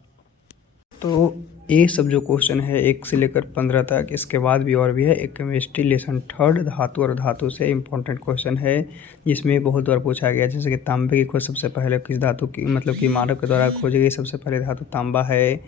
तो ये सब जो क्वेश्चन है 1 से लेकर 15 तक, इसके बाद भी और भी है। एक केमिस्ट्री लेसन 3 धातु और धातु से इम्पोर्टेंट क्वेश्चन है, जिसमें बहुत बार पूछा गया। जैसे कि तांबे की खोज सबसे पहले किस धातु की मतलब कि मानव के द्वारा खोजी गई सबसे पहले धातु तांबा है।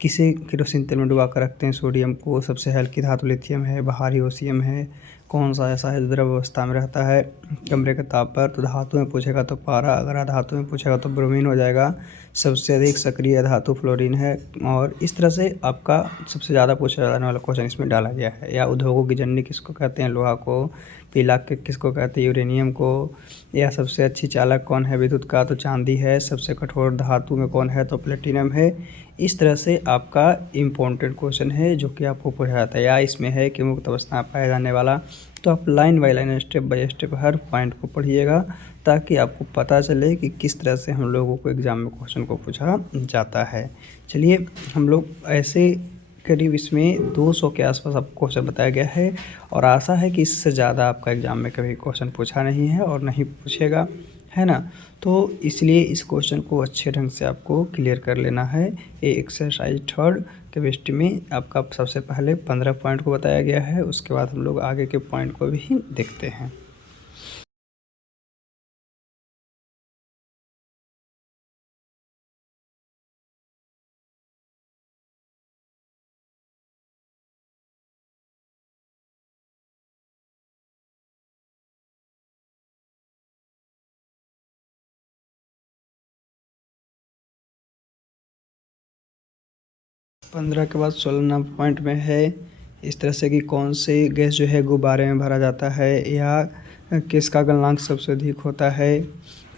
किसे केरोसिन तेल में डुबा कर रखते हैं सोडियम को। सबसे हल्की धातु लिथियम है। बाहरी ओसियम है। कौन सा ऐसा है जो द्रव अवस्था में रहता है कमरे के ताप पर। तो धातु में पूछेगा तो पारा, अगर धातु में पूछेगा तो ब्रोमीन हो जाएगा। सबसे अधिक सक्रिय धातु फ्लोरीन है। और इस तरह से आपका सबसे ज़्यादा पूछा जाने वाला क्वेश्चन इसमें डाला गया है। या उद्योगों की जननी किसको कहते हैं, लोहा को। पीला किसको कहते हैं, यूरेनियम को। या सबसे अच्छी चालक कौन है विद्युत का, तो चांदी है। सबसे कठोर धातु में कौन है, तो प्लेटिनम है। इस तरह से आपका इम्पोर्टेंट क्वेश्चन है जो कि आपको पूछा जाता है। या इसमें है कि मुक्त अवस्था में पाया जाने वाला, तो आप line by line step by step her point को पढ़िएगा ताकि आपको पता चले कि किस तरह से हम लोगों को एग्ज़ाम में क्वेश्चन को पूछा जाता है। चलिए हम लोग ऐसे करीब इसमें 200 के आसपास आपको क्वेश्चन बताया गया है और आशा है कि इससे ज़्यादा आपका एग्ज़ाम में कभी क्वेश्चन पूछा नहीं है और नहीं पूछेगा, है ना। तो इसलिए इस क्वेश्चन को अच्छे ढंग से आपको क्लियर कर लेना है। ये एक्सरसाइज 3 केमिस्ट्री में आपका सबसे पहले 15 पॉइंट को बताया गया है, उसके बाद हम लोग आगे के पॉइंट को भी देखते हैं। पंद्रह के बाद 16 पॉइंट में है इस तरह से कि कौन से गैस जो है गुब्बारे में भरा जाता है या किसका गलनांक सबसे अधिक होता है।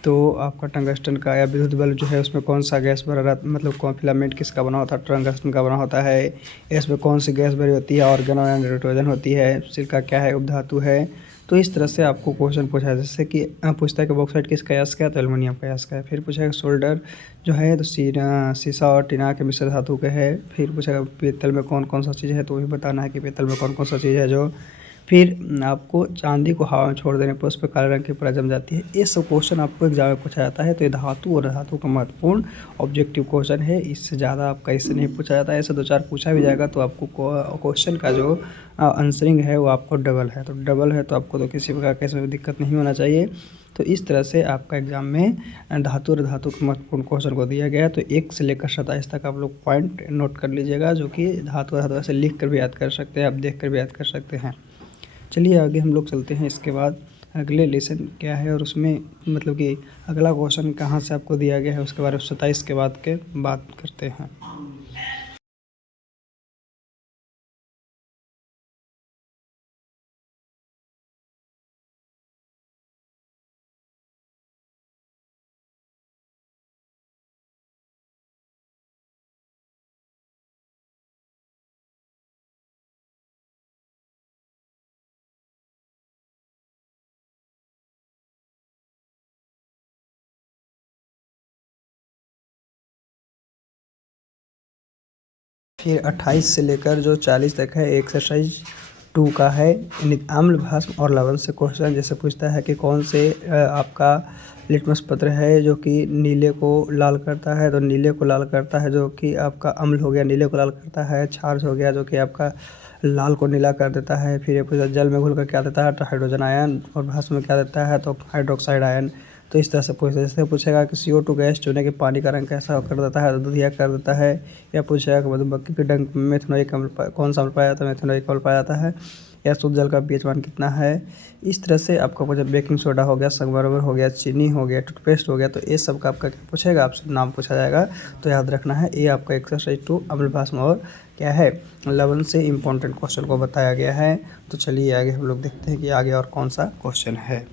तो आपका टंगस्टन का या विद्युत बल्ब जो है उसमें कौन सा गैस भरा रहता, मतलब कौन फिलामेंट किसका बना होता है, टंगस्टन का बना होता है। इसमें कौन सी गैस भरी होती है, ऑर्गन और नाइट्रोजन होती है। सिलिका क्या है, उपधातु है। तो इस तरह से आपको क्वेश्चन पूछा है, जैसे कि पूछता है कि बॉक्साइट किसका अयस्क है, तो एल्युमिनियम का अयस्क है। फिर पूछेगा सोल्डर जो है तो सीसा और टिना के मिश्र धातु के है। फिर पूछेगा पीतल में कौन कौन सा चीज़ है, तो वही बताना है कि पीतल में कौन कौन सा चीज़ है जो। फिर आपको चांदी को हवा में छोड़ देने पर उस पर काले रंग की परत जम जाती है। ये सब क्वेश्चन आपको एग्जाम में पूछा जाता है। तो ये धातु और धातु का महत्वपूर्ण ऑब्जेक्टिव क्वेश्चन है। इससे ज़्यादा आपका इससे नहीं पूछा जाता है। ऐसे 2-4 पूछा भी जाएगा तो आपको क्वेश्चन का जो आंसरिंग है वो आपको डबल है, तो डबल है तो आपको तो किसी प्रकार का इसमें दिक्कत नहीं होना चाहिए। तो इस तरह से आपका एग्ज़ाम में धातु और धातु के महत्वपूर्ण क्वेश्चन को दिया गया है। तो 1 से लेकर 27 तक आप लोग पॉइंट नोट कर लीजिएगा, जो कि धातु और धातु ऐसे लिख कर भी याद कर सकते हैं, आप देख कर भी याद कर सकते हैं। चलिए आगे हम लोग चलते हैं। इसके बाद अगले लेसन क्या है और उसमें मतलब कि अगला क्वेश्चन कहाँ से आपको दिया गया है उसके बारे में 27 के बाद के बात करते हैं। फिर 28 से लेकर जो 40 तक है एक्सरसाइज 2 का है, यानी अम्ल भस्म और लवण से क्वेश्चन। जैसे पूछता है कि कौन से आपका लिटमस पत्र है जो कि नीले को लाल करता है, तो नीले को लाल करता है जो कि आपका अम्ल हो गया, नीले को लाल करता है। क्षार हो गया जो कि आपका लाल को नीला कर देता है। फिर ये पूछा जल में घुल कर क्या देता है, तो हाइड्रोजन आयन, और भस्म में क्या देता है, तो हाइड्रोक्साइड आयन। तो इस तरह से पूछता है। जैसे पूछेगा कि CO2 गैस चूने के पानी का रंग कैसा कर देता है, तो दूधिया कर देता है। या पूछेगा कि मधुमक्खी के डंक में मेथनोइक अम्ल कौन सा अम्ल पाया जाता है, मेथनोइक अम्ल पाया जाता है। या शुद्ध जल का pH मान कितना है। इस तरह से आपका पूछा बेकिंग सोडा हो गया, संगमरमर हो गया, चीनी हो गया, टूथपेस्ट हो गया। तो ये सब का आपका क्या पूछेगा, आपसे नाम पूछा जाएगा। तो याद रखना है ये आपका एक्सरसाइज 2 अम्ल भस्म और क्या है लवण से इम्पोर्टेंट क्वेश्चन को बताया गया है। तो चलिए आगे हम लोग देखते हैं कि आगे और कौन सा क्वेश्चन है।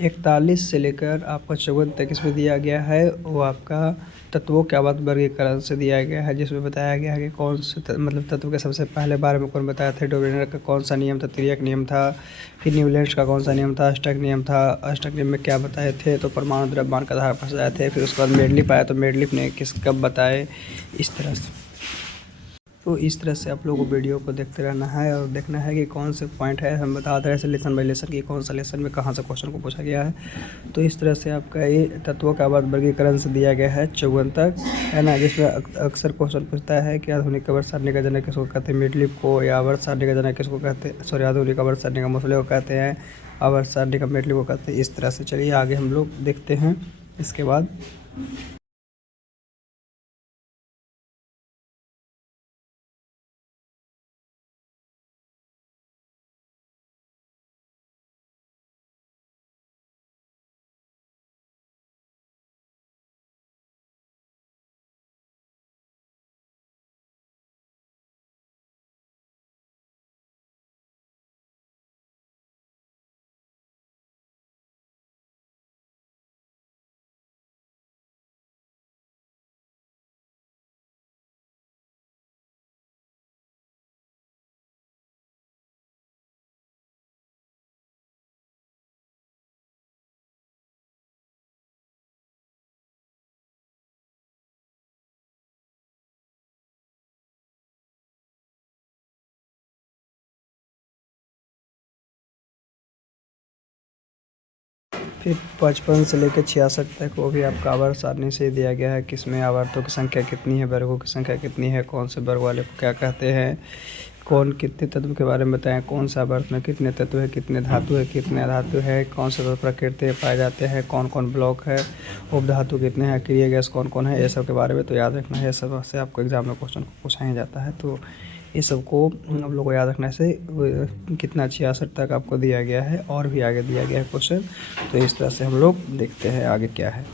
41 से लेकर आपका 54 तक इसमें दिया गया है, वो आपका तत्वों के अवध वर्गीकरण से दिया गया है, जिसमें बताया गया है कि कौन से मतलब तत्व के सबसे पहले बारे में कौन बताया था। डोबेनर का कौन सा नियम था, तिर्यक नियम था। फिर न्यूलैंड्स का कौन सा नियम था, अष्टक नियम था। अष्टक नियम में क्या बताए थे, तो परमाणु द्रव्यमान का आधार फंस जाए थे। फिर उसके बाद मेडलिफ आया, तो मेडलिफ ने कब बताए, इस तरह से। तो इस तरह से आप लोगों को वीडियो को देखते रहना है और देखना है कि कौन से पॉइंट है, हम बता रहे हैं लेसन बाई लेसन कि कौन सा लेसन में कहाँ से क्वेश्चन को पूछा गया है। तो इस तरह से आपका ये तत्वों का अवध वर्गीकरण से दिया गया है 54 तक, है ना, जिसमें अक्सर क्वेश्चन पूछता है कि आधुनिक आवर्त सारणी का जनक किसको कहते हैं, मेडलिफ को, या आवर्त सारणी का जनक किसको कहते हैं, सॉरी, आधुनिक आवर्त सारणी का मोसले को कहते हैं, आवर्त सारणी का मेडलिफ को कहते हैं। इस तरह से चलिए आगे हम लोग देखते हैं इसके बाद। फिर 55 से लेकर 66 तक वो भी आपका आवर्त सारणी से दिया गया है, किसमें आवर्तों की संख्या कितनी है, वर्गों की संख्या कितनी है, कौन से वर्ग वाले को क्या कहते हैं, कौन कितने तत्व के बारे में बताएं, कौन सा आवर्त में कितने तत्व है, कितने धातु है, कितने अधातु है, कौन से तत्व प्रकृति में पाए जाते हैं, कौन कौन ब्लॉक है, उपधातु कितने हैं, अक्रिय गैस कौन कौन है, ये सब के बारे में तो याद रखना है। ये सब से आपको एग्जाम में क्वेश्चन को पूछा ही जाता है। तो ये सबको हम लोग को याद रखने से कितना 66 तक आपको दिया गया है और भी आगे दिया गया है क्वेश्चन। तो इस तरह से हम लोग देखते हैं आगे क्या है।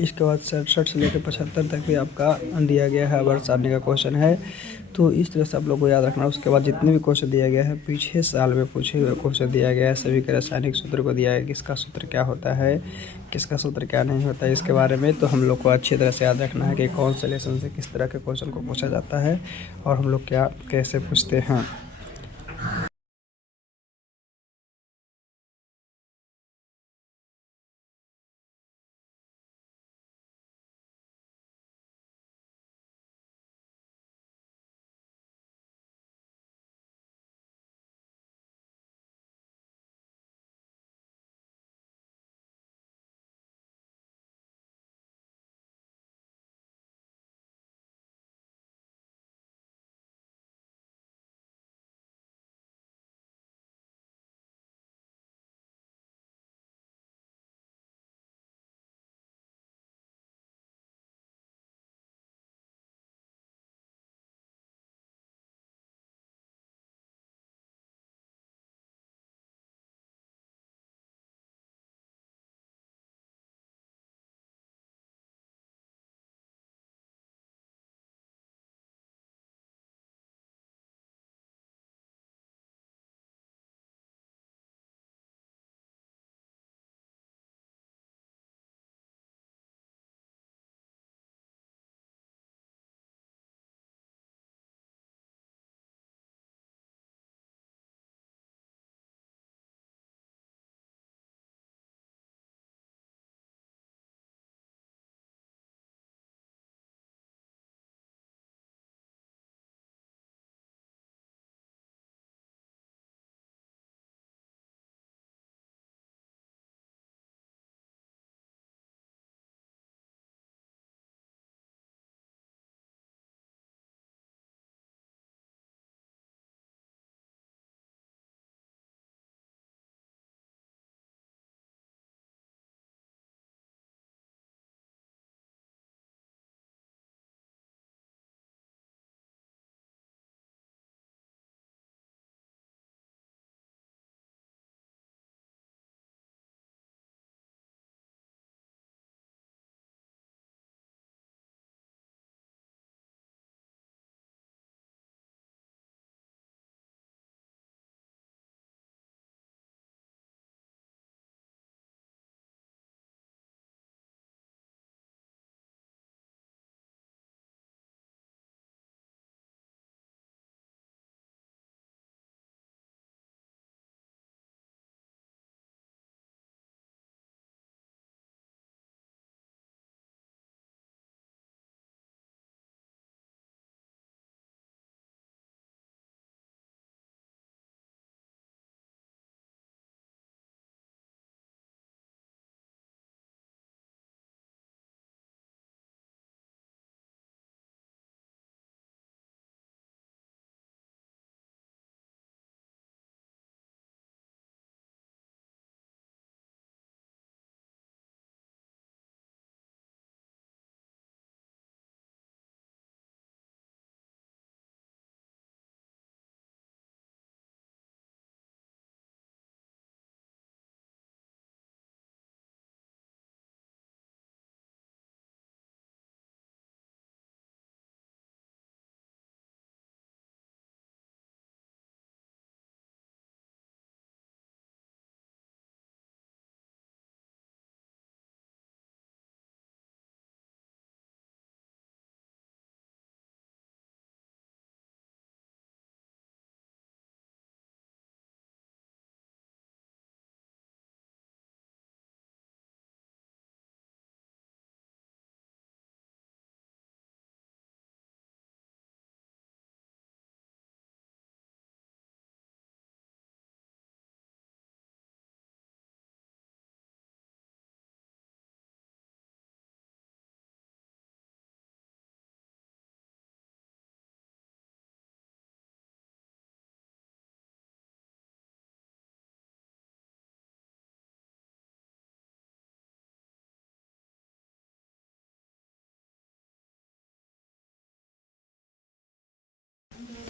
इसके बाद 67 से लेकर 75 तक भी आपका दिया गया है, आवर्त सारणी का क्वेश्चन है। तो इस तरह से आप लोग को याद रखना। उसके बाद जितने भी क्वेश्चन दिया गया है, पीछे साल में पूछे हुए क्वेश्चन दिया गया है, सभी के रासायनिक सूत्र को दिया है, किसका सूत्र क्या होता है, किसका सूत्र क्या नहीं होता है, इसके बारे में तो हम लोग को अच्छी तरह से याद रखना है कि कौन से लेसन से किस तरह के क्वेश्चन को पूछा जाता है और हम लोग क्या कैसे पूछते हैं।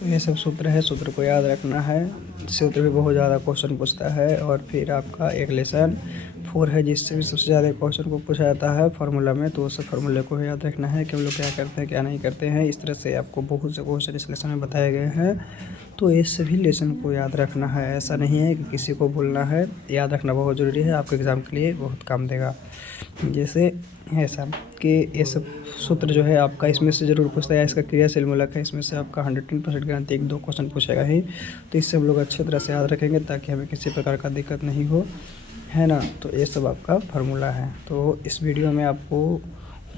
तो ये सब सूत्र है, सूत्र को याद रखना है। सूत्र भी बहुत ज़्यादा क्वेश्चन पूछता है। और फिर आपका एक लेसन 4 है जिससे भी सबसे ज़्यादा क्वेश्चन को पूछा जाता है फार्मूला में, तो उस फार्मूले को याद रखना है कि हम लोग क्या करते हैं क्या नहीं करते हैं। इस तरह से आपको बहुत से क्वेश्चन इस लेसन में बताए गए हैं, तो ये सभी लेसन को याद रखना है। ऐसा नहीं है कि किसी को भूलना है, याद रखना बहुत ज़रूरी है, आपके एग्ज़ाम के लिए बहुत काम देगा। जैसे ऐसा कि ये सब सूत्र जो है आपका इसमें से ज़रूर पूछता है, इसका क्रियाशील मूलक है, इसमें से आपका 110% गारंटी 1-2 क्वेश्चन पूछेगा ही। तो इससे हम लोग अच्छी तरह से याद रखेंगे ताकि हमें किसी प्रकार का दिक्कत नहीं हो, है ना। तो ये सब आपका फार्मूला है। तो इस वीडियो में आपको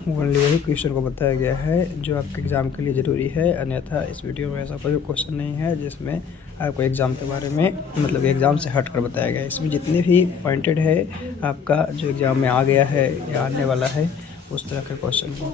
ओनली वही क्वेश्चन को बताया गया है जो आपके एग्ज़ाम के लिए ज़रूरी है, अन्यथा इस वीडियो में ऐसा कोई क्वेश्चन नहीं है जिसमें आपको एग्ज़ाम के बारे में मतलब एग्ज़ाम से हट कर बताया गया है। इसमें जितने भी पॉइंटेड है आपका जो एग्ज़ाम में आ गया है या आने वाला है उस तरह के क्वेश्चन को